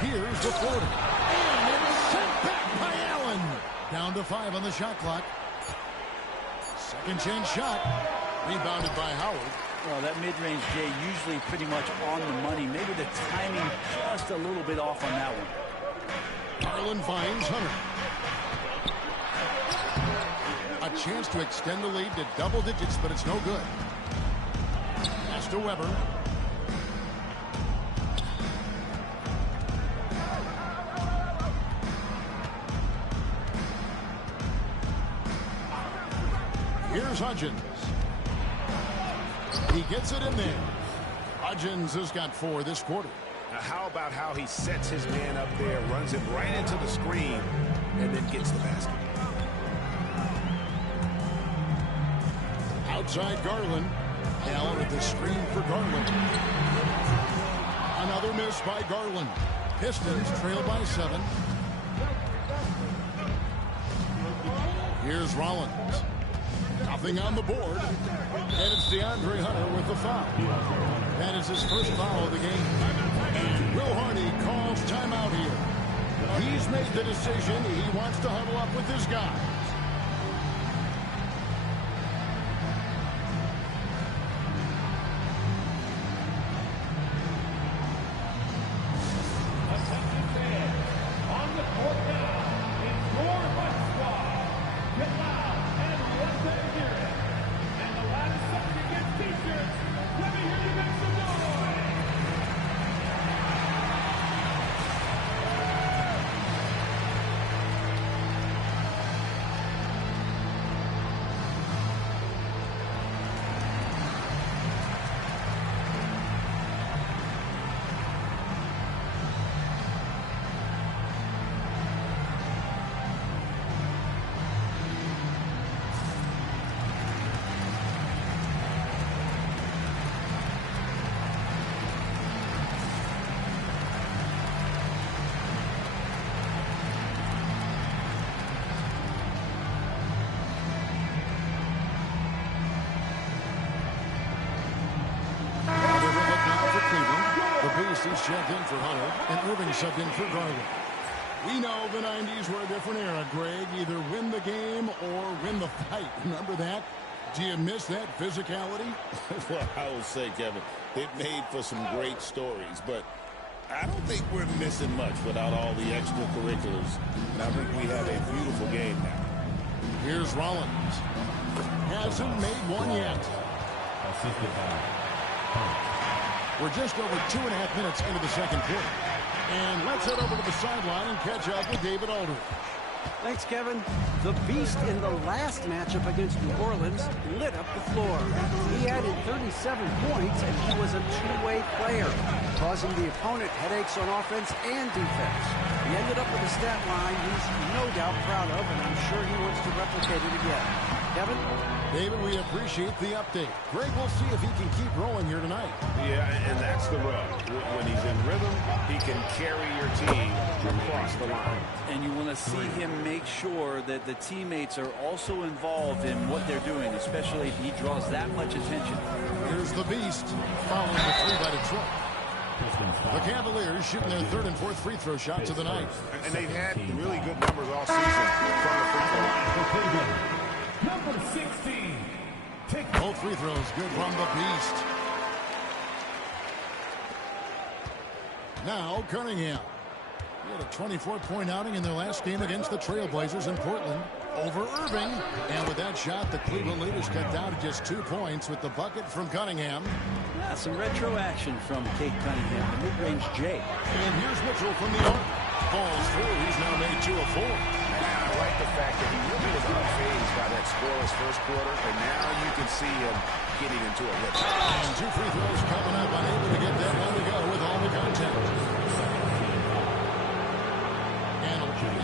Here's the floater. And it's sent back by Allen. Down to 5 on the shot clock. Second chance shot. Rebounded by Howard. Well, that mid-range, Jay, usually pretty much on the money. Maybe the timing just a little bit off on that one. Garland finds Hunter. A chance to extend the lead to double digits, but it's no good. Pass to Weber. Here's Hudgens. He gets it in there. Hudgens has got 4 this quarter. Now how about how he sets his man up there, runs him right into the screen, and then gets the basket. Outside Garland. Allen with the screen for Garland. Another miss by Garland. Pistons trail by 7. Here's Rollins. Nothing on the board. And it's DeAndre Hunter with the foul. That is his first foul of the game. And Will Hardy calls timeout here. He's made the decision. He wants to huddle up with his guys. checked in for Hunter, and Irving subbed in for Garland. We know the 90s were a different era, Greg. Either win the game or win the fight. Remember that? Do you miss that physicality? Well, I will say, Kevin, it made for some great stories, but I don't think we're missing much without all the extracurriculars. And I think we have a beautiful game now. Here's Rollins. Hasn't made one yet. We're just over 2.5 minutes into the second quarter. And let's head over to the sideline and catch up with David Aldridge. Thanks, Kevin. The Beast in the last matchup against New Orleans lit up the floor. He added 37 points, and he was a two-way player, causing the opponent headaches on offense and defense. He ended up with a stat line he's no doubt proud of, and I'm sure he wants to replicate it again. Kevin? David, we appreciate the update. Greg, we'll see if he can keep rolling here tonight. Yeah, and that's the rub. When he's in rhythm, he can carry your team across the line. And you want to see him make sure that the teammates are also involved in what they're doing, especially if he draws that much attention. Here's the Beast following the three by Detroit. The Cavaliers shooting their third and fourth free throw shots of the night. And they've had really good numbers all season from the free throw line. Number 16. Both free throws good from the Beast. Now Cunningham. He had a 24-point outing in their last game against the Trailblazers in Portland over Irving. And with that shot, the Cleveland leaders cut down to just 2 points with the bucket from Cunningham. Yeah, some retro action from Cade Cunningham, the mid-range J. And here's Mitchell from the arc. Falls through. He's now made 2 of 4. I like the fact that he really was unfazed by that scoreless first quarter, and now you can see him getting into a rhythm. And 2 free throws coming up, unable to get that one to go with all the contact.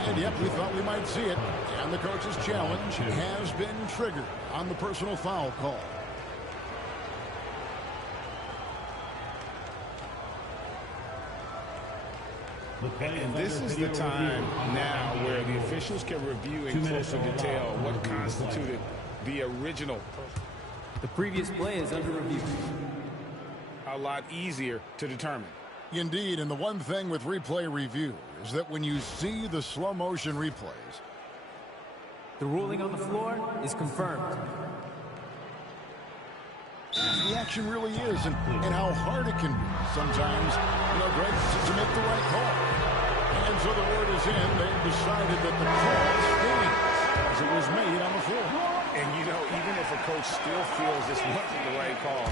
And yep, we thought we might see it. And the coach's challenge has been triggered on the personal foul call. And this is the time now where the officials can review in closer detail what constituted the original. The previous play is under review. A lot easier to determine. Indeed, and the one thing with replay review is that when you see the slow motion replays, the ruling on the floor is confirmed. The action really is, and how hard it can be sometimes, Greg, to make the right call. And so the word is in. They've decided that the call stands as it was made on the floor. And, even if a coach still feels this wasn't the right call,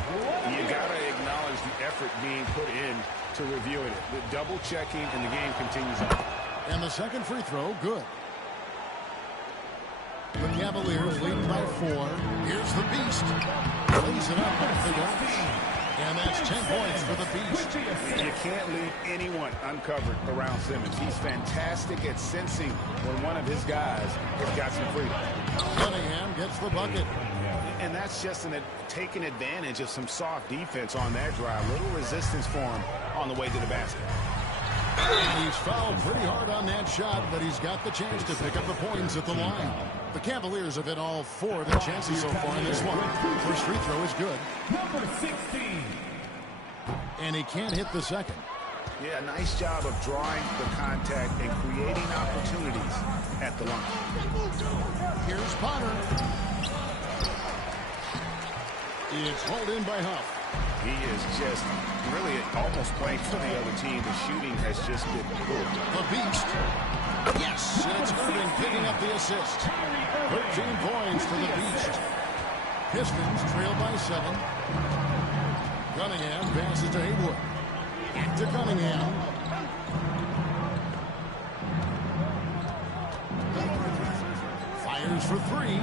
you got to acknowledge the effort being put in to reviewing it. The double checking, and the game continues on. And the second free throw, good. The Cavaliers lead by 4. Here's the Beast. Lays it up off the glass. And that's 10 points for the Beast. You can't leave anyone uncovered around Simmons. He's fantastic at sensing when one of his guys has got some freedom. Cunningham gets the bucket. And that's just taking advantage of some soft defense on that drive. Little resistance for him on the way to the basket. And he's fouled pretty hard on that shot, but he's got the chance to pick up the points at the line. The Cavaliers have hit all 4 of their chances so far in this one. First free throw is good. Number 16. And he can't hit the second. Yeah, nice job of drawing the contact and creating opportunities at the line. Here's Potter. It's hauled in by Huff. He is just really almost playing for the other team. The shooting has just been good. The Beast. Yes, and it's Irving picking up the assist. 13 points for the Beast. Pistons trail by 7. Cunningham passes to Haywood. To Cunningham. Fires for 3.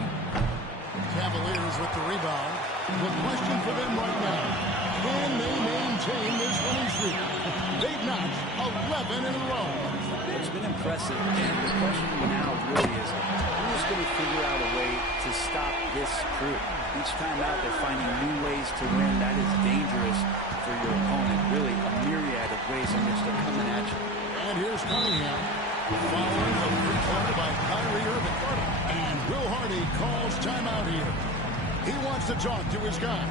Cavaliers with the rebound. The question for them right now, can they maintain this winning streak? They've notched 11 in a row. It's been impressive, and the question now really is, who's going to figure out a way to stop this crew? Each time out, they're finding new ways to win. That is dangerous for your opponent. Really, a myriad of ways in which they're coming at you. And here's Cunningham, following the free throw by Kyrie Irving. And Will Hardy calls timeout here. He wants to talk to his guys.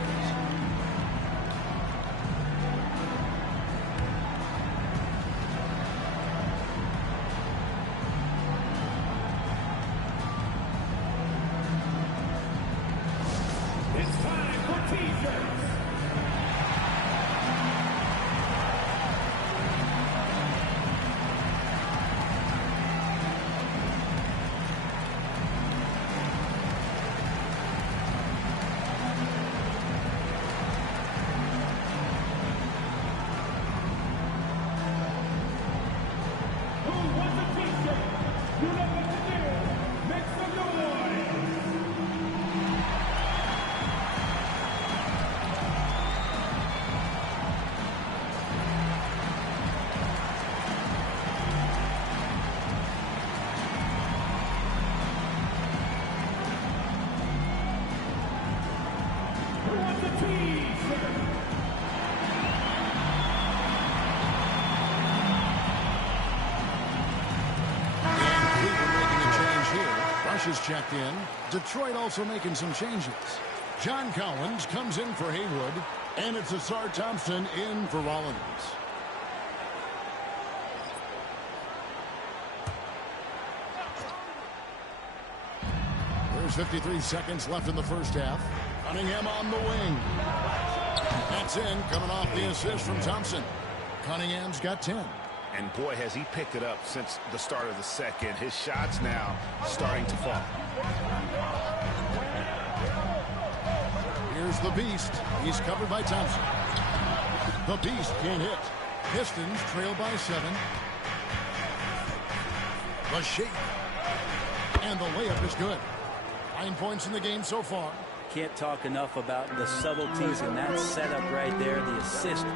checked in. Detroit also making some changes. John Collins comes in for Haywood, and it's Asar Thompson in for Rollins. There's 53 seconds left in the first half. Cunningham on the wing. That's in, coming off the assist from Thompson. Cunningham's got 10. And boy, has he picked it up since the start of the second. His shots now starting to fall. Here's the Beast. He's covered by Thompson. The Beast can't hit. Pistons trail by 7. The shake. And the layup is good. 9 points in the game so far. Can't talk enough about the subtleties in that setup right there. The assist,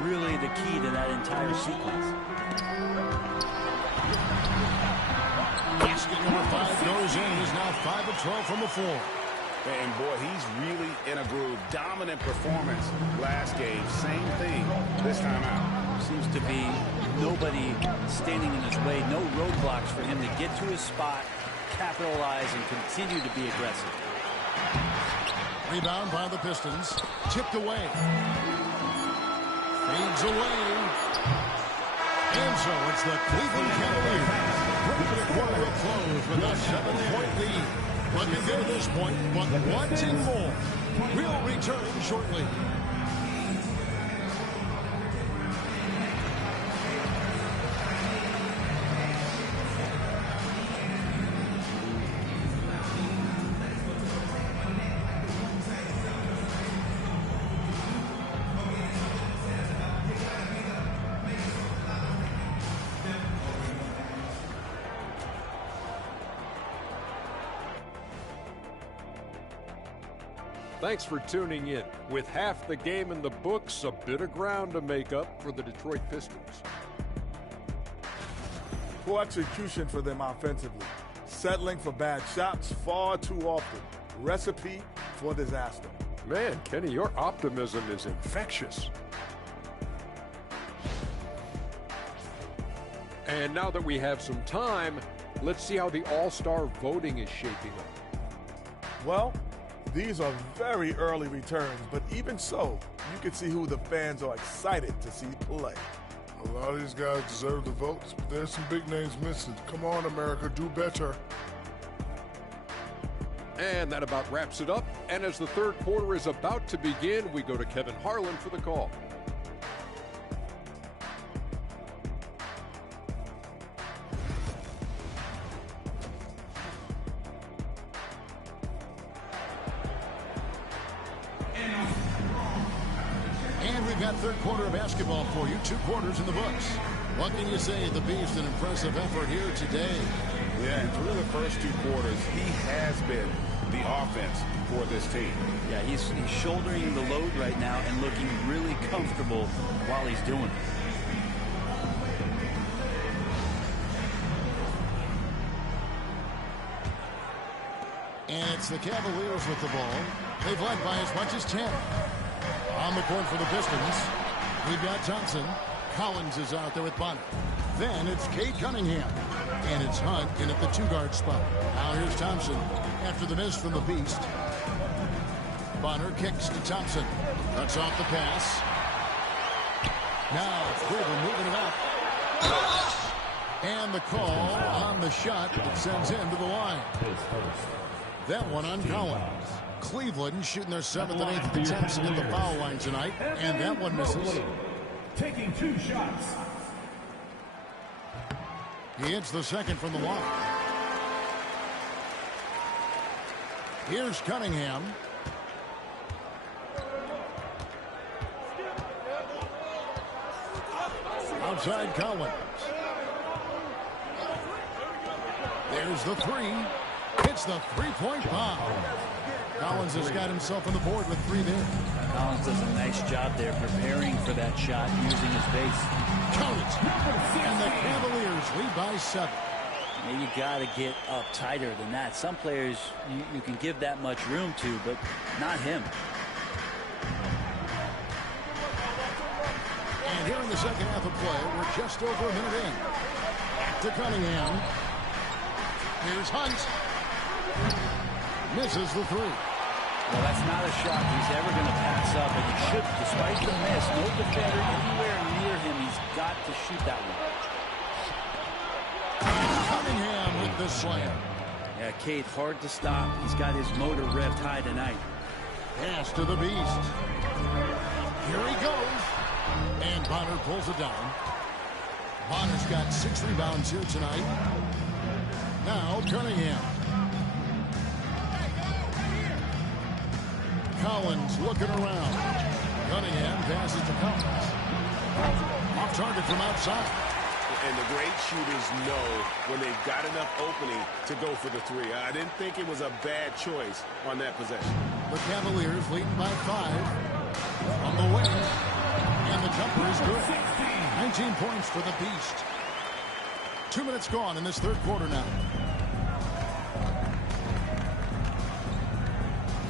really the key to that entire sequence. Basket number 5 goes in. He's now 5 of 12 from the floor. And boy, he's really in a groove. Dominant performance last game. Same thing this time out. Seems to be nobody standing in his way. No roadblocks for him to get to his spot, capitalize, and continue to be aggressive. Rebound by the Pistons. Tipped away. Fades away. And so it's the Cleveland Cavaliers. Bringing a quarter of close with a 7-point lead. Looking good at this point, but wanting more. We'll return shortly. Thanks for tuning in. With half the game in the books, a bit of ground to make up for the Detroit Pistons. Poor execution for them offensively. Settling for bad shots far too often. Recipe for disaster. Man, Kenny, your optimism is infectious. And now that we have some time, let's see how the All-Star voting is shaping up. Well, these are very early returns, but even so, you can see who the fans are excited to see play. A lot of these guys deserve the votes, but there's some big names missing. Come on, America, do better. And that about wraps it up. And as the third quarter is about to begin, we go to Kevin Harlan for the call. And we've got third quarter of basketball for you. 2 quarters in the books. What can you say? The Beast, an impressive effort here today. Yeah, and through the first 2 quarters, he has been the offense for this team. Yeah, he's shouldering the load right now and looking really comfortable while he's doing it. And it's the Cavaliers with the ball. They've led by as much as 10. On the court for the Pistons, we've got Thompson. Collins is out there with Bonner. Then it's Cade Cunningham. And it's Hunt in at the 2-guard spot. Now here's Thompson after the miss from the Beast. Bonner kicks to Thompson. Cuts off the pass. Now Cleveland moving it up. And the call on the shot that sends him to the line. That one on Collins. Cleveland shooting their 7th and 8th attempts at the foul line tonight. And that one misses. Taking 2 shots. He hits the second from the line. Here's Cunningham. Outside Collins. There's the 3. It's the 3-point bomb. Collins has got himself on the board with 3 there. Collins does a nice job there preparing for that shot using his base. Count it. And the Cavaliers lead by 7. Yeah, you got to get up tighter than that. Some players you can give that much room to, but not him. And here in the second half of play, we're just over a minute in. Back to Cunningham. Here's Hunt. Misses the three. Well, that's not a shot he's ever going to pass up, and he should, despite the miss. No defender anywhere near him. He's got to shoot that one. Cunningham with the slam. Yeah, Cade, hard to stop. He's got his motor revved high tonight. Pass to the Beast. Here he goes. And Bonner pulls it down. Bonner's got 6 rebounds here tonight. Now Cunningham. Collins looking around. Cunningham passes to Collins. Off target from outside. And the great shooters know when they've got enough opening to go for the three. I didn't think it was a bad choice on that possession. The Cavaliers leading by 5 on the wing. And the jumper is good. 19 points for the Beast. 2 minutes gone in this third quarter now.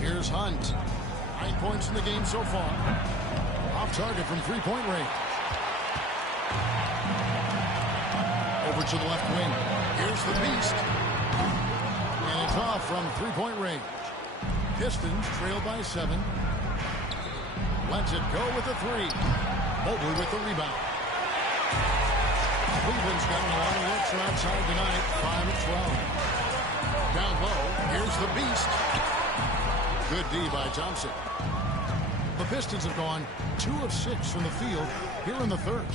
Here's Hunt. 9 points in the game so far. Off target from three-point range. Over to the left wing. Here's the Beast. And it's off from three-point range. Pistons trail by 7. Lets it go with the 3. Mobley with the rebound. Cleveland's gotten a lot of looks from outside tonight. 5 of 12. Down low. Here's the Beast. Good D by Thompson. The Pistons have gone 2 of 6 from the field here in the third.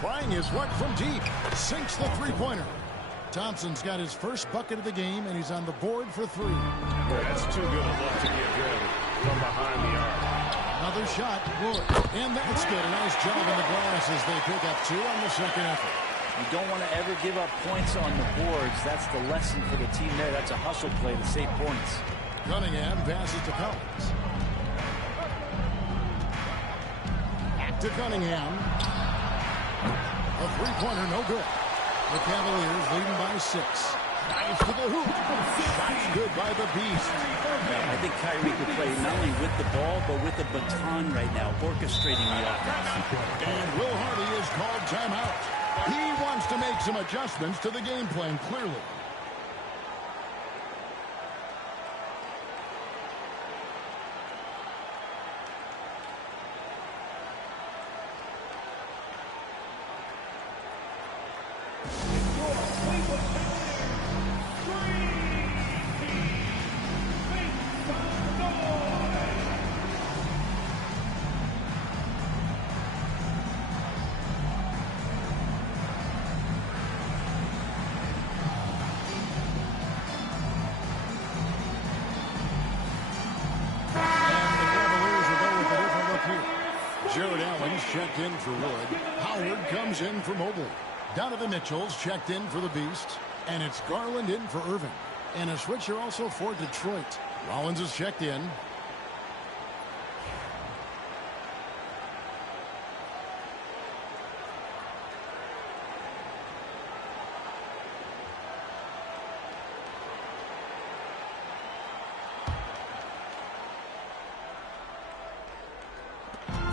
Trying his luck from deep. Sinks the three-pointer. Thompson's got his first bucket of the game, and he's on the board for 3. That's too good a look to get good from behind the arc. Another shot. Wood. And that's good. A nice job in the glass as they pick up 2 on the second effort. You don't want to ever give up points on the boards. That's the lesson for the team there. That's a hustle play to save points. Cunningham passes to Collins. Back to Cunningham. A three-pointer, no good. The Cavaliers leading by 6. Nice to the hoop. Shot good by the Beast. I think Kyrie could play not only with the ball, but with the baton right now, orchestrating the offense. And Will Hardy is called timeout. He wants to make some adjustments to the game plan, clearly. Jared Allen's checked in for Wood. Howard comes in for Mobley. Donovan Mitchell's checked in for the Beast. And it's Garland in for Irving. And a switcher also for Detroit. Rollins is checked in.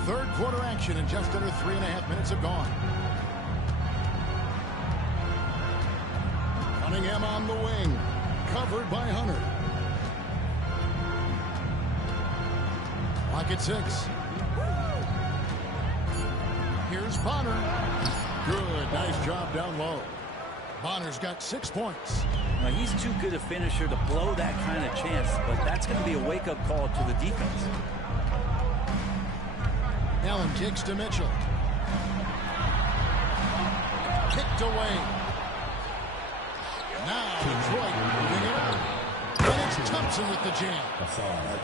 Third quarter action and just under 3.5 minutes have gone. Cunningham on the wing. Covered by Hunter. Clock at 6. Here's Bonner. Good. Nice job down low. Bonner's got 6 points. Now, he's too good a finisher to blow that kind of chance, but that's going to be a wake-up call to the defense. Allen kicks to Mitchell. Kicked away. Now Detroit moving it up. And it's Thompson with the jam.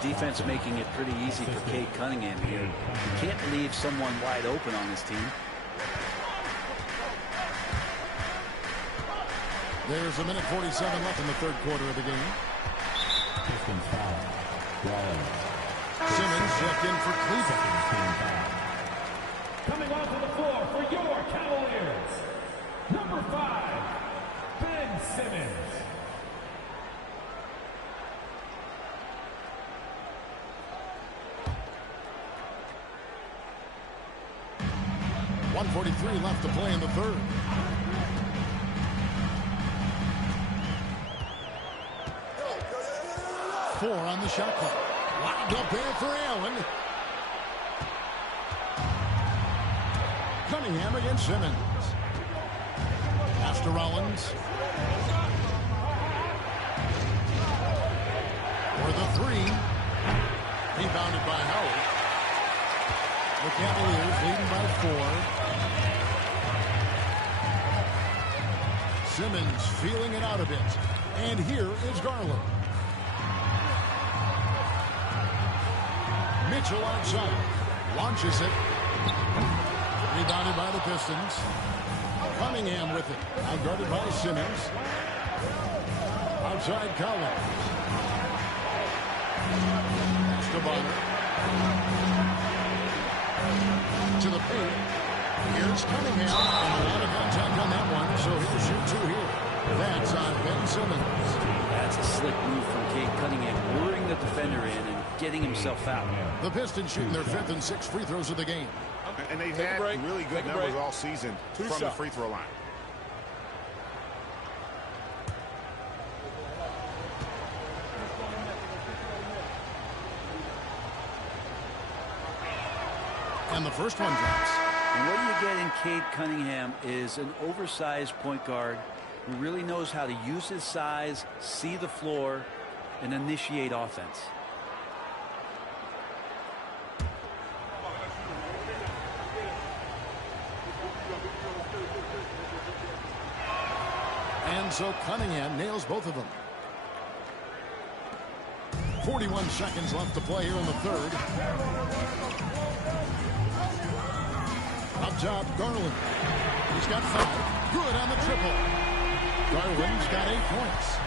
Defense making it pretty easy for Cade Cunningham here. You can't leave someone wide open on this team. There's 1:47 left in the third quarter of the game. Simmons checked in for Cleveland. Coming onto the floor for your Cavaliers, number 5, Ben Simmons. .143 left to play in the third. 4 on the shot clock. Locked up there for Allen. Cunningham against Simmons. Pass to Rollins. For the 3. Rebounded by Howard. The Cavaliers leading by 4. Simmons feeling it out a bit. And here is Garland. Mitchell outside. Launches it. Rebounded by the Pistons. Cunningham with it. Now guarded by Simmons. Outside Collins. Next to Bonner. To the paint. Here's Cunningham. And a lot of contact on that one, so he'll shoot 2 here. That's on Ben Simmons. That's a slick move from Cade Cunningham, luring the defender in and getting himself out. The Pistons shooting their 5th and 6th free throws of the game. And they've had really good numbers all season from the free throw line. And the first one drops. And what you get in Cade Cunningham is an oversized point guard who really knows how to use his size, see the floor, and initiate offense. And so Cunningham nails both of them. 41 seconds left to play here in the 3rd. Up top, Garland. He's got 5. Good on the triple. Garland's got 8 points.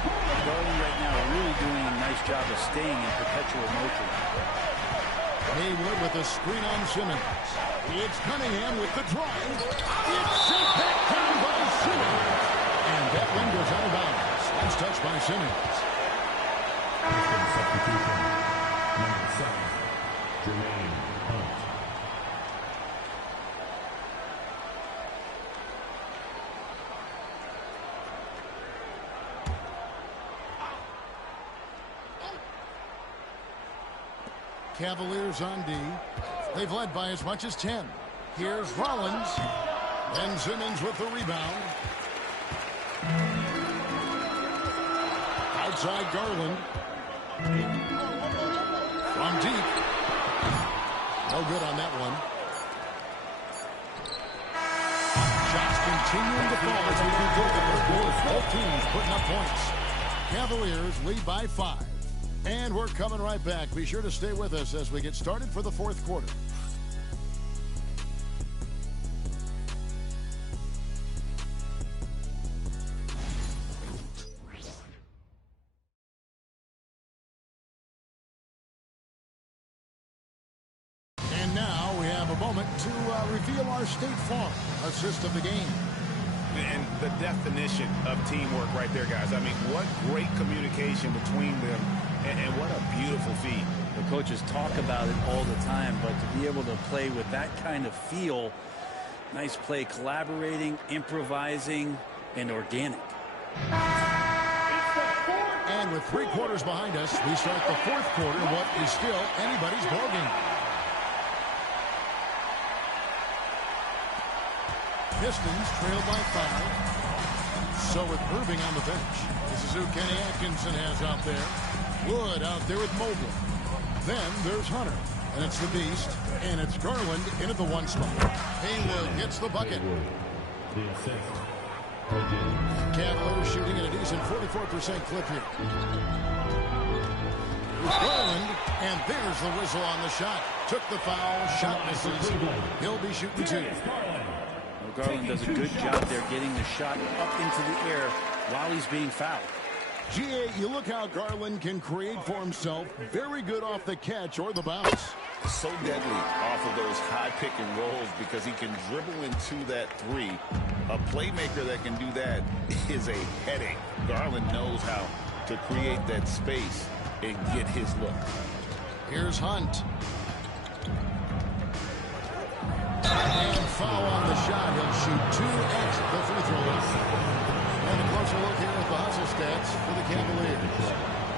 Garland right now really doing a nice job of staying in perpetual motion. Haywood with a screen on Simmons. It's Cunningham with the drive. It's sent back down by Simmons. And that one goes out of bounds. Last touch by Simmons. Substitution. Number 7, Jermaine Hunt. Cavaliers on D. They've led by as much as 10. Here's Rollins. Ben Simmons with the rebound. Outside Garland. From deep. No good on that one. Shots continuing to fall as we conclude the 3rd quarter. Both teams putting up points. Cavaliers lead by 5. And we're coming right back. Be sure to stay with us as we get started for the 4th quarter. And now we have a moment to reveal our State Farm assist of the game. And the definition of teamwork right there, guys. I mean, what great communication between them, and what a beautiful feed. The coaches talk about it all the time, but to be able to play with that kind of feel, nice play, collaborating, improvising, and organic. And with 3 quarters behind us, we start the 4th quarter, what is still anybody's ballgame. Pistons trail by 5. So with Irving on the bench. This is who Kenny Atkinson has out there. Wood out there with Mobley. Then there's Hunter. And it's the Beast. And it's Garland into the 1 spot. Haywood gets the bucket. The assist. Cavaliers shooting at a decent 44% clip here. Here's Garland. And there's the whistle on the shot. Took the foul. Shot misses. He'll be shooting 2. Garland does a good job there getting the shot up into the air while he's being fouled. G.A., you look how Garland can create for himself. Very good off the catch or the bounce. So deadly off of those high pick and rolls because he can dribble into that 3. A playmaker that can do that is a headache. Garland knows how to create that space and get his look. Here's Hunt. And foul on the shot. He'll shoot 2 at the free throw line. And a closer look here at the hustle stats for the Cavaliers.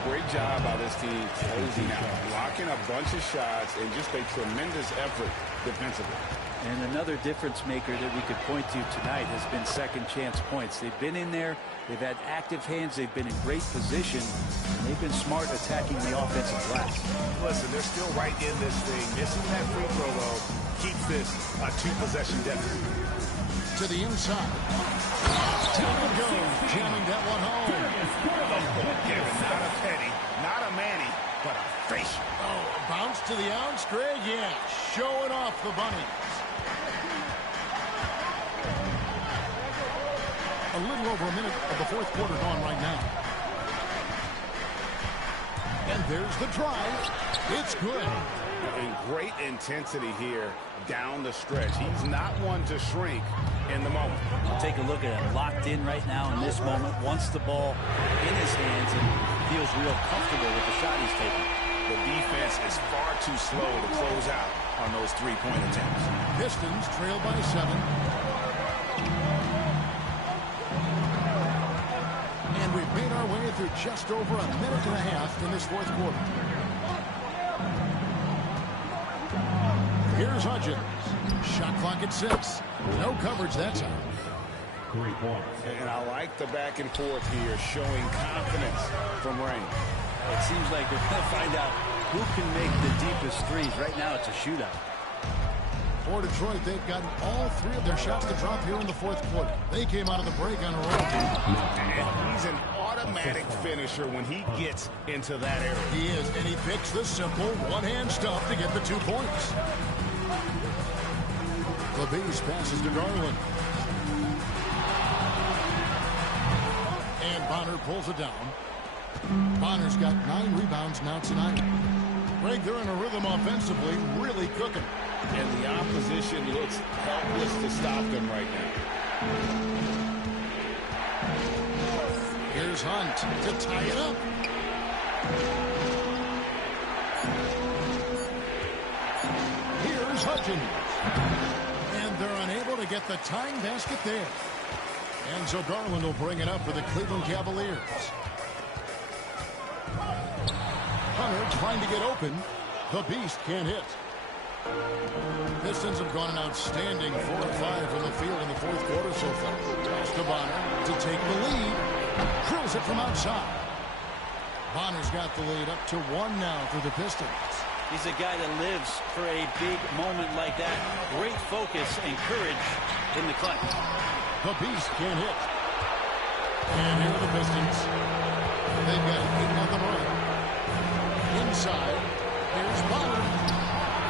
Great job by this team closing out, blocking a bunch of shots, and just a tremendous effort defensively. And another difference maker that we could point to tonight has been second chance points. They've been in there. They've had active hands. They've been in great position. And they've been smart attacking the offensive glass. Listen, they're still right in this thing. Missing that free throw, though, keeps this a two-possession deficit. To the inside. Down it goes, jamming that one home. Kevin, not a penny, not a Manny, but a face. Oh, bounce to the ounce, Greg. Yeah, showing off the Bunnies. A little over a minute of the fourth quarter gone right now. And there's the drive. It's good. And great intensity here down the stretch. He's not one to shrink in the moment. We'll take a look at him. Locked in right now in this moment. Wants the ball in his hands and feels real comfortable with the shot he's taking. The defense is far too slow to close out on those three-point attempts. Pistons trail by 7. And we've made our way through just over a minute and a half in this fourth quarter. Here's Hudgens. Shot clock at 6. No coverage that time. 3 points. And I like the back and forth here, showing confidence from Rain. It seems like we're going to find out who can make the deepest threes. Right now it's a shootout. For Detroit, they've gotten all 3 of their shots to drop here in the fourth quarter. They came out of the break on a roll. And he's an automatic finisher when he gets into that area. He is, and he picks the simple one-hand stuff to get the 2 points. The Beast passes to Garland. And Bonner pulls it down. Bonner's got 9 rebounds now tonight. Greg, they're in a rhythm offensively, really cooking. And the opposition looks helpless to stop them right now. Here's Hunt to tie it up. Here's Hudgens. And they're unable to get the tying basket there. And so Garland will bring it up for the Cleveland Cavaliers. Hunter trying to get open. The Beast can't hit. Pistons have gone an outstanding 4 of 5 from the field in the fourth quarter so far. Pass to Bonner to take the lead. Drills it from outside. Bonner's got the lead up to 1 now for the Pistons. He's a guy that lives for a big moment like that. Great focus and courage in the clutch. The Beast can't hit. And here are the Pistons. They've got an 8-0 run. Inside, here's Bonner.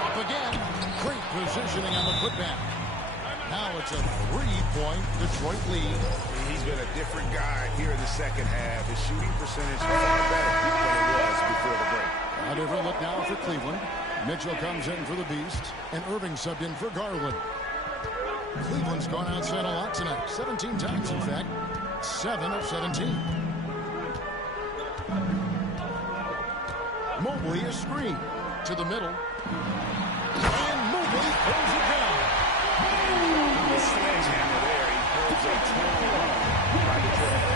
Up again. Great positioning on the putback. Now it's a 3-point Detroit lead. He's been a different guy here in the second half. His shooting percentage is far better than it was before the break. A different look now for Cleveland. Mitchell comes in for the Beast, and Irving subbed in for Garland. Cleveland's gone outside a lot tonight. 17 times, in fact. 7 of 17. Mobley is screen to the middle. And Mobley pulls it down. The sledgehammer there. He pulls a 2-run by Detroit.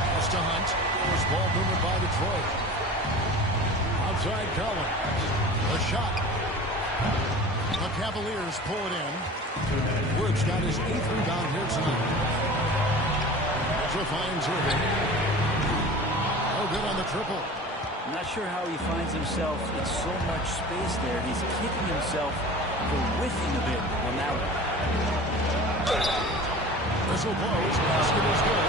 Pass to Hunt. First ball movement by Detroit. Outside Collins. The shot. The Cavaliers pull it in. Wood's got his 8th rebound here tonight. Mitchell finds Irving. No good on the triple. I'm not sure how he finds himself in so much space there. He's kicking himself for whiffing a bit on that one. Whistle blows. Basket is good.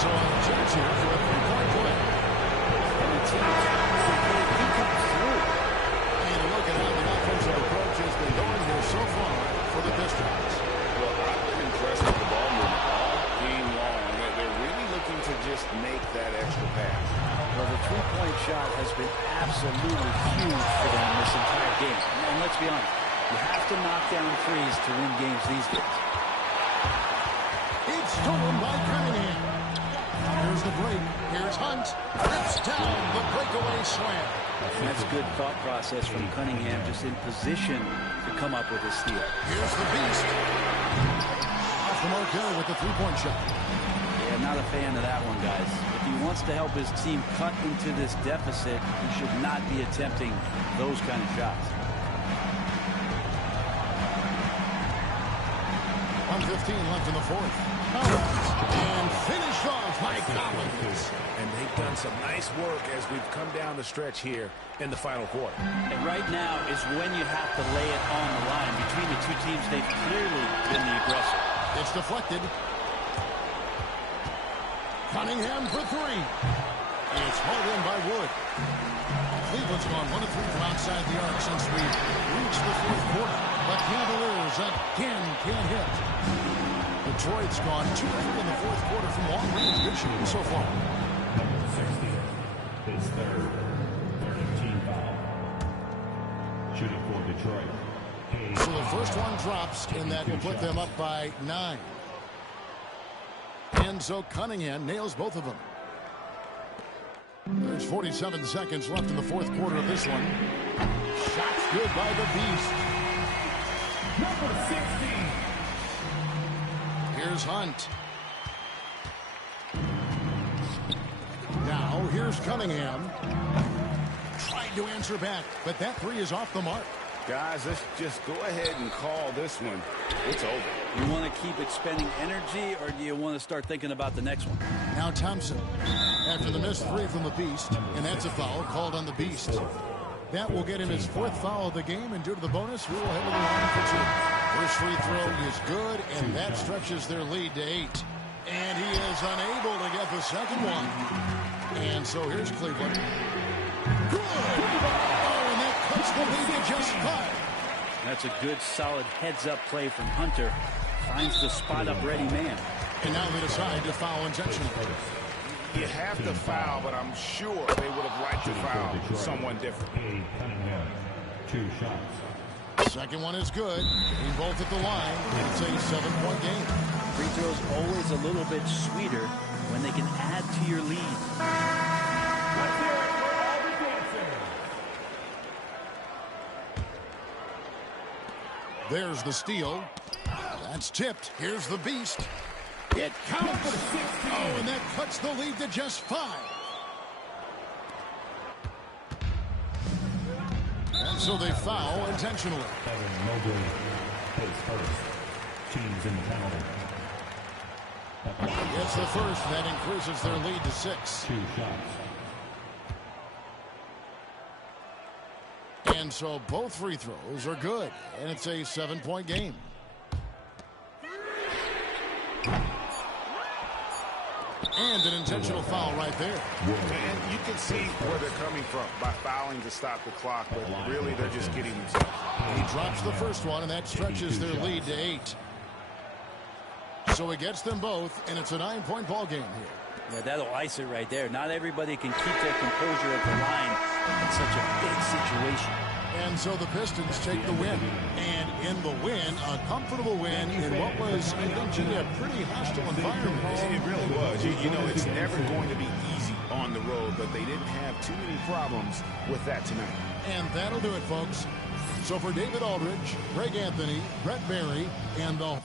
So a chance here for a 3-point play. And the team he comes through. And look at how the offensive approach has been going here so far for the Pistons. Well, I've been impressed with the ball movement all game long. They're really looking to just make that extra pass. Well, the 3-point shot has been absolutely huge for them this entire game. And let's be honest, you have to knock down threes to win games these days. It's stolen by Cunningham. Here's the break. Here's Hunt. Rips down the breakaway slam. That's good thought process from Cunningham, just in position to come up with a steal. Here's the Beast. Off the Markel with the 3-point shot. Yeah, Not a fan of that one, guys. If he wants to help his team cut into this deficit, he should not be attempting those kind of shots. 1:15 left in the fourth. And finished off by Collins. And they've done some nice work as we've come down the stretch here in the final quarter. And right now is when you have to lay it on the line. Between the two teams, they've clearly been the aggressor. It's deflected. Cunningham for three. And it's hauled in by Wood. Cleveland's gone 1 of 3 from outside the arc since we reached the fourth quarter. But Cavaliers again can't hit. Detroit's gone 2 of 3 in the fourth quarter from long range. Good shooting so far. 60th, his third team foul. Shooting for Detroit. So the first one drops, and that will put them up by 9. And so Cunningham nails both of them. There's 47 seconds left in the fourth quarter of this one. Shots good by the Beast. Number 16. Here's Hunt. Now here's Cunningham. Tried to answer back, but that three is off the mark. Guys, let's just go ahead and call this one. It's over. You want to keep expending energy, or do you want to start thinking about the next one? Now Thompson, after the missed three from the Beast, and that's a foul called on the Beast. That will get him his 4th foul of the game, and due to the bonus, we will head to the line for 2. First free throw is good, and that stretches their lead to 8. And he is unable to get the second one. And so here's Cleveland. Good! Oh, and that cuts the lead to just 5. That's a good, solid heads-up play from Hunter. Finds the spot-up ready man. And now they decide to foul intentionally. You have to foul, but I'm sure they would have liked to foul someone different. Cunningham, 2 shots. Second one is good. Being both at the line, it's a 7-point game. Free throws always a little bit sweeter when they can add to your lead. There's the steal. That's tipped. Here's the Beast. It counts. Oh, and that cuts the lead to just 5. And so they foul intentionally. Evan Mobley plays first. Teams in the penalty. It's the first. That increases their lead to 6. 2 shots. And so both free throws are good. And it's a 7-point game. And an intentional foul right there. And you can see where they're coming from by fouling to stop the clock, but really they're just getting themselves. He drops the first one, and that stretches their lead to 8. So it gets them both, and it's a 9-point ball game here. Yeah, that'll ice it right there. Not everybody can keep their composure at the line in such a big situation. And so the Pistons take the win. And in the win, a comfortable win in what was, I think, G, a pretty hostile environment. It really was. You know, it's never going to be easy on the road, but they didn't have too many problems with that tonight. And that'll do it, folks. So for David Aldridge, Greg Anthony, Brett Barry, and the...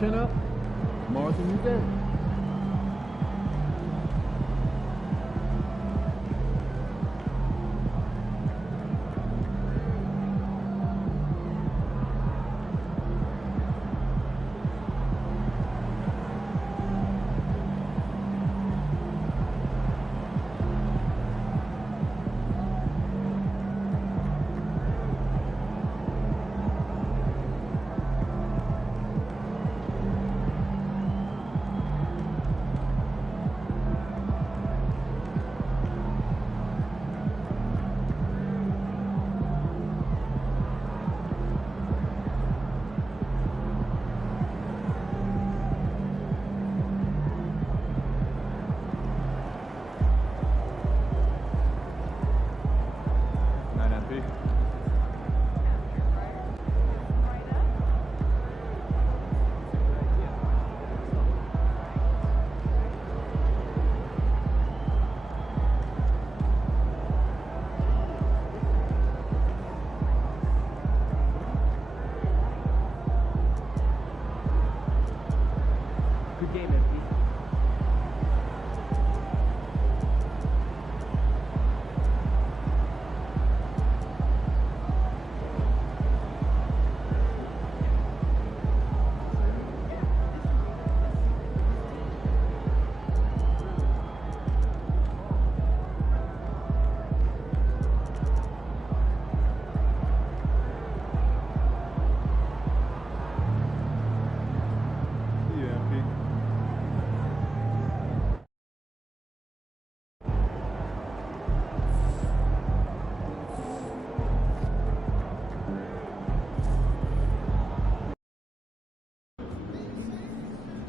Chin up, more than you did.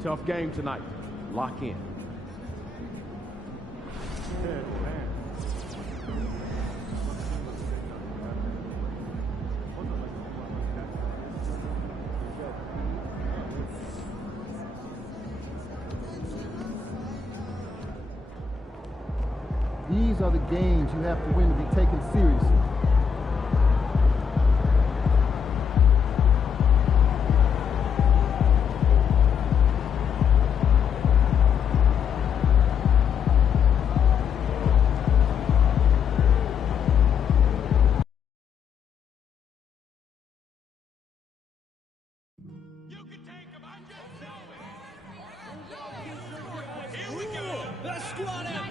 Tough game tonight. Lock in. These are the games you have to win to be taken seriously. Here we go. The squad out.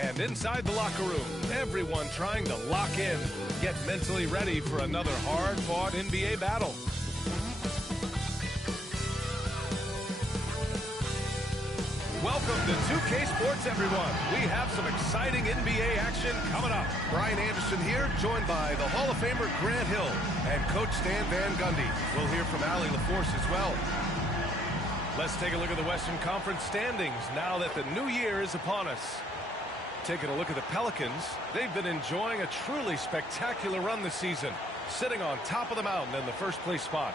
And inside the locker room, everyone trying to lock in, get mentally ready for another hard-fought NBA battle. Welcome to 2K Sports, everyone. We have some exciting NBA action coming up. Brian Anderson here, joined by the Hall of Famer Grant Hill and Coach Stan Van Gundy. We'll hear from Allie LaForce as well. Let's take a look at the Western Conference standings now that the new year is upon us. Taking a look at the Pelicans, they've been enjoying a truly spectacular run this season, sitting on top of the mountain in the first-place spot.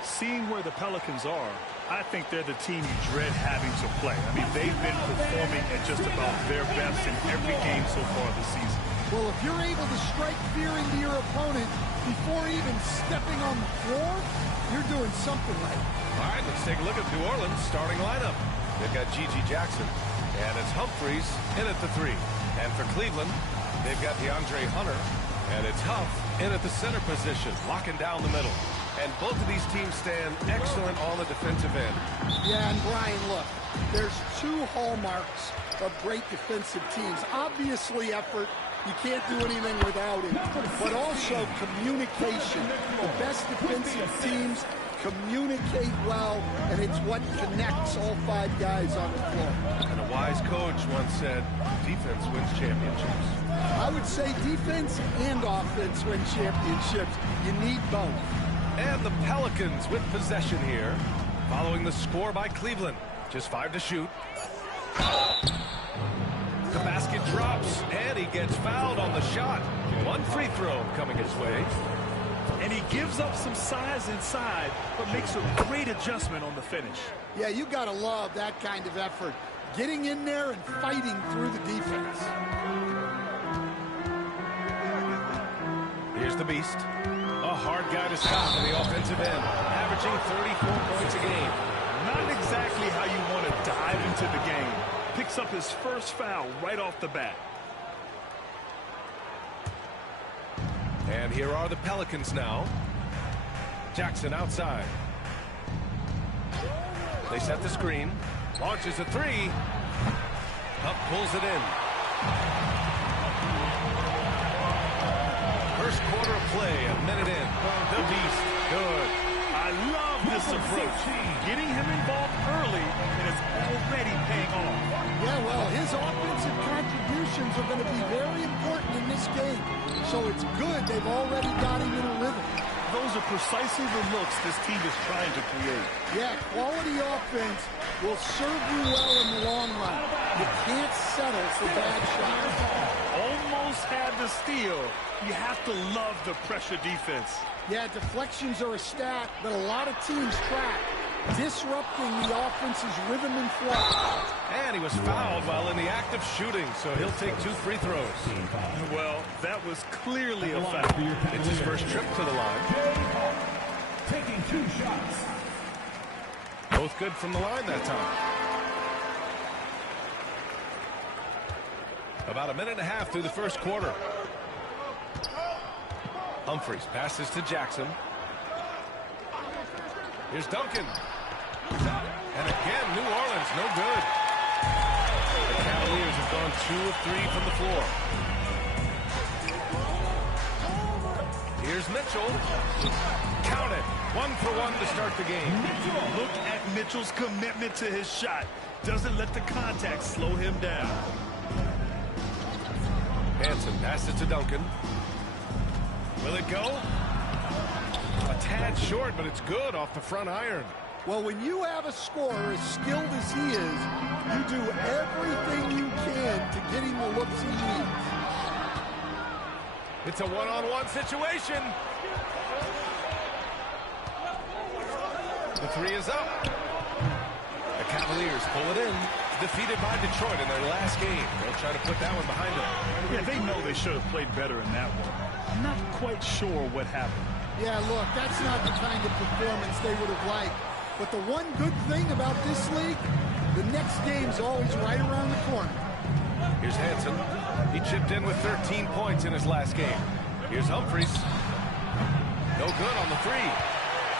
Seeing where the Pelicans are, I think they're the team you dread having to play. I mean, they've been performing at just about their best in every game so far this season. Well, if you're able to strike fear into your opponent before even stepping on the floor, you're doing something right. All right, let's take a look at New Orleans' starting lineup. They've got Gigi Jackson. And it's Humphries in at the 3. And for Cleveland, they've got DeAndre Hunter. And it's Huff in at the center position, locking down the middle. And both of these teams stand excellent on the defensive end. Yeah, and Brian, look, there's two hallmarks of great defensive teams. Obviously, effort. You can't do anything without it. But also communication. The best defensive teams communicate well, and it's what connects all 5 guys on the floor. And a wise coach once said, defense wins championships. I would say defense and offense win championships. You need both. And the Pelicans with possession here, following the score by Cleveland. Just 5 to shoot. The basket drops, and he gets fouled on the shot. 1 free throw coming his way. And he gives up some size inside, but makes a great adjustment on the finish. Yeah, you got to love that kind of effort. Getting in there and fighting through the defense. Here's the beast. A hard guy to stop on the offensive end, averaging 34 points a game. Not exactly how you want to dive into the game. Picks up his first foul right off the bat. And here are the Pelicans now. Jackson outside. They set the screen. Launches a 3. Huff pulls it in. First quarter of play, a minute in. The beast, good. I love this approach. Getting him involved early, and it's already paying off. Yeah, well, his offensive contributions are going to be very important in this game. So it's good they've already got him in a rhythm. Those are precisely the looks this team is trying to create. Yeah, quality offense will serve you well in the long run. You can't settle for bad shots. Almost had the steal. You have to love the pressure defense. Yeah, deflections are a stat that a lot of teams track. disrupting the offense's rhythm and flow. And he was fouled while in the act of shooting, so he'll take 2 free throws. Well, that was clearly a foul. It's his first trip to the line. Taking 2 shots. Both good from the line that time. About a minute and a half through the first quarter. Humphries passes to Jackson. Here's Duncan. And again, New Orleans, no good. The Cavaliers have gone 2 of 3 from the floor. Here's Mitchell. Count it. 1 for 1 to start the game. Look at Mitchell's commitment to his shot. Doesn't let the contact slow him down. Hansen passes to Duncan. Will it go? A tad short, but it's good off the front iron. Well, when you have a scorer as skilled as he is, you do everything you can to get him the looks he needs. It's a one-on-one situation. The 3 is up. The Cavaliers pull it in. Defeated by Detroit in their last game. They'll try to put that one behind them. Yeah, they know they should have played better in that one. I'm not quite sure what happened. Yeah, look, that's not the kind of performance they would have liked. But the one good thing about this league, the next game's always right around the corner. Here's Hansen. He chipped in with 13 points in his last game. Here's Humphries. No good on the 3.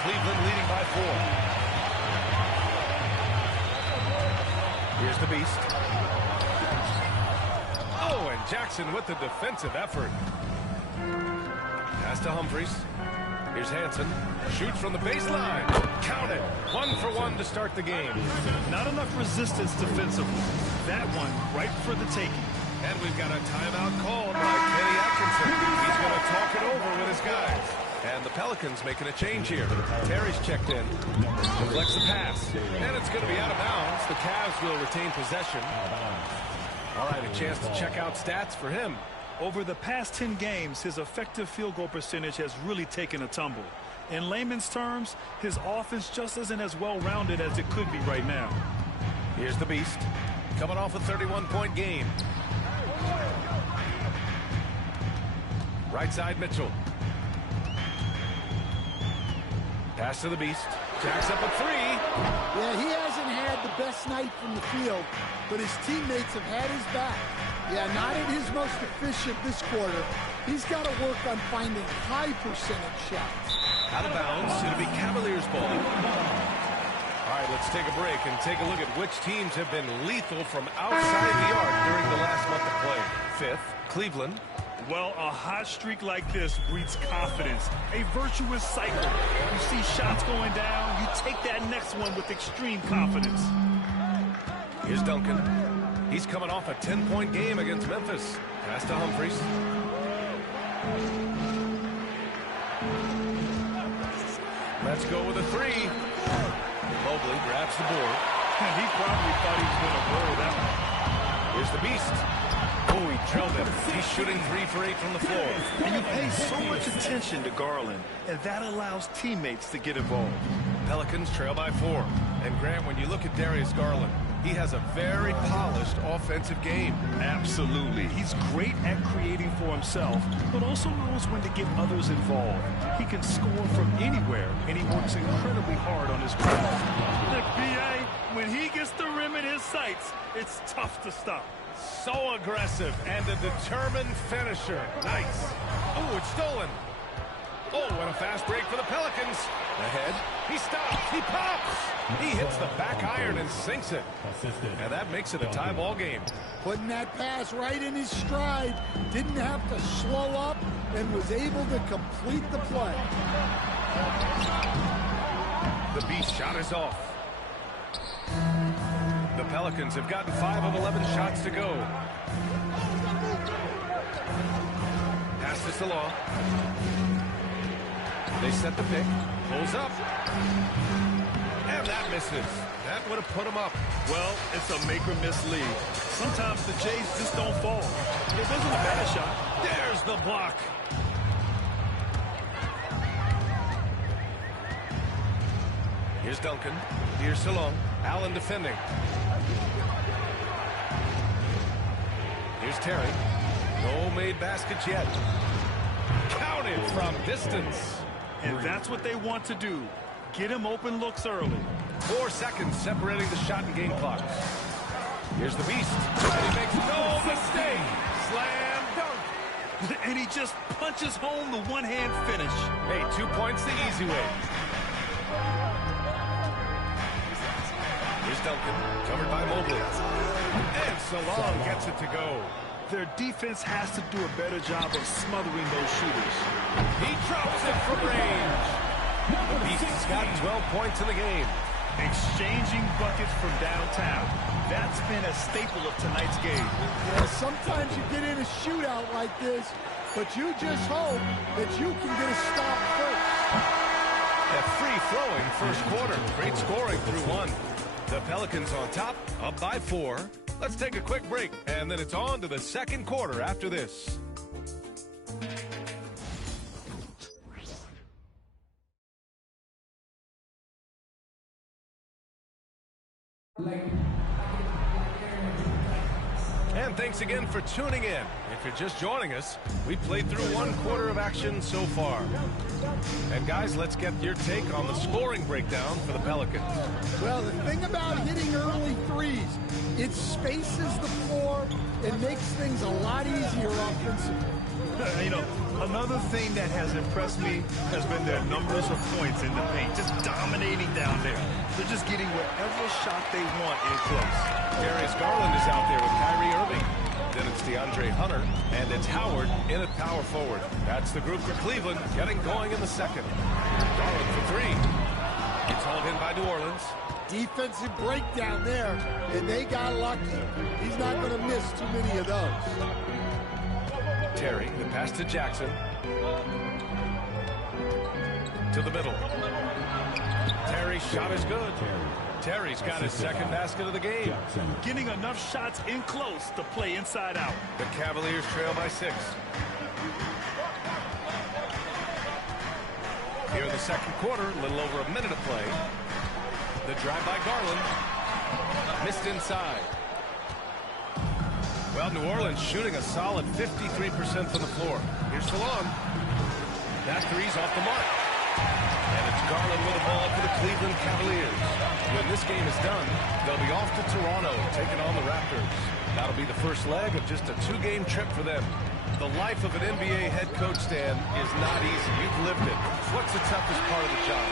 Cleveland leading by 4. Here's the Beast. Oh, and Jackson with the defensive effort. Pass to Humphries. Here's Hansen. Shoots from the baseline. Count it. 1 for 1 to start the game. Not enough resistance defensively. That one right for the taking. And we've got a timeout called by Kenny Atkinson. He's going to talk it over with his guys. And the Pelicans making a change here. Terry's checked in. Deflects the pass. And it's going to be out of bounds. The Cavs will retain possession. All right, a chance to check out stats for him. Over the past 10 games, his effective field goal percentage has really taken a tumble. In layman's terms, his offense just isn't as well-rounded as it could be right now. Here's the Beast. Coming off a 31-point game. Right side, Mitchell. Pass to the Beast. Jacks up a 3. Yeah, he hasn't had the best night from the field, but his teammates have had his back. Yeah, not at his most efficient this quarter. He's got to work on finding high percentage shots. Out of bounds. It'll be Cavaliers ball. All right, let's take a break and take a look at which teams have been lethal from outside the arc during the last month of play. 5th, Cleveland. Well, a hot streak like this breeds confidence, a virtuous cycle. You see shots going down, you take that next one with extreme confidence. Here's Duncan. He's coming off a 10-point game against Memphis. Pass to Humphries. Let's go with a 3. Mobley grabs the board. And he probably thought he was going to blow that one. Here's the Beast. Oh, he trailed him. He's shooting 3 for 8 from the floor. And you pay so much attention to Garland, and that allows teammates to get involved. Pelicans trail by 4. And Grant, when you look at Darius Garland, he has a very polished offensive game. Absolutely. He's great at creating for himself, but also knows when to get others involved. He can score from anywhere, and he works incredibly hard on his craft. Look, B.A., when he gets the rim in his sights, it's tough to stop. So aggressive and a determined finisher. Nice. Oh, it's stolen. Oh, and a fast break for the Pelicans. Ahead. He stops. He pops. He hits the back iron and sinks it. And that makes it a tie ball game. Putting that pass right in his stride. Didn't have to slow up and was able to complete the play. The Beast shot is off. The Pelicans have gotten 5 of 11 shots to go. Pass to Salah. They set the pick. Pulls up. And that misses. That would have put him up. Well, it's a make or miss league. Sometimes the Jays just don't fall. It wasn't a bad shot. There's the block. Here's Duncan. Here's Salon. Allen defending. Here's Terry. No made baskets yet. Counted from distance. And that's what they want to do. Get him open looks early. 4 seconds separating the shot and game clock. Here's the beast. And he makes no mistake. Slam dunk. And he just punches home the one-hand finish. Hey, 2 points the easy way. Here's Duncan, covered by Mobley. And Salon gets it to go. Their defense has to do a better job of smothering those shooters. He drops it from range. The Beast has got 12 points in the game. Exchanging buckets from downtown. That's been a staple of tonight's game. Yeah, sometimes you get in a shootout like this, but you just hope that you can get a stop first. A free-flowing first quarter. Great scoring through 1. The Pelicans on top, up by 4. Let's take a quick break, and then it's on to the second quarter after this. And thanks again for tuning in. If you're just joining us, we played through 1 quarter of action so far. And guys, let's get your take on the scoring breakdown for the Pelicans. Well, the thing about hitting early threes, it spaces the floor and makes things a lot easier offensively. You know, another thing that has impressed me has been their numbers of points in the paint, just dominating down there. They're just getting whatever shot they want in close. Darius Garland is out there with Kyrie Irving. Then it's DeAndre Hunter, and it's Howard in at power forward. That's the group for Cleveland, getting going in the second. Garland for 3. It's hauled in by New Orleans. Defensive breakdown there, and they got lucky. He's not going to miss too many of those. Terry, the pass to Jackson. To the middle. Terry's shot is good. Terry's got his second basket of the game. Getting enough shots in close to play inside out. The Cavaliers trail by 6. Here in the second quarter, a little over a minute of play. The drive by Garland. Missed inside. Well, New Orleans shooting a solid 53% from the floor. Here's Salon. That three's off the mark. And it's Garland with the ball for the Cleveland Cavaliers. When this game is done, they'll be off to Toronto, taking on the Raptors. That'll be the first leg of just a 2-game trip for them. The life of an NBA head coach, Stan, is not easy. You've lived it. What's the toughest part of the job?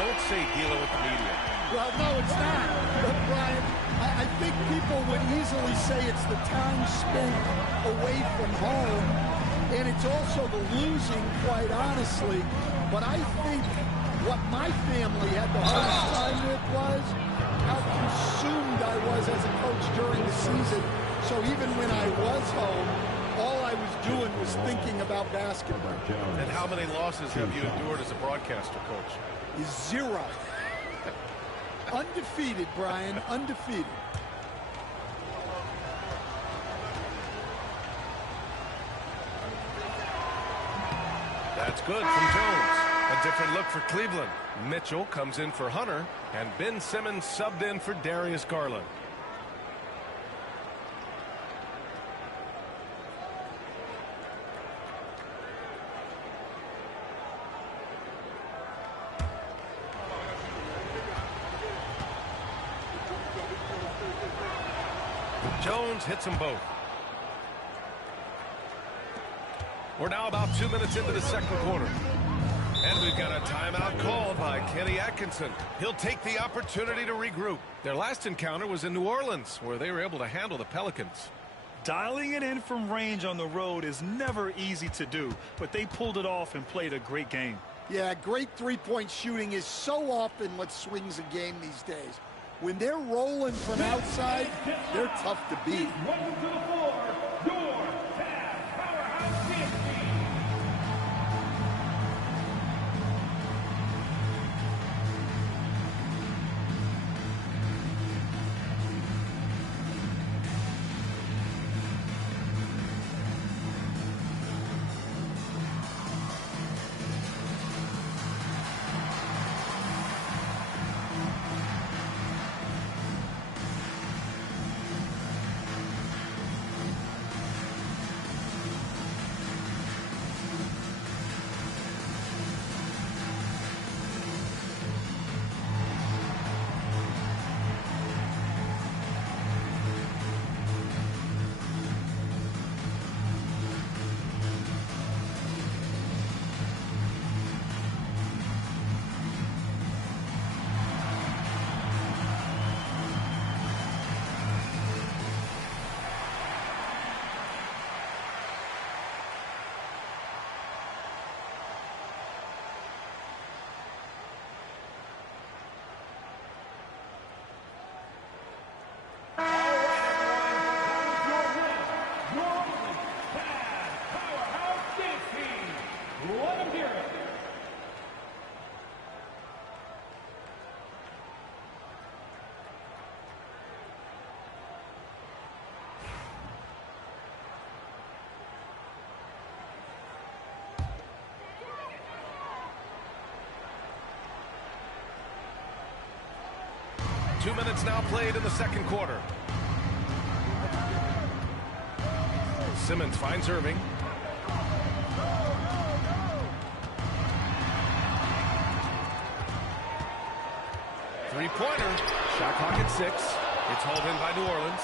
Don't say dealing with the media. Well, no, it's not. But, Brian, I think people would easily say it's the time spent away from home, and it's also the losing, quite honestly. But I think what my family had the hardest time with was how consumed I was as a coach during the season. So even when I was home, all I was doing was thinking about basketball. And how many losses have you endured as a broadcaster, Coach? 0. Undefeated, Brian, undefeated. That's good from Jones. A different look for Cleveland. Mitchell comes in for Hunter, and Ben Simmons subbed in for Darius Garland. Jones hits them both. We're now about 2 minutes into the second quarter. And we've got a timeout called by Kenny Atkinson. He'll take the opportunity to regroup. Their last encounter was in New Orleans, where they were able to handle the Pelicans. Dialing it in from range on the road is never easy to do, but they pulled it off and played a great game. Yeah, great three-point shooting is so often what swings a game these days. When they're rolling from outside, they're tough to beat. Welcome to the floor, your Cavs powerhouse team. Let him hear it. Two minutes now played in the second quarter. Simmons finds Irving. Three-pointer. Shot clock at 6. It's hauled in by New Orleans.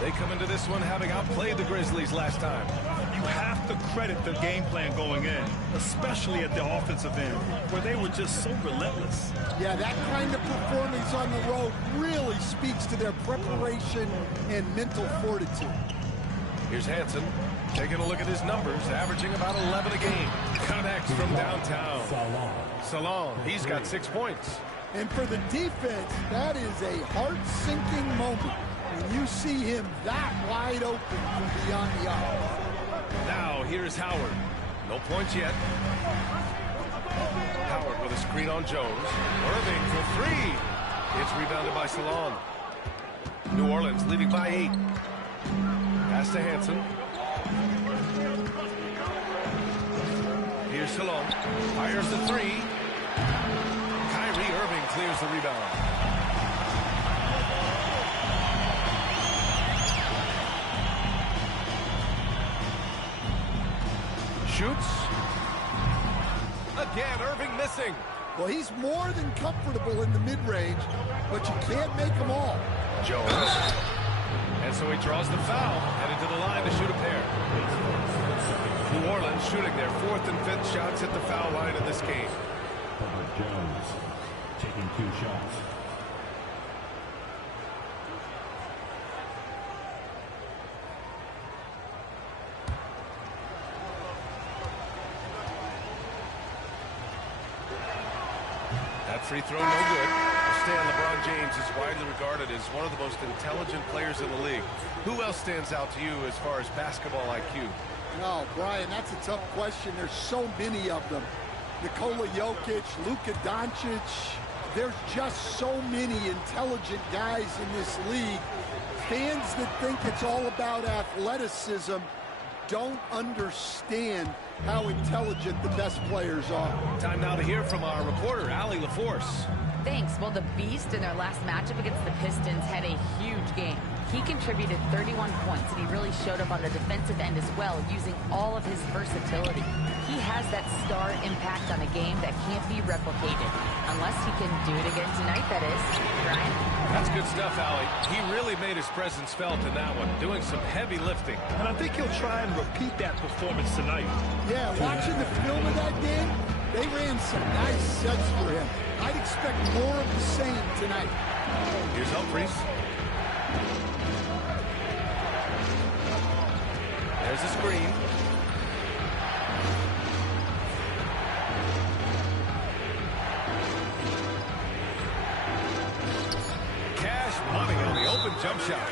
They come into this one having outplayed the Grizzlies last time. You have to credit the game plan going in, especially at the offensive end, where they were just so relentless. Yeah, that kind of performance on the road really speaks to their preparation and mental fortitude. Here's Hansen taking a look at his numbers, averaging about 11 a game. Connects from downtown. Salon, he's got 6 points. And for the defense, that is a heart-sinking moment when you see him that wide open from beyond the arc. Now here's Howard. No points yet. Howard with a screen on Jones. Irving for 3. It's rebounded by Salon. New Orleans leading by 8. Pass to Hansen. Here's Salon. Fires the 3. Kyrie Irving clears the rebound. Shoots. Again, Irving missing. Well, he's more than comfortable in the mid-range, but you can't make them all. Jones. And so he draws the foul, headed to the line to shoot a pair. New Orleans shooting their 4th and 5th shots at the foul line in this game. Jones taking 2 shots. That free throw, no good. Stan, LeBron James is widely regarded as one of the most intelligent players in the league. Who else stands out to you as far as basketball IQ? No, Brian, that's a tough question. There's so many of them. Nikola Jokic, Luka Doncic. There's just so many intelligent guys in this league. Fans that think it's all about athleticism don't understand how intelligent the best players are. Time now to hear from our reporter, Allie LaForce. Thanks. Well, the Beast in their last matchup against the Pistons had a huge game. He contributed 31 points, and he really showed up on the defensive end as well, using all of his versatility. He has that star impact on a game that can't be replicated, unless he can do it again tonight, that is. Brian? That's good stuff, Allie. He really made his presence felt in that one, doing some heavy lifting. And I think he'll try and repeat that performance tonight. Yeah, watching the film of that game, they ran some nice sets for him. I'd expect more of the same tonight. Here's Humphries. There's a screen. Cash money on the open jump shot.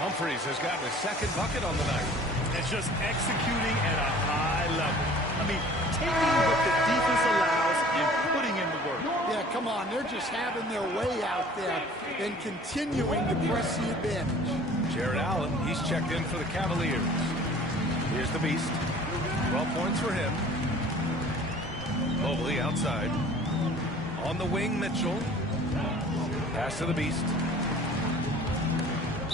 Humphries has gotten his 2nd bucket on the night. And just executing at a high level. I mean, taking what the defense allows and putting in the work. Yeah, come on. They're just having their way out there and continuing to press the advantage. Jared Allen, he's checked in for the Cavaliers. Here's the Beast. 12 points for him. Mobley outside. On the wing, Mitchell. Pass to the Beast.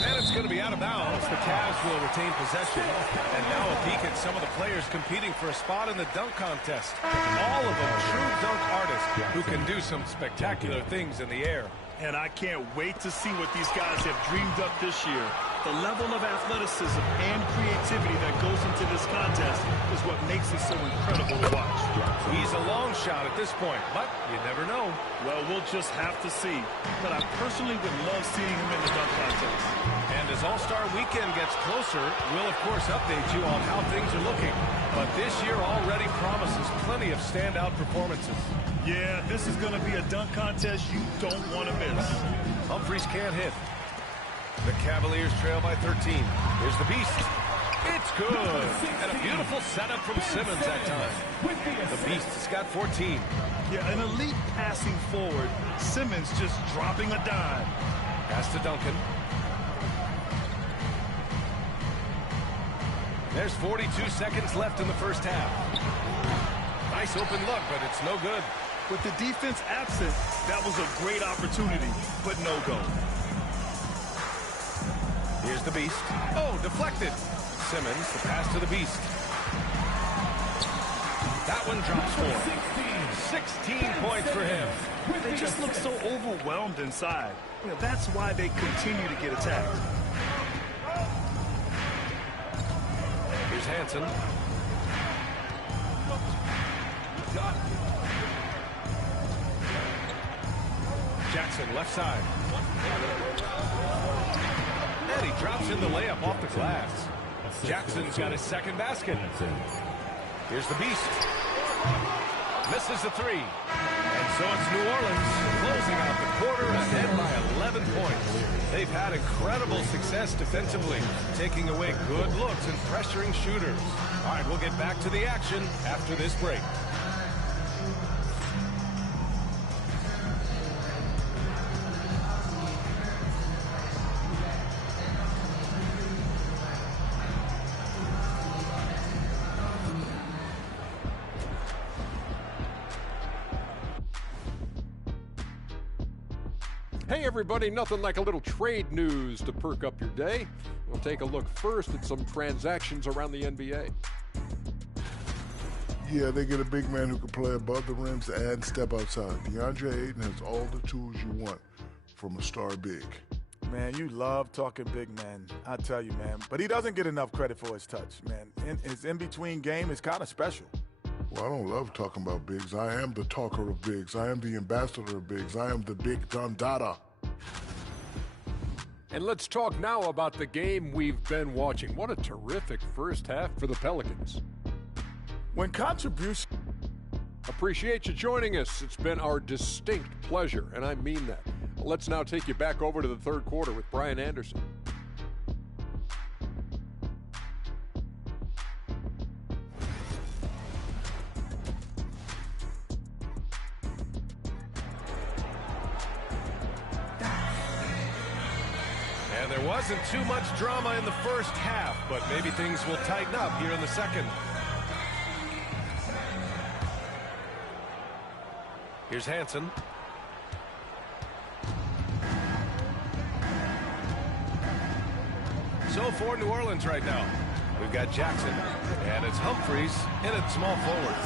And it's going to be out of bounds. The Cavs will retain possession. And now a peek at some of the players competing for a spot in the dunk contest. All of them true dunk artists who can do some spectacular things in the air. And I can't wait to see what these guys have dreamed up this year. The level of athleticism and creativity that goes into this contest is what makes it so incredible to watch. He's a long shot at this point, but you never know. Well, we'll just have to see. But I personally would love seeing him in the dunk contest. And as All-Star Weekend gets closer, we'll of course update you on how things are looking. But this year already promises plenty of standout performances. Yeah, this is going to be a dunk contest you don't want to miss. Humphries can't hit. The Cavaliers trail by 13. Here's the Beast. It's good. And a beautiful setup from Simmons that time. The Beast has got 14. Yeah, an elite passing forward. Simmons just dropping a dime. Pass to Duncan. There's 42 seconds left in the first half. Nice open look, but it's no good. With the defense absent, that was a great opportunity, but no go. Here's the Beast. Oh, deflected. Simmons, the pass to the Beast. That one drops for 16 points for him. They just look so overwhelmed inside. You know, that's why they continue to get attacked. Here's Hansen. Jackson, left side. And he drops in the layup off the glass. Jackson's got his second basket. Here's the Beast. Misses the three. And so it's New Orleans closing out the quarter ahead by 11 points. They've had incredible success defensively, taking away good looks and pressuring shooters. All right, we'll get back to the action after this break. Hey everybody, nothing like a little trade news to perk up your day. We'll take a look first at some transactions around the NBA. Yeah, they get a big man who can play above the rims and step outside. DeAndre Ayton has all the tools you want from a star big. Man, you love talking big man, I tell you, man. But he doesn't get enough credit for his touch, man. His in-between game is kind of special. Well, I don't love talking about bigs. I am the talker of bigs. I am the ambassador of bigs. I am the big Don Dada. And let's talk now about the game we've been watching. What a terrific first half for the Pelicans. When contribution... Appreciate you joining us. It's been our distinct pleasure, and I mean that. Let's now take you back over to the third quarter with Brian Anderson. And there wasn't too much drama in the first half, but maybe things will tighten up here in the second. Here's Hansen. So for New Orleans right now, we've got Jackson, and it's Humphries in at small forward.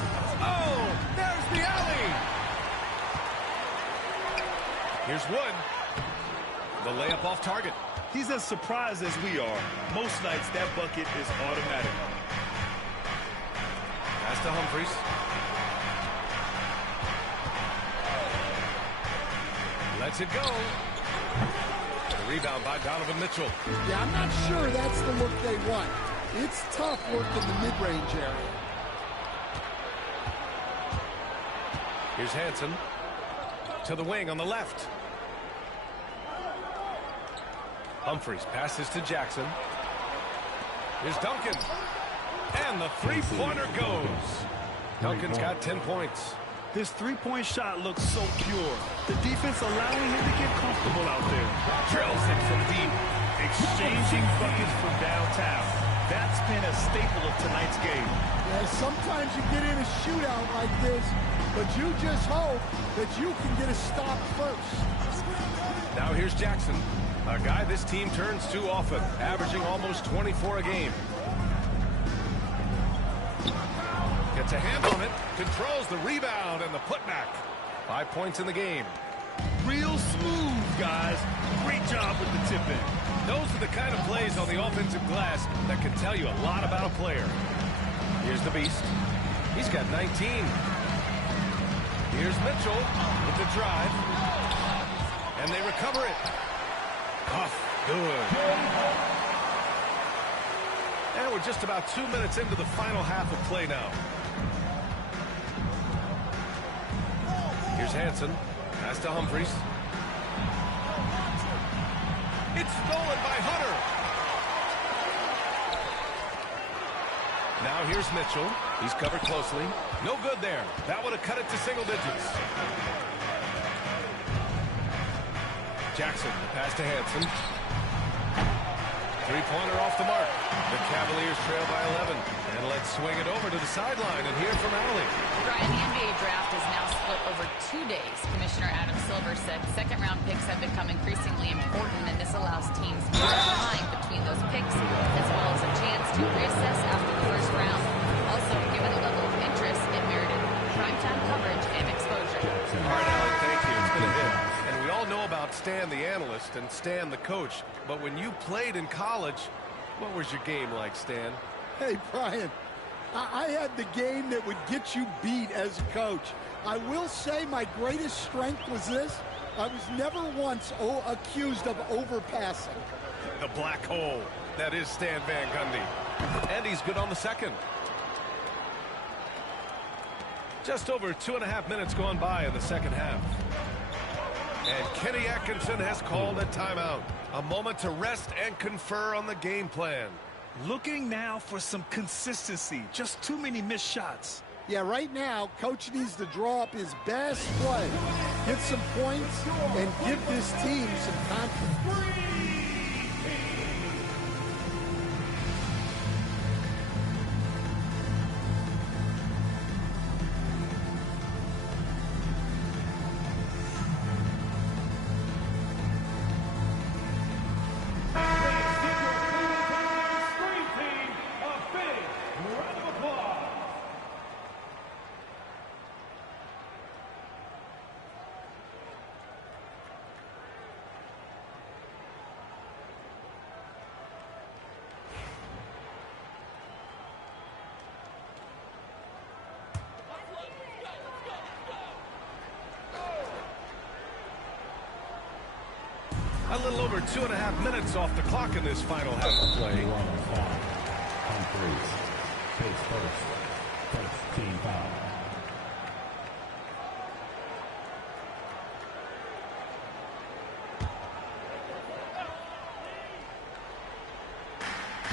Oh, there's the alley! Here's Wood. The layup off target. He's as surprised as we are. Most nights, that bucket is automatic. Pass to Humphries. Lets it go. The rebound by Donovan Mitchell. Yeah, I'm not sure that's the look they want. It's tough work in the mid-range area. Here's Hansen. To the wing on the left. Humphries passes to Jackson. Here's Duncan. And the three-pointer goes. Duncan's got 10 points. His three-point shot looks so pure. The defense allowing him to get comfortable out there. Drills it from deep. Exchanging buckets from downtown. That's been a staple of tonight's game. Yeah, sometimes you get in a shootout like this, but you just hope that you can get a stop first. Now here's Jackson, a guy this team turns to often, averaging almost 24 a game. Gets a hand on it, controls the rebound and the putback. 5 points in the game. Real smooth, guys. Great job with the tip-in. Those are the kind of plays on the offensive glass that can tell you a lot about a player. Here's the Beast. He's got 19. Here's Mitchell with the drive. And they recover it. Off. Good. And we're just about 2 minutes into the final half of play now. Here's Hansen. Pass to Humphries. It's stolen by Hunter. Now here's Mitchell. He's covered closely. No good there. That would have cut it to single digits. Jackson, the pass to Hansen. Three-pointer off the mark. The Cavaliers trail by 11. And let's swing it over to the sideline and hear from Allie. Brian, the NBA draft is now split over 2 days. Commissioner Adam Silver said second-round picks have become increasingly important, and this allows teams more time between those picks, as well as a chance to reassess after the first round. Also, given the level of interest, it merited primetime coverage and exposure. All right, Allie, thank you. It's been a hit. And we all know about Stan the analyst and Stan the coach, but when you played in college, what was your game like, Stan? Hey, Brian, I had the game that would get you beat as a coach. I will say my greatest strength was this. I was never once accused of overpassing. The black hole. That is Stan Van Gundy. And he's good on the second. Just over 2.5 minutes gone by in the second half. And Kenny Atkinson has called a timeout. A moment to rest and confer on the game plan. Looking now for some consistency. Just too many missed shots. Yeah, right now, Coach needs to draw up his best play, get some points, and give this team some confidence. A little over 2.5 minutes off the clock in this final half of play. Humphries takes first team foul.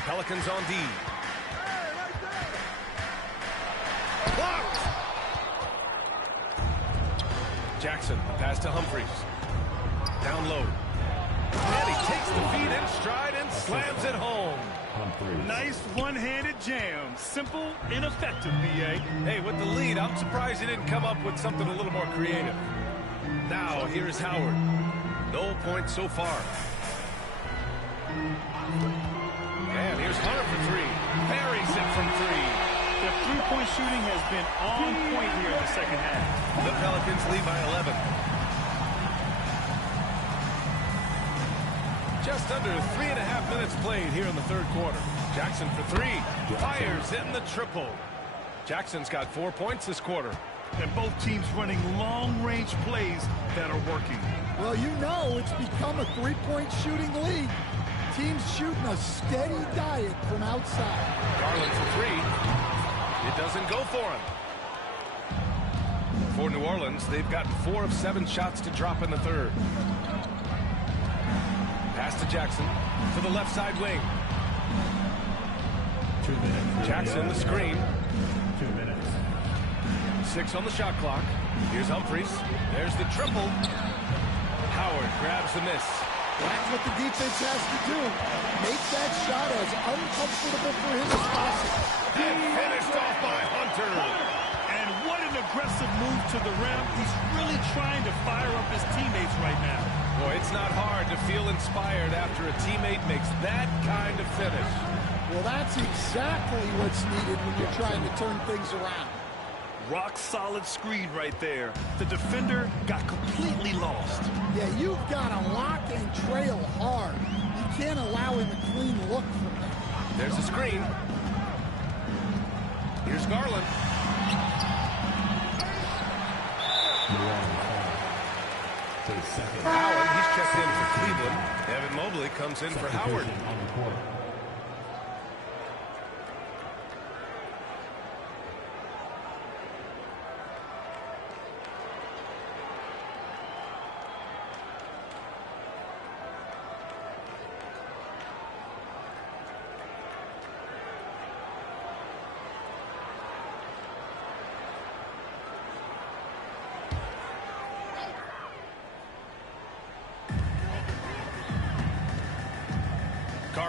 Pelicans on D. Blocked! Jackson, the pass to Humphries. Down low. And he takes the feed in stride and slams it home. Nice one-handed jam. Simple and effective, B.A. Hey, with the lead, I'm surprised he didn't come up with something a little more creative. Now, here's Howard. No points so far. And here's Hunter for three. Buries it from three. The three-point shooting has been on point here in the second half. The Pelicans lead by 11. Just under 3.5 minutes played here in the third quarter. Jackson for three. Fires in the triple. Jackson's got 4 points this quarter. And both teams running long-range plays that are working. Well, you know it's become a three-point shooting league. Teams shooting a steady diet from outside. Garland for three. It doesn't go for him. For New Orleans, they've gotten 4 of 7 shots to drop in the third. Pass to Jackson to the left side wing. 2 minutes. Jackson, the screen. 2 minutes. 6 on the shot clock. Here's Humphries. There's the triple. Howard grabs the miss. That's what the defense has to do. Make that shot as uncomfortable for him as possible. And finished off by Hunter. And what an aggressive move to the rim. He's really trying to fire up his teammates right now. Boy, it's not hard to feel inspired after a teammate makes that kind of finish. Well, that's exactly what's needed when you're trying to turn things around. Rock solid screen right there. The defender got completely lost. Yeah, you've got to lock and trail hard. You can't allow him a clean look from there. There's a screen. Here's Garland. Allen, he's checked in for Cleveland. Evan Mobley comes in for Howard.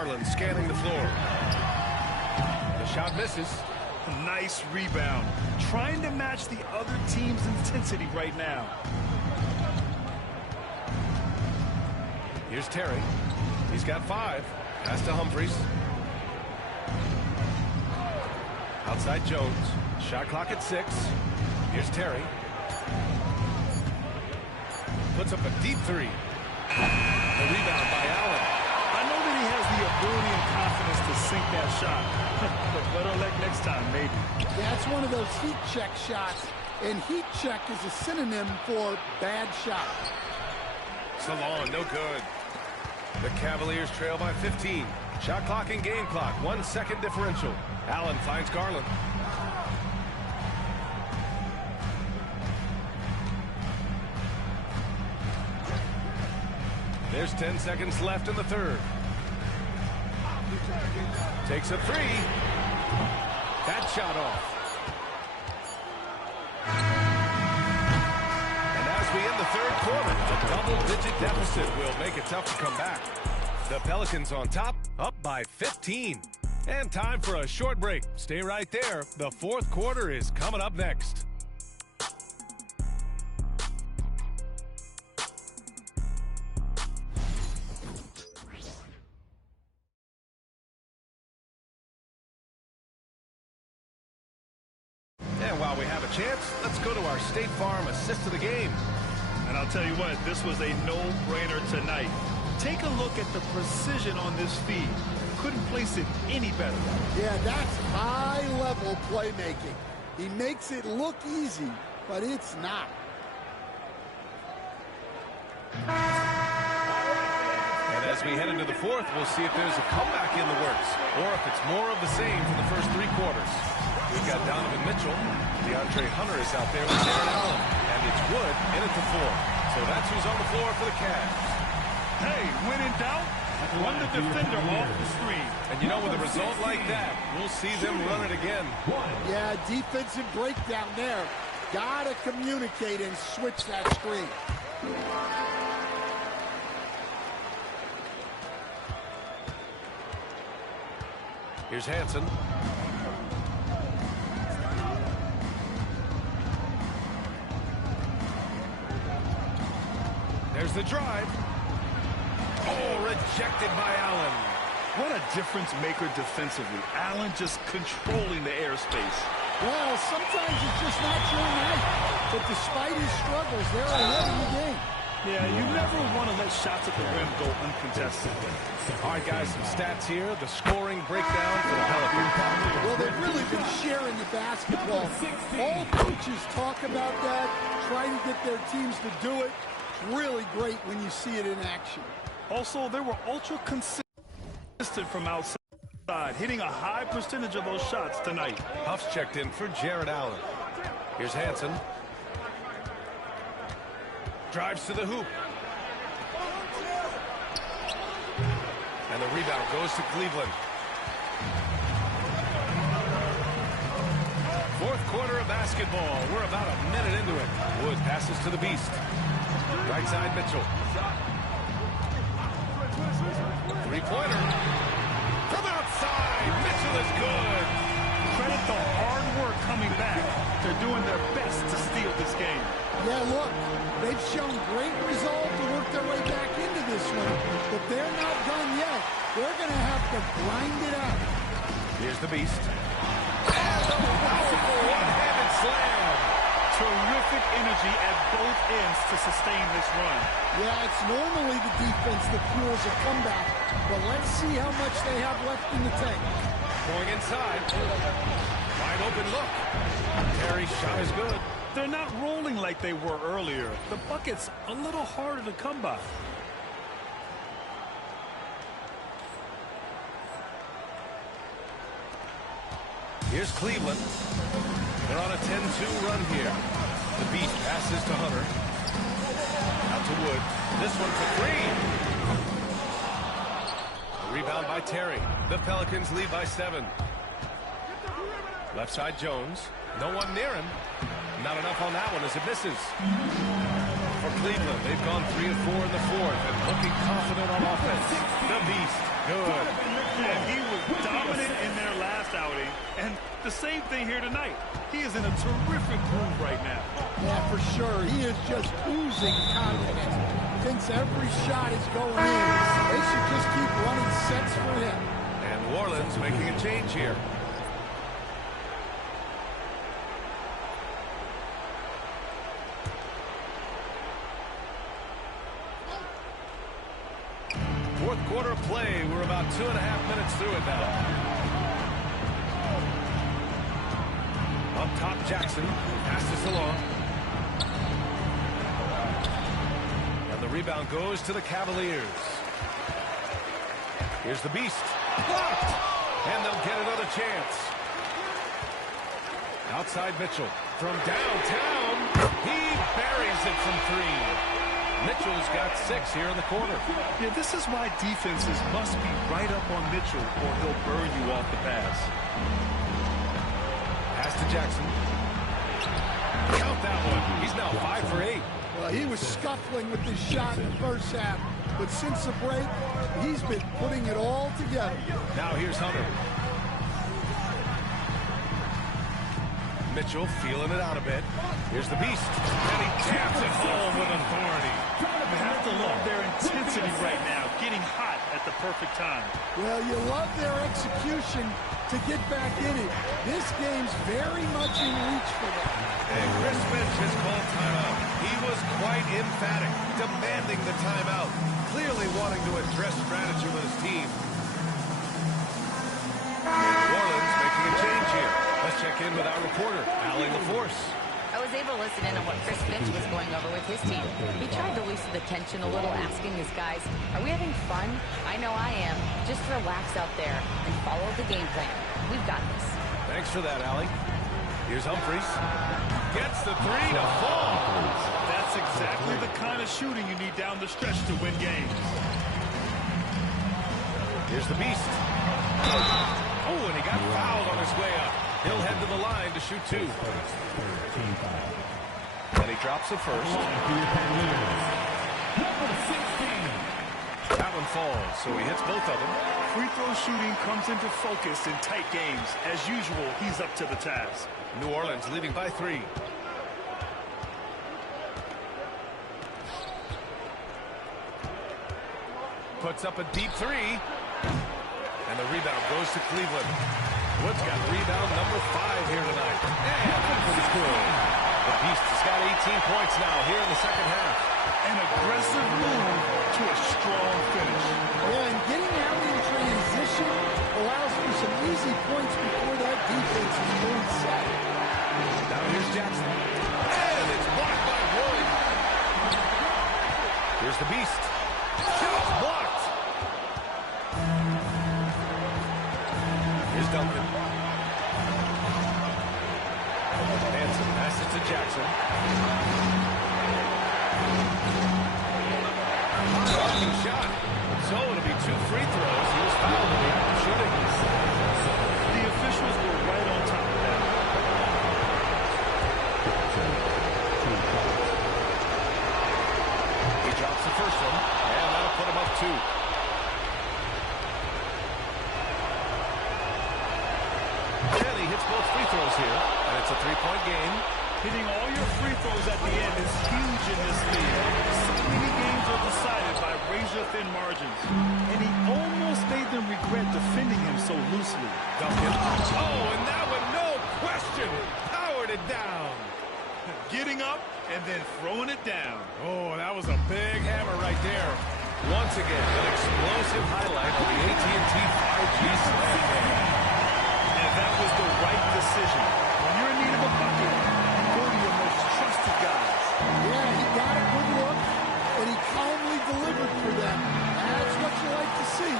Garland scanning the floor. The shot misses. Nice rebound. Trying to match the other team's intensity right now. Here's Terry. He's got 5. Pass to Humphries. Outside Jones. Shot clock at 6. Here's Terry. Puts up a deep 3. The rebound by Allen. I know that he has the ability and confidence to sink that shot. But better luck next time, maybe. That's one of those heat check shots. And heat check is a synonym for bad shot. Salon, no good. The Cavaliers trail by 15. Shot clock and game clock. 1 second differential. Allen finds Garland. There's 10 seconds left in the third. Takes a 3. That shot off. And as we end the third quarter, a double-digit deficit will make it tough to come back. The Pelicans on top, up by 15. And time for a short break. Stay right there. The fourth quarter is coming up next. And while we have a chance, let's go to our State Farm assist of the game. And I'll tell you what, this was a no-brainer tonight. Take a look at the precision on this feed. Couldn't place it any better. Yeah, that's high-level playmaking. He makes it look easy, but it's not. And as we head into the fourth, we'll see if there's a comeback in the works, or if it's more of the same for the first 3 quarters. We've got Donovan Mitchell. DeAndre Hunter is out there with Jared Allen. And it's Wood in at the 4. So that's who's on the floor for the Cavs. Hey, when in doubt, run the defender off the screen. And you know, with a result like that, we'll see them run it again. Yeah, defensive breakdown there. Gotta communicate and switch that screen. Here's Hansen. There's the drive. Oh, rejected by Allen. What a difference maker defensively. Allen just controlling the airspace. Well, sometimes it's just not your night. But despite his struggles, they're ahead in the game. Yeah, you never want to let shots at the rim go uncontested. All right, guys, some stats here. The scoring breakdown for the Pelicans. Well, they've really been sharing the basketball. All coaches talk about that, try to get their teams to do it. Really great when you see it in action. Also, they were ultra consistent from outside, hitting a high percentage of those shots tonight. Huff's checked in for Jared Allen. Here's Hansen. Drives to the hoop. And the rebound goes to Cleveland. Fourth quarter of basketball. We're about a minute into it. Wood passes to the Beast. Right side, Mitchell. Three-pointer. From outside, Mitchell is good. Credit the hard work coming back. They're doing their best to steal this game. Yeah, look, they've shown great resolve to work their way back into this one, but they're not done yet. They're going to have to grind it out. Here's the Beast. And a powerful one-handed slam. Terrific energy at both ends to sustain this run. Yeah, it's normally the defense that fuels a comeback, but let's see how much they have left in the tank. Going inside. Wide open look. Terry's shot is good. They're not rolling like they were earlier. The bucket's a little harder to come by. Here's Cleveland. They're on a 10-2 run here. The Beast passes to Hunter. Out to Wood. This one for 3. A rebound by Terry. The Pelicans lead by 7. Left side Jones. No one near him. Not enough on that one as it misses. for Cleveland. They've gone 3 of 4 in the fourth and looking confident on offense. The Beast. Good. And he was dominant in their last outing. And the same thing here tonight. He is in a terrific groove right now. Yeah, for sure. He is just oozing confidence. Thinks every shot is going in. They should just keep running sets for him. And New Orleans making a change here. Fourth quarter play. We're about 2.5 minutes through it now. Up top, Jackson. Pass this along. And the rebound goes to the Cavaliers. Here's the Beast. Blocked! And they'll get another chance. Outside Mitchell. From downtown, he buries it from 3. Mitchell's got 6 here in the corner. Yeah, this is why defenses must be right up on Mitchell or he'll burn you off the pass. Pass to Jackson. Count that one. He's now 5 for 8. Well, he was scuffling with his shot in the first half, but since the break, he's been putting it all together. Now here's Hunter. Mitchell feeling it out a bit. Here's the Beast. And he taps it home with authority. You have to love their intensity right now, getting hot at the perfect time. Well, you love their execution to get back in it. This game's very much in reach for them. And Chris Finch has called timeout. He was quite emphatic, demanding the timeout, clearly wanting to address strategy with his team. New Orleans making a change here. Let's check in with our reporter, Allie LaForce. I was able to listen in on what Chris Finch was going over with his team. He tried to loosen the tension a little, asking his guys, are we having fun? I know I am. Just relax out there and follow the game plan. We've got this. Thanks for that, Allie. Here's Humphries. Gets the 3 to fall. That's exactly the kind of shooting you need down the stretch to win games. Here's the Beast. Oh, and he got fouled on his way up. He'll head to the line to shoot 2. And he drops it first. That one falls, so he hits both of them. Free throw shooting comes into focus in tight games. As usual, he's up to the task. New Orleans leading by 3. Puts up a deep 3. And the rebound goes to Cleveland. Woods got rebound number 5 here tonight. And that was good. The Beast has got 18 points now here in the second half. An aggressive move to a strong finish. Yeah, and getting out in transition allows for some easy points before that defense is fully set. Now here's Jackson. And it's blocked by Wood. Here's the Beast. Shot blocked. Here's Duncan. Hanson passes to Jackson. Blocking shot. So it'll be 2 free throws. He was fouled in the act of shooting. The officials were right on top of that. He drops the first one, and that'll put him up 2. And he hits both free throws here, and it's a 3-point game. Hitting all your free throws at the end is huge in this league. So many games are decided by razor-thin margins. And he almost made them regret defending him so loosely. Duncan. Oh, and that one, no question, powered it down. Getting up and then throwing it down. Oh, that was a big hammer right there. Once again, an explosive highlight of the AT&T 5G Slam Cam. And that was the right decision. When you're in need of a bucket, you go to your most trusted guys. Yeah, he got a good look, and he calmly delivered for them. That's what you like to see.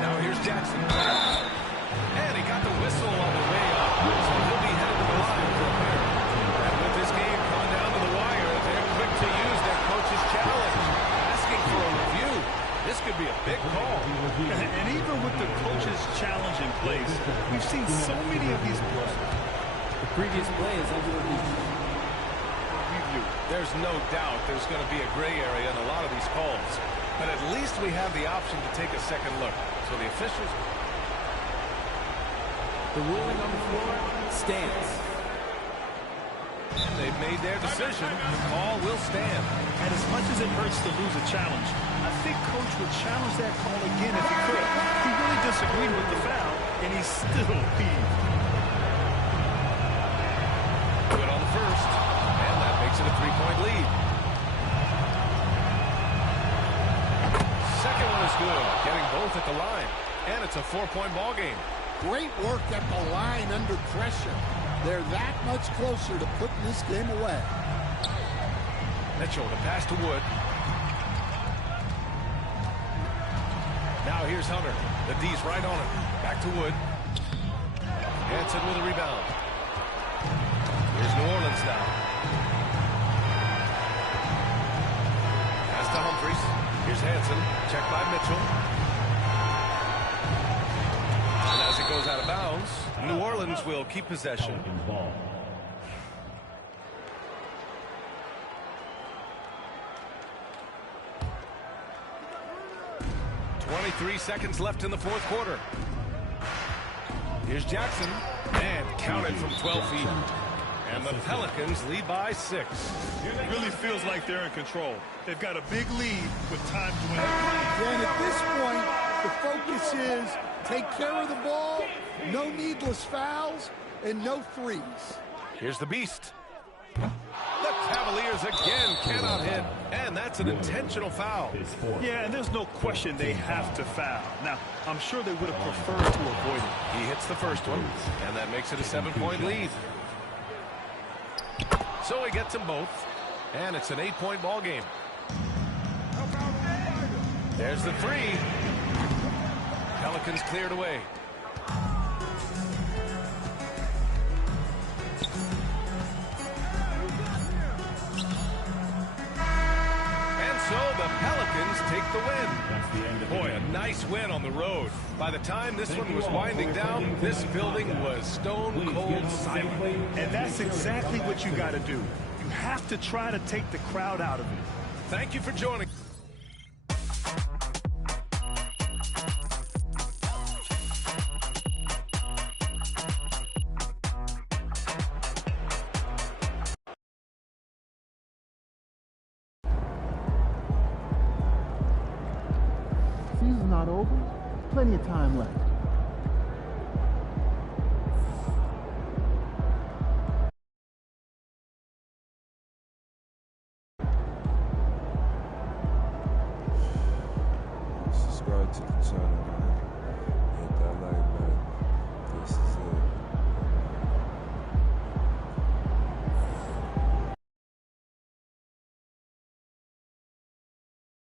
Now here's Jackson. And he got the whistle on the way up, so he'll be headed to the line for a pair. And with this game coming down to the wire, they're quick to use their coach's challenge, asking for a review. This could be a big call. And even with the coach's challenge in place, we've seen so many of these plays. The previous play is under review. There's no doubt there's going to be a gray area in a lot of these calls. But at least we have the option to take a second look. So the officials... The ruling on the floor stands. And they've made their decision. The call will stand. And as much as it hurts to lose a challenge, I think Coach would challenge that call again if he could. He really disagreed with the foul, and he still heaved. Good on the first, and that makes it a 3-point lead. Second one is good, getting both at the line, and it's a 4-point ball game. Great work at the line under pressure. They're that much closer to putting this game away. Mitchell, the pass to Wood. Now here's Hunter. The D's right on it. Back to Wood. Hanson with a rebound. Here's New Orleans now. Pass to Humphries. Here's Hanson. Checked by Mitchell. And as it goes out of bounds, New Orleans will keep possession. 23 seconds left in the fourth quarter. Here's Jackson, and counted from 12 feet. And the Pelicans lead by 6. It really feels like they're in control. They've got a big lead with time to win. And at this point, the focus is take care of the ball, no needless fouls, and no threes. Here's the Beast. The Cavaliers again cannot hit, and that's an intentional foul. Yeah, and there's no question they have to foul. Now, I'm sure they would have preferred to avoid it. He hits the first one, and that makes it a 7-point lead. So he gets them both, and it's an 8-point ball game. There's the 3. Pelicans cleared away. So the Pelicans take the win. Boy, a nice win on the road. By the time this one was winding down, this building was stone cold silent. And that's exactly what you got to do. You have to try to take the crowd out of it. Thank you for joining. Season's not over. Plenty of time left. Subscribe to the channel.